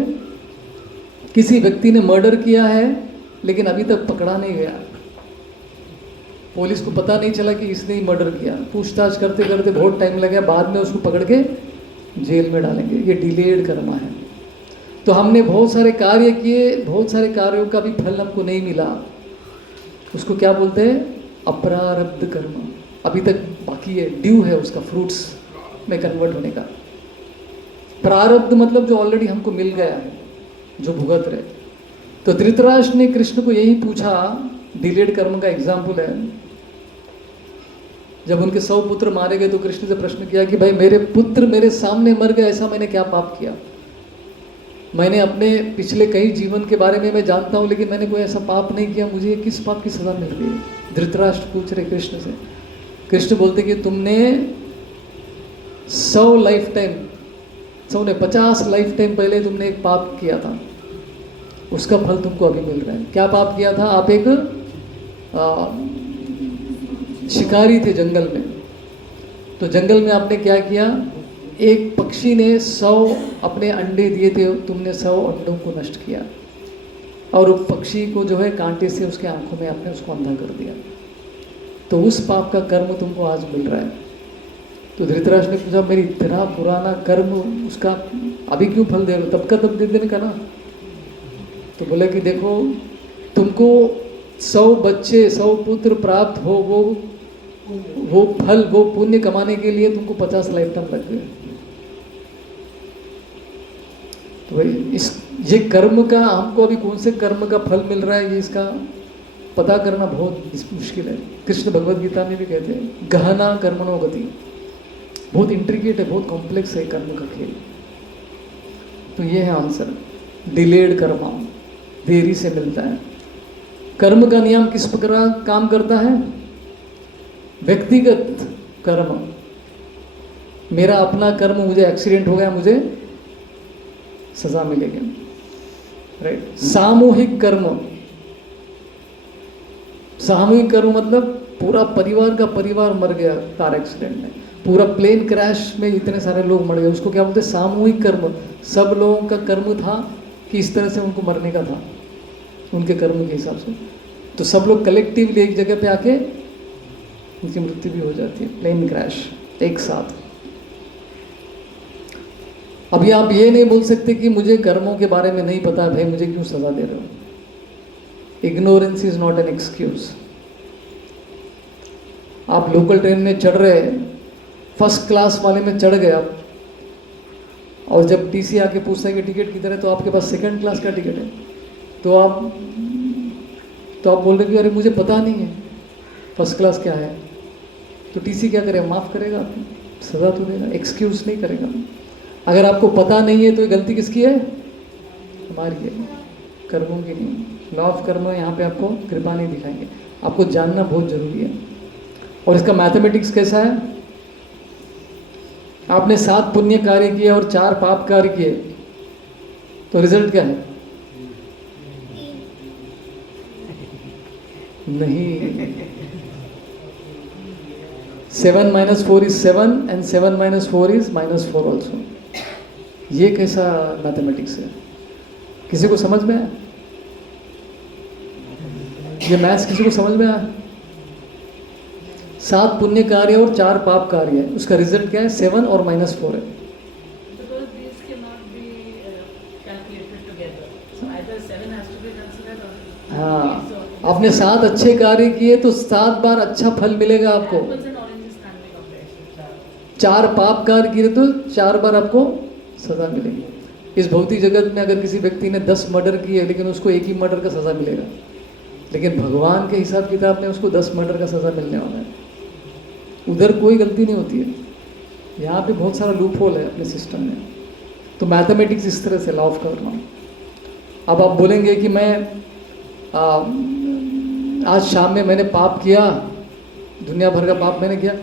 किसी व्यक्ति ने मर्डर किया है लेकिन अभी तक पकड़ा नहीं गया, पुलिस को पता नहीं चला कि इसने ही मर्डर किया, पूछताछ करते करते बहुत टाइम लगा, बाद में उसको पकड़ के जेल में डालेंगे, ये डिलेड कर्मा है। तो हमने बहुत सारे कार्य किए, बहुत सारे कार्यों का भी फल हमको नहीं मिला, उसको क्या बोलते हैं, अप्रारब्ध कर्म, अभी तक बाकी है, ड्यू है उसका, फ्रूट्स में कन्वर्ट होने का। प्रारब्ध मतलब जो ऑलरेडी हमको मिल गया है, जो भुगत रहे। तो धृतराष्ट्र ने कृष्ण को यही पूछा, डिलेड कर्म का एग्जाम्पल है। जब उनके 100 पुत्र मारे गए तो कृष्ण से प्रश्न किया कि भाई मेरे पुत्र मेरे सामने मर गए, ऐसा मैंने क्या पाप किया, मैंने अपने पिछले कई जीवन के बारे में मैं जानता हूँ लेकिन मैंने कोई ऐसा पाप नहीं किया, मुझे किस पाप की सज़ा मिल रही है। धृतराष्ट्र पूछ रहे कृष्ण से, कृष्ण बोलते कि तुमने 100 लाइफ टाइम, 100 ने 50 लाइफ टाइम पहले तुमने एक पाप किया था, उसका फल तुमको अभी मिल रहा है। क्या पाप किया था, आप एक शिकारी थे जंगल में, तो जंगल में आपने क्या किया, एक पक्षी ने 100 अपने अंडे दिए थे, तुमने 100 अंडों को नष्ट किया, और उस पक्षी को जो है कांटे से उसके आंखों में आपने उसको अंधा कर दिया, तो उस पाप का कर्म तुमको आज मिल रहा है। तो धृतराष्ट्र ने पूछा, मेरी इतना पुराना कर्म उसका अभी क्यों फल दे रहे हो, तब का तब दे देने का ना। तो बोले कि देखो, तुमको 100 बच्चे 100 पुत्र प्राप्त हो, वो फल, वो पुण्य कमाने के लिए तुमको 50 लाइफ टाइम लग गए। तो भाई ये कर्म का, हमको अभी कौन से कर्म का फल मिल रहा है, ये इसका पता करना बहुत मुश्किल है। कृष्ण भगवद गीता में भी कहते हैं, गहना कर्मणो गति, बहुत इंट्रिकेट है, बहुत कॉम्प्लेक्स है कर्म का खेल। तो ये है आंसर, डिलेड कर्मा, देरी से मिलता है। कर्म का नियम किस प्रकार काम करता है, व्यक्तिगत कर्म, मेरा अपना कर्म, मुझे एक्सीडेंट हो गया, मुझे सजा मिलेगी, राइट। सामूहिक कर्म, सामूहिक कर्म मतलब पूरा परिवार का परिवार मर गया कार एक्सीडेंट में, पूरा प्लेन क्रैश में इतने सारे लोग मर गए, उसको क्या बोलते हैं, सामूहिक कर्म। सब लोगों का कर्म था कि इस तरह से उनको मरने का था, उनके कर्म के हिसाब से, तो सब लोग कलेक्टिवली एक जगह पे आके उनकी मृत्यु भी हो जाती है, प्लेन क्रैश एक साथ। अभी आप ये नहीं बोल सकते कि मुझे कर्मों के बारे में नहीं पता है, भाई मुझे क्यों सजा दे रहे हो, ignorance is not an excuse. आप लोकल ट्रेन में चढ़ रहे हैं, फर्स्ट क्लास वाले में चढ़ गए आप, और जब टीसी आके पूछता है कि टिकट किधर है, तो आपके पास सेकंड क्लास का टिकट है, तो आप बोल रहे कि अरे मुझे पता नहीं है फर्स्ट क्लास क्या है। तो टीसी क्या करेगा? माफ़ करेगा आपको, सज़ा तो देगा, एक्सक्यूज नहीं करेगा। अगर आपको पता नहीं है तो ये गलती किसकी है? हमारी है, कर्मों की नहीं। लॉ ऑफ कर्म यहाँ पे आपको कृपा नहीं दिखाएंगे, आपको जानना बहुत ज़रूरी है। और इसका मैथमेटिक्स कैसा है? आपने 7 पुण्य कार्य किए और 4 पाप कार्य किए, तो रिजल्ट क्या है? नहीं, 7 - 4 is 7 and 7 - 4 is -4 ऑल्सो। ये कैसा मैथमेटिक्स है? किसी को समझ में आया? ये मैथ्स किसी को समझ में आया? 7 पुण्य कार्य और 4 पाप कार्य है, उसका रिजल्ट क्या है? 7 और -4 है। Because these cannot be calculated together. So either 7 has to be considered or हाँ, आपने 7 अच्छे कार्य किए तो 7 बार अच्छा फल मिलेगा आपको। apples and oranges can't be compared. 4 पाप कार्य किए तो 4 बार आपको सज़ा मिलेगी। इस भौतिक जगत में अगर किसी व्यक्ति ने 10 मर्डर किए लेकिन उसको एक ही मर्डर का सज़ा मिलेगा, लेकिन भगवान के हिसाब किताब में उसको 10 मर्डर का सज़ा मिलने वाला है। उधर कोई गलती नहीं होती है, यहाँ पे बहुत सारा लूप होल है अपने सिस्टम में। तो मैथमेटिक्स इस तरह से लॉ ऑफ कर्म। अब आप बोलेंगे कि मैं आज शाम में मैंने पाप किया, दुनिया भर का पाप मैंने किया,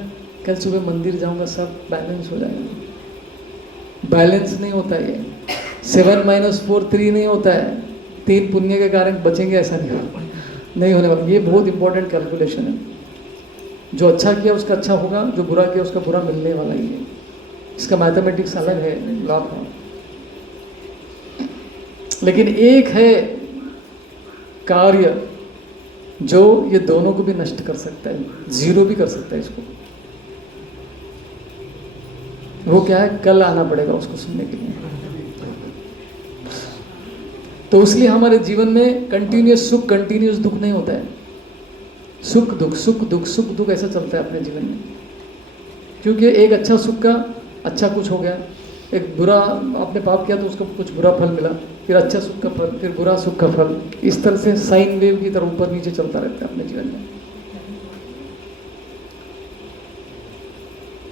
कल सुबह मंदिर जाऊंगा सब बैलेंस हो जाएगा। बैलेंस नहीं होता ये। 7 - 4 3 नहीं होता है। 3 पुण्य के कारण बचेंगे, ऐसा नहीं होने वाला। ये बहुत इंपॉर्टेंट कैलकुलेशन है। जो अच्छा किया उसका अच्छा होगा, जो बुरा किया उसका बुरा मिलने वाला ही है। इसका मैथमेटिक्स अलग है, लॉ है। लेकिन एक है कार्य जो ये दोनों को भी नष्ट कर सकता है, जीरो भी कर सकता है इसको। वो क्या है? कल आना पड़ेगा उसको सुनने के लिए। तो इसलिए हमारे जीवन में कंटिन्यूस सुख कंटिन्यूस दुख नहीं होता है। सुख दुख सुख दुख सुख दुख ऐसा चलता है अपने जीवन में, क्योंकि एक अच्छा सुख का अच्छा कुछ हो गया, एक बुरा आपने पाप किया तो उसका कुछ बुरा फल मिला, फिर अच्छा सुख का फल, फिर बुरा सुख का फल। इस तरह से साइन वेव की तरह ऊपर नीचे चलता रहता है अपने जीवन में।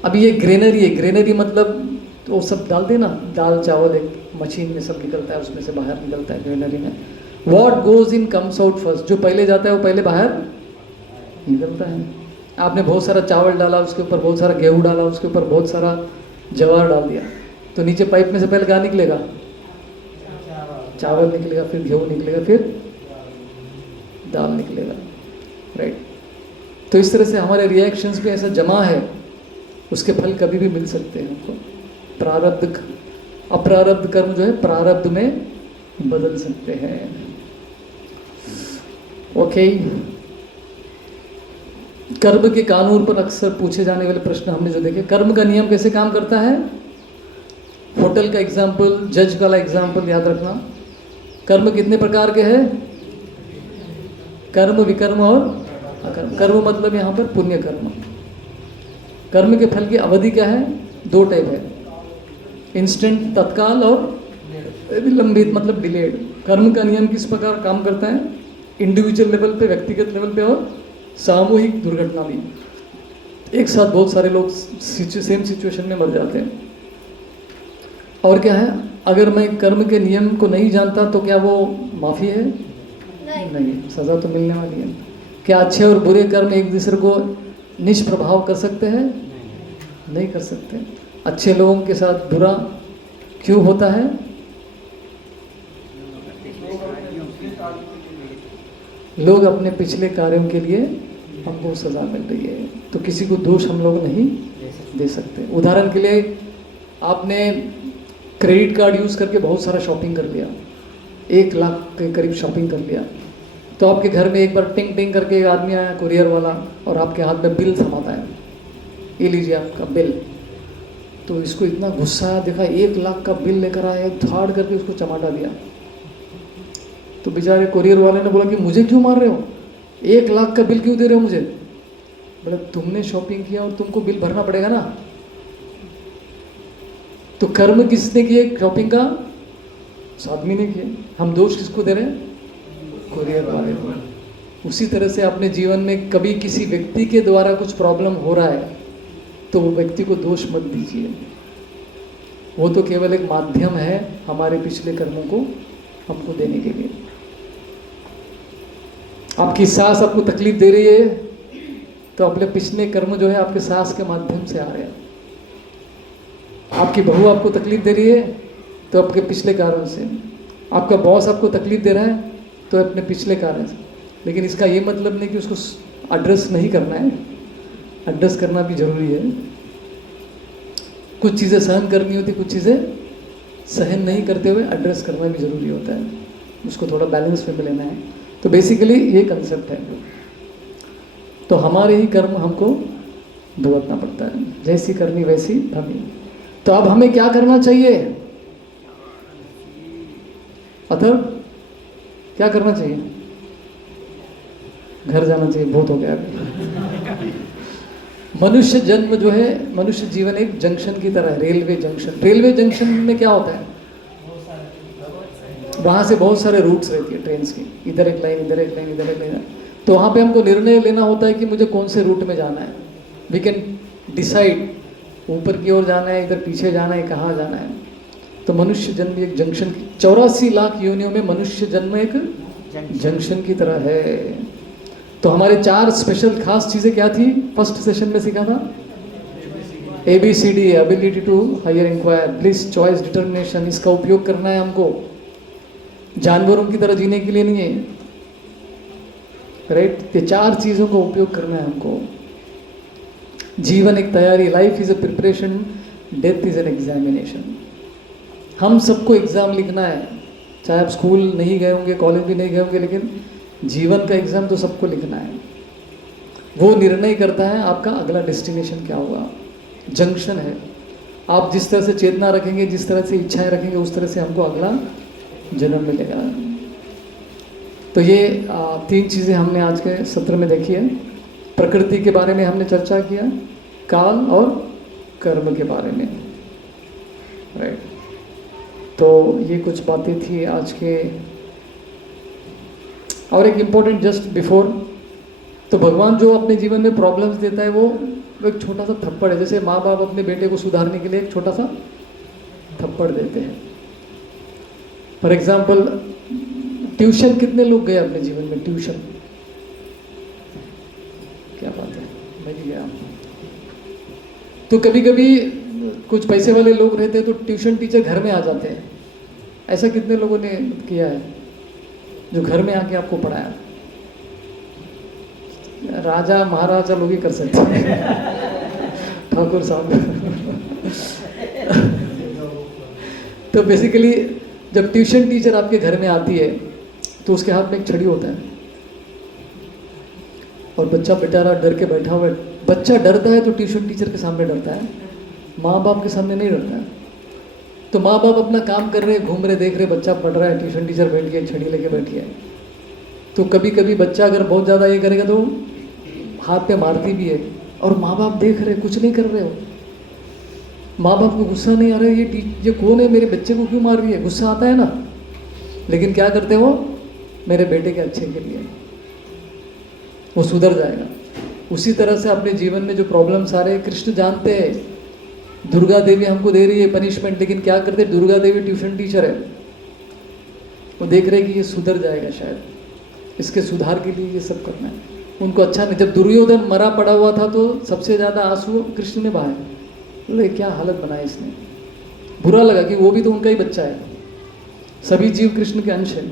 अब ये ग्रेनरी है। ग्रेनरी मतलब तो सब डाल देना, दाल चावल एक मशीन में सब निकलता है, उसमें से बाहर निकलता है ग्रेनरी में। What goes in comes out first. जो पहले जाता है वो पहले बाहर निकलता है। आपने बहुत सारा चावल डाला, उसके ऊपर बहुत सारा गेहूँ डाला, उसके ऊपर बहुत सारा ज्वार डाल दिया, तो नीचे पाइप में से पहले क्या निकलेगा? चावल निकलेगा, फिर गेहूँ निकलेगा, फिर दाल निकलेगा, राइट। तो इस तरह से हमारे रिएक्शंस भी ऐसा जमा है, उसके फल कभी भी मिल सकते हैं हमको। प्रारब्ध अप्रारब्ध कर्म जो है प्रारब्ध में बदल सकते हैं। ओके, कर्म के कानून पर अक्सर पूछे जाने वाले प्रश्न हमने जो देखे। कर्म का नियम कैसे काम करता है? होटल का एग्जाम्पल, जज का एग्जाम्पल याद रखना। कर्म कितने प्रकार के हैं? कर्म, विकर्म और अकर्म। कर्म मतलब यहाँ पर पुण्य कर्म। कर्म के फल की अवधि क्या है? 2 टाइप है, इंस्टेंट तत्काल और विलंबित मतलब डिलेड। कर्म का नियम किस प्रकार काम करता है? इंडिविजुअल लेवल पे, व्यक्तिगत लेवल पे और सामूहिक दुर्घटना भी। एक साथ बहुत सारे लोग सेम सिचुएशन में मर जाते हैं। और क्या है, अगर मैं कर्म के नियम को नहीं जानता तो क्या वो माफ़ी है? नहीं, सज़ा तो मिलने वाली है। क्या अच्छे और बुरे कर्म एक दूसरे को निष्प्रभाव कर सकते हैं? नहीं कर सकते। अच्छे लोगों के साथ बुरा क्यों होता है? लोग अपने पिछले कार्यों के लिए हमको सज़ा मिल रही है, तो किसी को दोष हम लोग नहीं दे सकते। उदाहरण के लिए आपने क्रेडिट कार्ड यूज़ करके बहुत सारा शॉपिंग कर लिया, 1 लाख के करीब शॉपिंग कर लिया, तो आपके घर में एक बार टिंग टिंग करके एक आदमी आया, कुरियर वाला, और आपके हाथ में बिल थमाता है, ये लीजिए आपका बिल। तो इसको इतना गुस्सा आया, देखा 1 लाख का बिल लेकर आया, धाड़ करके उसको चमाटा दिया। तो बेचारे कोरियर वाले ने बोला कि मुझे क्यों मार रहे हो, 1 लाख का बिल क्यों दे रहे हो मुझे? बोला तुमने शॉपिंग किया और तुमको बिल भरना पड़ेगा ना। तो कर्म किसने किए शॉपिंग का? उस आदमी ने किया। हम दोष किसको दे रहे हैं? कोरियर वाले को। उसी तरह से अपने जीवन में कभी किसी व्यक्ति के द्वारा कुछ प्रॉब्लम हो रहा है तो वो व्यक्ति को दोष मत दीजिए, वो तो केवल एक माध्यम है हमारे पिछले कर्मों को हमको देने के लिए। आपकी सास आपको तकलीफ दे रही है तो अपने पिछले कर्म जो है आपके सास के माध्यम से आ रहे हैं। आपकी बहू आपको तकलीफ दे रही है तो आपके पिछले कारण से। आपका बॉस आपको तकलीफ दे रहा है तो अपने पिछले कारण से। लेकिन इसका ये मतलब नहीं कि उसको एड्रेस नहीं करना है, एड्रेस करना भी जरूरी है। कुछ चीज़ें सहन करनी होती, कुछ चीज़ें सहन नहीं करते हुए एड्रेस करना भी ज़रूरी होता है, उसको थोड़ा बैलेंस में लेना है। तो बेसिकली ये कंसेप्ट है। तो हमारे ही कर्म हमको भुगतना पड़ता है, जैसी करनी वैसी भरनी। तो अब हमें क्या करना चाहिए? अथर्व क्या करना चाहिए? घर जाना चाहिए, बहुत हो गया अभी। मनुष्य जन्म जो है, मनुष्य जीवन एक जंक्शन की तरह है, रेलवे जंक्शन। रेलवे जंक्शन में क्या होता है? वहाँ से बहुत सारे रूट्स रहती है ट्रेन की, इधर एक लाइन, इधर एक लाइन, इधर एक लाइन। तो वहाँ पे हमको निर्णय लेना होता है कि मुझे कौन से रूट में जाना है। वी कैन डिसाइड, ऊपर की ओर जाना है, इधर पीछे जाना है, कहाँ जाना है। तो मनुष्य जन्म एक जंक्शन की, 84 लाख योनियों में मनुष्य जन्म एक जंक्शन की तरह है। तो हमारे 4 स्पेशल खास चीज़ें क्या थी? फर्स्ट सेशन में सीखा था ABCD, ability to higher inquire, bliss, choice, determination. इसका उपयोग करना है हमको, जानवरों की तरह जीने के लिए नहीं है, राइट। ये 4 चीज़ों का उपयोग करना है हमको। जीवन एक तैयारी, life is a preparation, death is an examination. हम सबको एग्ज़ाम लिखना है, चाहे आप स्कूल नहीं गए होंगे, कॉलेज भी नहीं गए होंगे, लेकिन जीवन का एग्ज़ाम तो सबको लिखना है। वो निर्णय करता है आपका अगला डेस्टिनेशन क्या होगा। जंक्शन है, आप जिस तरह से चेतना रखेंगे, जिस तरह से इच्छाएं रखेंगे, उस तरह से हमको अगला जन्म मिलेगा। तो ये 3 चीज़ें हमने आज के सत्र में देखी है। प्रकृति के बारे में हमने चर्चा किया, काल और कर्म के बारे में, राइट। तो ये कुछ बातें थी आज के। और एक इम्पोर्टेंट जस्ट बिफोर, तो भगवान जो अपने जीवन में प्रॉब्लम्स देता है वो एक छोटा सा थप्पड़ है। जैसे माँ बाप अपने बेटे को सुधारने के लिए एक छोटा सा थप्पड़ देते हैं। फॉर एग्जाम्पल, ट्यूशन कितने लोग गए अपने जीवन में? ट्यूशन, क्या बात है, मैं भी गया। तो कभी कभी कुछ पैसे वाले लोग रहते हैं तो ट्यूशन टीचर घर में आ जाते हैं। ऐसा कितने लोगों ने किया है जो घर में आके आपको पढ़ाया? राजा महाराजा लोग ही कर सकते हैं, ठाकुर साहब। तो बेसिकली जब ट्यूशन टीचर आपके घर में आती है तो उसके हाथ में एक छड़ी होता है और बच्चा बेचारा डर के बैठा हुआ है। बच्चा डरता है तो ट्यूशन टीचर के सामने डरता है, माँ बाप के सामने नहीं डरता है। तो माँ बाप अपना काम कर रहे, घूम रहे, देख रहे, बच्चा पढ़ रहा है, ट्यूशन टीचर बैठ गया, छड़ी लेके बैठी है। तो कभी कभी बच्चा अगर बहुत ज़्यादा ये करेगा तो हाथ पे मारती भी है, और माँ बाप देख रहे, कुछ नहीं कर रहे हो। माँ बाप को गुस्सा नहीं आ रहा है, ये कौन है, मेरे बच्चे को क्यों मार रही है? गुस्सा आता है ना, लेकिन क्या करते हो? मेरे बेटे के अच्छे के लिए, वो सुधर जाएगा। उसी तरह से अपने जीवन में जो प्रॉब्लम्स आ रहे हैं, कृष्ण जानते हैं दुर्गा देवी हमको दे रही है पनिशमेंट, लेकिन क्या करते? दुर्गा देवी ट्यूशन टीचर है, वो देख रहे कि ये सुधर जाएगा, शायद इसके सुधार के लिए ये सब करना है। उनको अच्छा नहीं। जब दुर्योधन मरा पड़ा हुआ था तो सबसे ज़्यादा आंसू कृष्ण ने बहाए, बोले क्या हालत बनाई इसने। बुरा लगा कि वो भी तो उनका ही बच्चा है, सभी जीव कृष्ण के अंश है,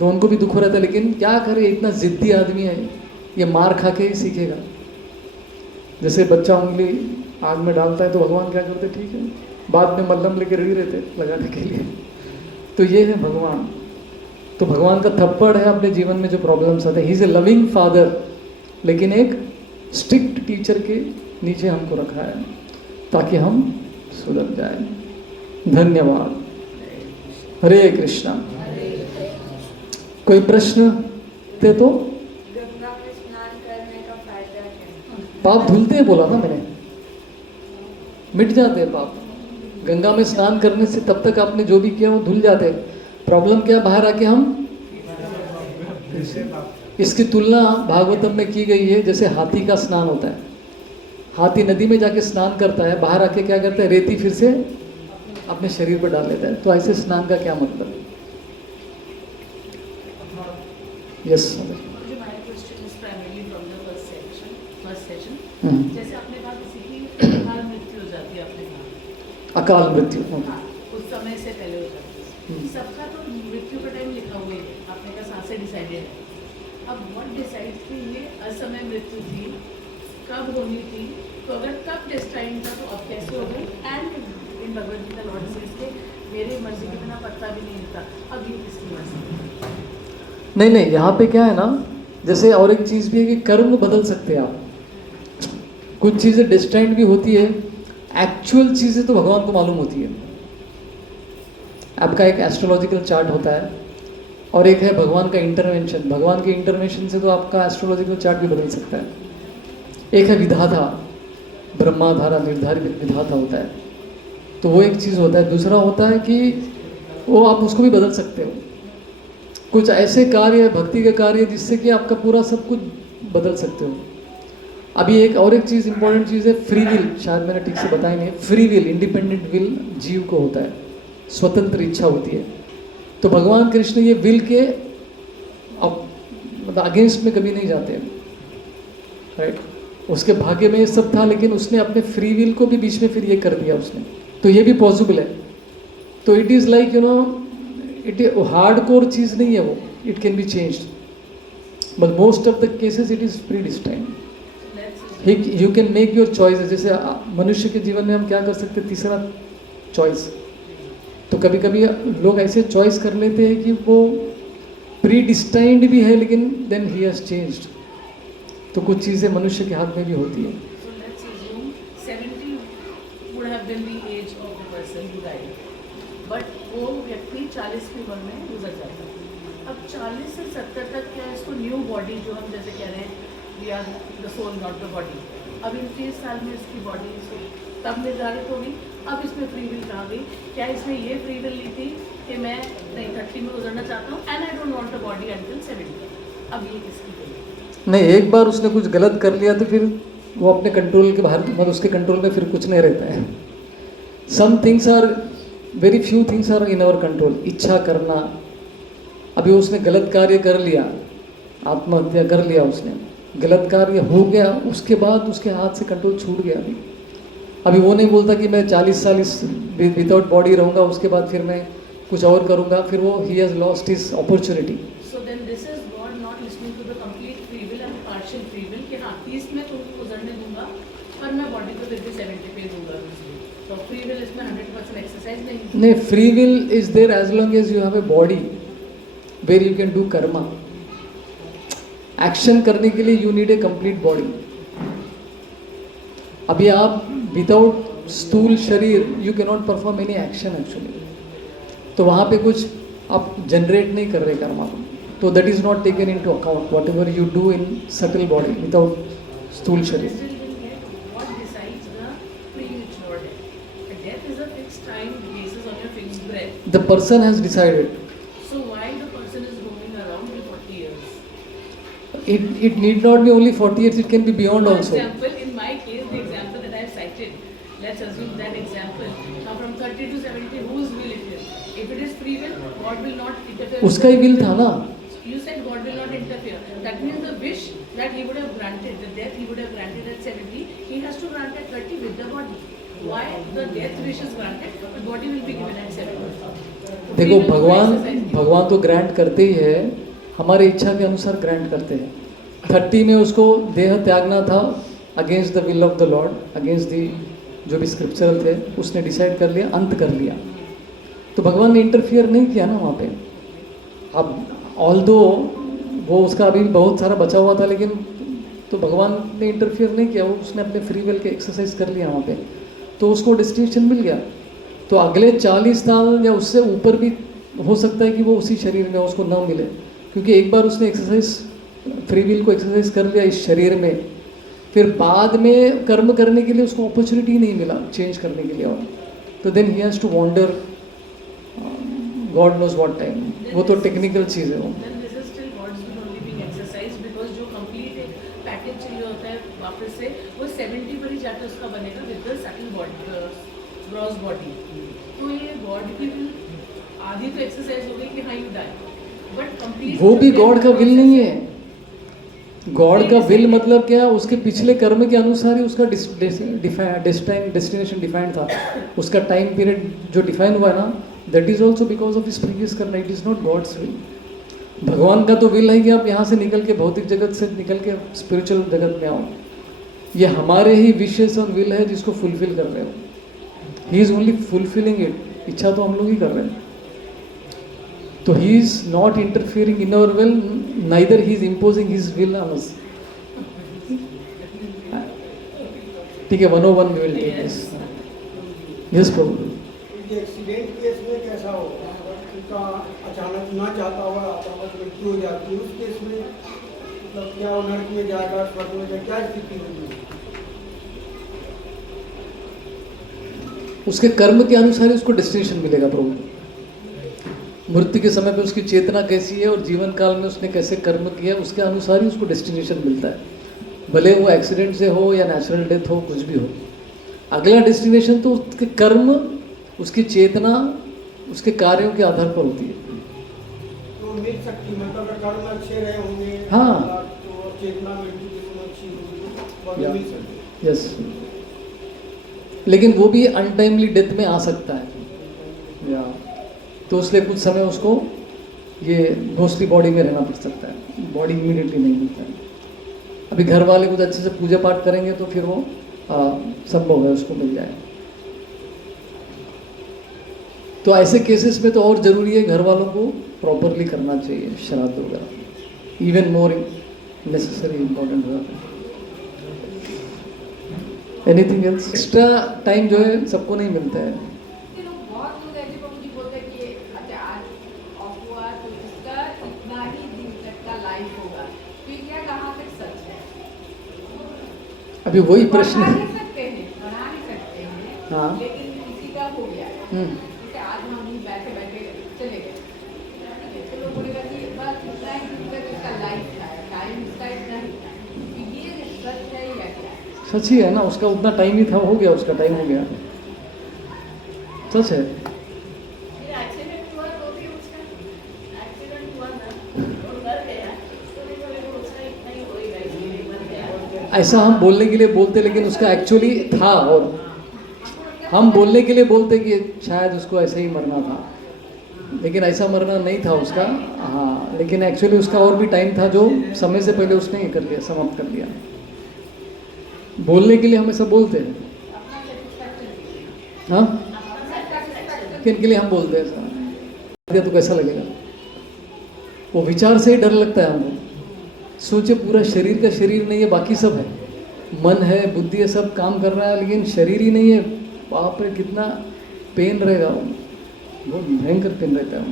तो उनको भी दुख हो रहा था। लेकिन क्या करे, इतना जिद्दी आदमी है, ये मार खा के ही सीखेगा। जैसे बच्चा उंगली आग में डालता है तो भगवान क्या करते? ठीक है, बाद में मल्लम लेके रेडी रहते लगाने के लिए। तो ये है भगवान। तो भगवान का थप्पड़ है अपने जीवन में जो प्रॉब्लम्स आते हैं। He is a loving father, लेकिन एक स्ट्रिक्ट टीचर के नीचे हमको रखा है ताकि हम सुधर जाए। धन्यवाद। हरे कृष्णा। कोई प्रश्न थे तो? गंगा में स्नान करने का फायदा क्या है? पाप धुलते हैं बोला ना मैंने, मिट जाते हैं पाप। गंगा में स्नान करने से तब तक आपने जो भी किया वो धुल जाते हैं। प्रॉब्लम क्या, बाहर आके हम इसकी तुलना भागवतम में की गई है जैसे हाथी का स्नान होता है। हाथी नदी में जाके स्नान करता है, बाहर आके क्या करता है, रेती फिर से अपने शरीर पर डाल लेता है। तो ऐसे स्नान का क्या मतलब? Yes My question is primarily from the first session. जैसे आपने कहा किसी की अकाल मृत्यु हो जाती है अपने यहाँ, अकाल मृत्यु। हाँ, उस समय से पहले हो जाती है। सबका तो मृत्यु का टाइम लिखा हुआ ही है, आपने कहा सांसें डिसाइडेड है। अब व्हाट डिसाइड कि ये असमय मृत्यु थी, कब होनी थी, तो अगर तब डेस्टाइन था तो अब कैसे हो गई? And in Bhagavad Gita lord says के मेरी मर्जी के बिना पत्ता भी नहीं हिलता, अब ये किसकी मर्जी? नहीं नहीं, यहाँ पे क्या है ना, जैसे और एक चीज़ भी है कि कर्म बदल सकते हैं आप। कुछ चीज़ें डिस्टाइंड भी होती है, एक्चुअल चीज़ें तो भगवान को मालूम होती है। आपका एक एस्ट्रोलॉजिकल चार्ट होता है और एक है भगवान का इंटरवेंशन। भगवान के इंटरवेंशन से तो आपका एस्ट्रोलॉजिकल चार्ट भी बदल सकता है। एक है विधाता, ब्रह्मा द्वारा निर्धारित विधाता होता है, तो वो एक चीज़ होता है। दूसरा होता है कि वो आप उसको भी बदल सकते हो। कुछ ऐसे कार्य, भक्ति के कार्य जिससे कि आपका पूरा सब कुछ बदल सकते हो। अभी एक और एक चीज़, इंपॉर्टेंट चीज़ है फ्री विल। शायद मैंने ठीक से बताया नहीं है। फ्री विल, इंडिपेंडेंट विल जीव को होता है, स्वतंत्र इच्छा होती है। तो भगवान कृष्ण ये विल के मतलब अगेंस्ट में कभी नहीं जाते हैं, राइट। उसके भाग्य में ये सब था, लेकिन उसने अपने फ्री विल को भी बीच में फिर ये कर दिया उसने। तो ये भी पॉसिबल है। तो it is like you know, it hard core चीज़ नहीं है वो, it can be changed, but most of the cases it is predestined. You can make your choice. जैसे मनुष्य के जीवन में हम क्या कर सकते हैं, तीसरा चॉइस। तो कभी कभी लोग ऐसे चॉइस कर लेते हैं कि वो प्री डिस्टाइंड भी है, लेकिन देन ही हैज चेंज्ड। तो कुछ चीज़ें मनुष्य के हाथ में भी होती है। So let's assume 70 would have been the age of the person who died. But वो व्यक्ति 40 की उम्र में गुजर जाता है। अब 40 से 70 तक क्या इसको न्यू बॉडी, जो हम जैसे कह रहे हैं we are the soul not the body, अब इन 30 साल में इसकी बॉडी तब निर्धारित होगी। अब इसमें फ्री विल कहाँ गई? क्या इसने ये फ्री विल ली थी कि मैं नहीं 30 में गुजरना चाहता हूँ and I don't want the body until 70? अब ये किसकी गई? नहीं, एक बार उसने कुछ गलत कर लिया तो फिर वो अपने कंट्रोल के बाहर, मतलब उसके कंट्रोल में फिर कुछ नहीं रहता है। Some things are, very few things are in our control. इच्छा करना, अभी उसने गलत कार्य कर लिया, आत्महत्या कर लिया उसने, गलत कार्य हो गया, उसके बाद उसके हाथ से कंट्रोल छूट गया। अभी वो नहीं बोलता कि मैं 40 साल इस विदाउट बॉडी रहूँगा, उसके बाद फिर मैं कुछ और करूँगा, फिर वो he has lost his opportunity. So then this is God not listening to the complete free will and partial free will कि हाँ 30 में तुमको गुजरने दूंगा पर मैं बॉडी को फिर भी 70 पे दूंगा। तो फ्री विल इसमें 100% एक्सरसाइज नहीं। Free will is there as long as you have a body where you can do karma. Action करने के लिए you need a complete body. अभी आप विदाउट स्थूल शरीर you can not perform any action actually. तो वहाँ पे कुछ आप जनरेट नहीं कर रहे कर्मा को, तो that is not taken into account what ever you do in subtle body without स्थूल शरीर। What decides the premature death? The death is a fixed time basis on your fixed breath. The person has decided. So why the person is roaming around for 40 years? It need not be only 40 years, it can be beyond For also. example, in my case, the example that I have cited, let's assume that example. Now from 30 to 70, whose will it is? If it is free will, God will not interfere. उसका ही will था ना। You said God will not interfere. That means the wish that he would have granted, the death he would have granted at 70, he has to grant at 30 with the body. Why the death wish is granted, the body will be given at 70? देखो, भगवान तो grant करते ही है, हमारे इच्छा के अनुसार grant करते हैं। 30 में उसको देह त्यागना था against the will of the Lord, against the जो भी स्क्रिप्चरल थे, उसने डिसाइड कर लिया, अंत कर लिया। तो भगवान ने इंटरफियर नहीं किया ना वहाँ पे। अब ऑल्दो वो उसका अभी बहुत सारा बचा हुआ था, लेकिन तो भगवान ने इंटरफियर नहीं किया, वो उसने अपने फ्री विल के एक्सरसाइज कर लिया वहाँ पे, तो उसको डेस्टिनेशन मिल गया। तो अगले 40 साल या उससे ऊपर भी हो सकता है कि वो उसी शरीर में उसको न मिले, क्योंकि एक बार उसने एक्सरसाइज फ्री विल को एक्सरसाइज कर लिया इस शरीर में, फिर बाद में कर्म करने के लिए उसको अपॉर्चुनिटी नहीं मिला चेंज करने के लिए, और तो then he has to wonder God knows what time. वो तो टेक्निकल चीज़ है वो। Then this is still God's will only being exercised because जो complete एक पैकेज चाहिए होता है वापस से वो 70 पर ही जाकर उसका बनेगा with the subtle body gross body. तो ये गॉड की विल आधी तो एक्सरसाइज हो गई कि हाँ यू डाई, बट कंप्लीट वो भी गॉड का विल नहीं है। गॉड का विल मतलब क्या, उसके पिछले कर्म के अनुसार ही उसका डेस्टिनेशन डिफाइंड था, उसका टाइम पीरियड जो डिफाइन हुआ है ना, that is also because of his previous karma, it is not God's will. भगवान का तो विल है कि आप यहाँ से निकल के भौतिक जगत से निकल के स्पिरिचुअल जगत में आओ, ये हमारे ही विशेष और विल है जिसको फुलफिल कर रहे हो। He is only fulfilling it, इच्छा तो हम लोग ही कर रहे हैं। तो he is not interfering in our will, neither he is imposing his will on us. ठीक है, 101 we will take this. Yes प्रभु। एक्सीडेंट केस में कैसा होगा, अगर उनका अचानक ना चाहता हुआ अचानक मृत्यु हो जाती है, उस केस में मतलब क्या वो नरक में जाएगा, स्वर्ग में जाएगा, क्या स्थिति होगी? उसके कर्म के अनुसार ही उसको डेस्टिनेशन मिलेगा प्रभु। मृत्यु के समय पे उसकी चेतना कैसी है और जीवन काल में उसने कैसे कर्म किया, उसके अनुसार ही उसको डेस्टिनेशन मिलता है, भले वो एक्सीडेंट से हो या नेचुरल डेथ हो, कुछ भी हो। अगला डेस्टिनेशन तो उसके कर्म, उसकी चेतना, उसके कार्यों के आधार पर होती है। तो मिल सकती, मतलब अगर कर्म अच्छे रहे होंगे, हाँ। तो चेतना मृत्यु की समय अच्छी होगी तो या। मिल सकती। यस, लेकिन वो भी अनटाइमली डेथ में आ सकता है, या तो इसलिए कुछ समय उसको ये घोसली बॉडी में रहना पड़ सकता है, बॉडी इमीडिएटली नहीं मिलता है। अभी घर वाले कुछ अच्छे से पूजा पाठ करेंगे तो फिर वो संभव है उसको मिल जाए। तो ऐसे केसेस में तो और ज़रूरी है घर वालों को प्रॉपरली करना चाहिए श्राद्ध वगैरह, इवन मोर नेसेसरी इम्पोर्टेंट हो जाता है। Anything else? एक्स्ट्रा टाइम जो है सबको नहीं मिलता है। बहुत लोग ऐसे प्रभु जी बोलते हैं कि अच्छा आज ऑफ हुआ तो इसका इतना ही दिन तक का लाइफ होगा, तो ये क्या कहाँ तक सच है? अभी वही प्रश्न बढ़ा है। नहीं सकते हैं, बढ़ा नहीं सकते हैं, हाँ। लेकिन किसी का हो गया है। जैसे आज हम बैठे बैठे चले गए, ठीक है, तो लोग बोलेगा कि बस इतना ही दिन तक इसका लाइफ था, टाइम इसका इतना ही था, तो ये सच है या क्या है? सच ही है ना, उसका उतना टाइम ही था, हो गया, उसका टाइम हो गया, सच है। फिर एक्सीडेंट हुआ तो भी उसका एक्सीडेंट हुआ ना और मर गया तो भी वो उसका इतना ही होएगा, इसलिए मर गया। ऐसा हम बोलने के लिए बोलते, लेकिन उसका एक्चुअली था, और हम बोलने के लिए बोलते कि शायद उसको ऐसे ही मरना था, लेकिन ऐसा मरना नहीं था उसका। हाँ, लेकिन एक्चुअली उसका और भी टाइम था जो समय से पहले उसने ये कर लिया, समाप्त कर लिया। बोलने के लिए हम ऐसा बोलते हैं, हाँ, किन के लिए हम बोलते हैं ऐसा, तो कैसा लगेगा? वो विचार से ही डर लगता है हमको। सोचे पूरा शरीर का शरीर नहीं है, बाकी सब है, मन है, बुद्धि है, सब काम कर रहा है, लेकिन शरीर ही नहीं है। बाप रे, कितना पेन रहेगा, बहुत भयंकर पेन रहता है,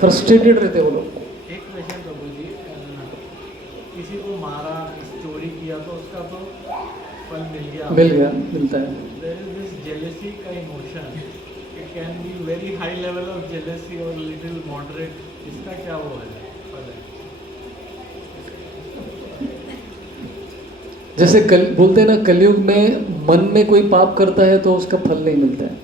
फ्रस्ट्रेटेड रहते हैं वो लोग। एक क्वेश्चन प्रभु जी, किसी को मारा, चोरी किया तो उसका तो फल मिल गया, मिलता है। There is this jealousy का emotion, it can be very high level of jealousy or little moderate, इसका क्या वो है फल है? जैसे बोलते हैं ना, कलयुग में मन में कोई पाप करता है तो उसका फल नहीं मिलता है।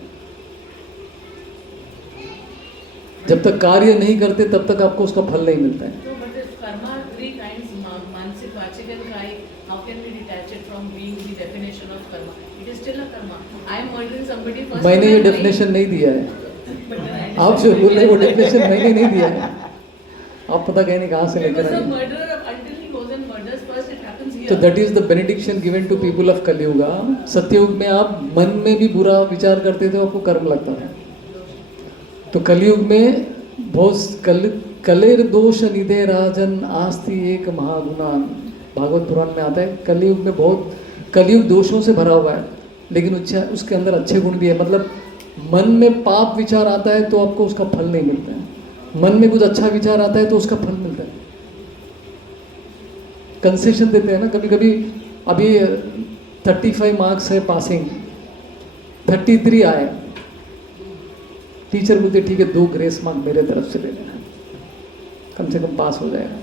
जब तक कार्य नहीं करते तब तक आपको उसका फल नहीं मिलता है। So, but if karma are three kinds, manasik, vachik and kayic, how can we detach it from being the definition of karma? It is still a karma. I am murdering somebody first. मैंने ये and then definition नहीं दिया है, But then I आप जो बोल रहे हैं वो डेफिनेशन मैंने नहीं दिया है। आप पता कहीं नहीं कहाँ से लेकर Because आए। the murderer, until he goes and murders first, it happens here. तो that is the benediction given to people of Kaliyuga. Satyayuga में आप मन में भी बुरा विचार करते थे, आपको कर्म लगता था। तो कलयुग में बहुत कलेर दोष निधे राजन आस्ति एक महागुना, भागवत पुराण में आता है। कलयुग में बहुत, कलयुग दोषों से भरा हुआ है, लेकिन उसके अंदर अच्छे गुण भी है। मतलब मन में पाप विचार आता है तो आपको उसका फल नहीं मिलता है। मन में कुछ अच्छा विचार आता है तो उसका फल मिलता है। कंसेशन देते हैं ना कभी कभी। अभी 35 मार्क्स है पासिंग, 33 आए, टीचर बोलते ठीक है 2 ग्रेस मार्क मेरे तरफ से ले लेना, कम से कम पास हो जाएगा।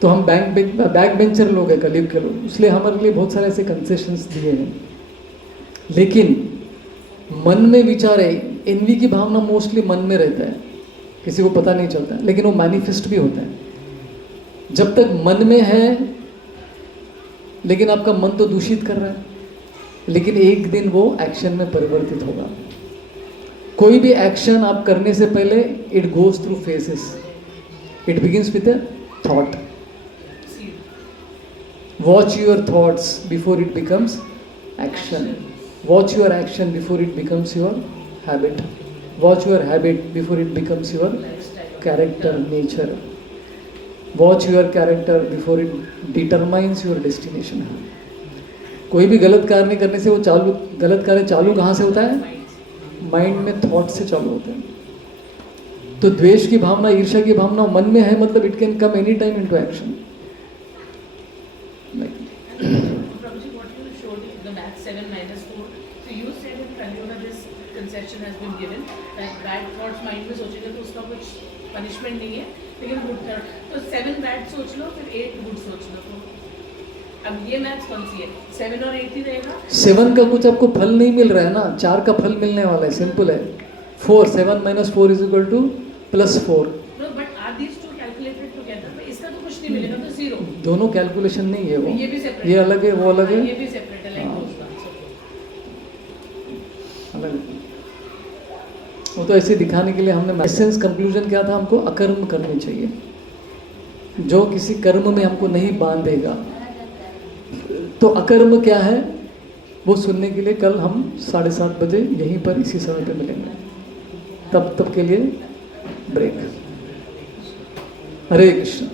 तो हम बैक बेंचर लोग हैं, कलीग के लोग, इसलिए हमारे लिए बहुत सारे ऐसे कंसेशंस दिए हैं। लेकिन मन में विचार है, एनवी की भावना मोस्टली मन में रहता है, किसी को पता नहीं चलता, लेकिन वो मैनिफेस्ट भी होता है। जब तक मन में है, लेकिन आपका मन तो दूषित कर रहा है, लेकिन एक दिन वो एक्शन में परिवर्तित होगा। कोई भी एक्शन आप करने से पहले it goes through phases. It begins with a thought. Watch your thoughts before it becomes action. Watch your action before it becomes your habit. Watch your habit before it becomes your character, nature. Watch your character before it determines your destination. कोई भी गलत कार्य करने से वो गलत कार्य चालू कहाँ से होता है? माइंड में, थॉट से चालू होता है। तो द्वेष की भावना, ईर्ष्या की भावना मन में है, मतलब it can come any time into action. Prabhuji, what you showed the math 7 minus 4. So you said in Kaliyoga this conception has been given that bad thoughts mind में सोचेंगे तो उसका कुछ punishment नहीं है, लेकिन good thought तो 7 bad सोच लो फिर 8 good सोच लो। तो अब ये मैथ्स कौन सी है? 7 और 8 ही रहेगा। 7 का कुछ आपको फल नहीं मिल रहा है ना, 4 का फल मिलने वाला है, सिंपल है। 4 7 minus 4 is equal to +4। No, but are these two calculated together? इसका तो कुछ नहीं मिलेगा, तो 0। दोनों कैलकुलेशन नहीं है वो, ये भी सेपरेट, ये अलग है, वो अलग है, ये भी सेपरेट है, लाइक दोस वंस। अलग है। वो तो ऐसे दिखाने के लिए हमने एसेंस कंक्लूजन क्या था, हमको अकर्म करनी चाहिए जो किसी कर्म में हमको नहीं बांधेगा। तो अकर्म क्या है वो सुनने के लिए कल हम 7:30 बजे यहीं पर इसी समय पे मिलेंगे। तब के लिए ब्रेक। हरे कृष्ण।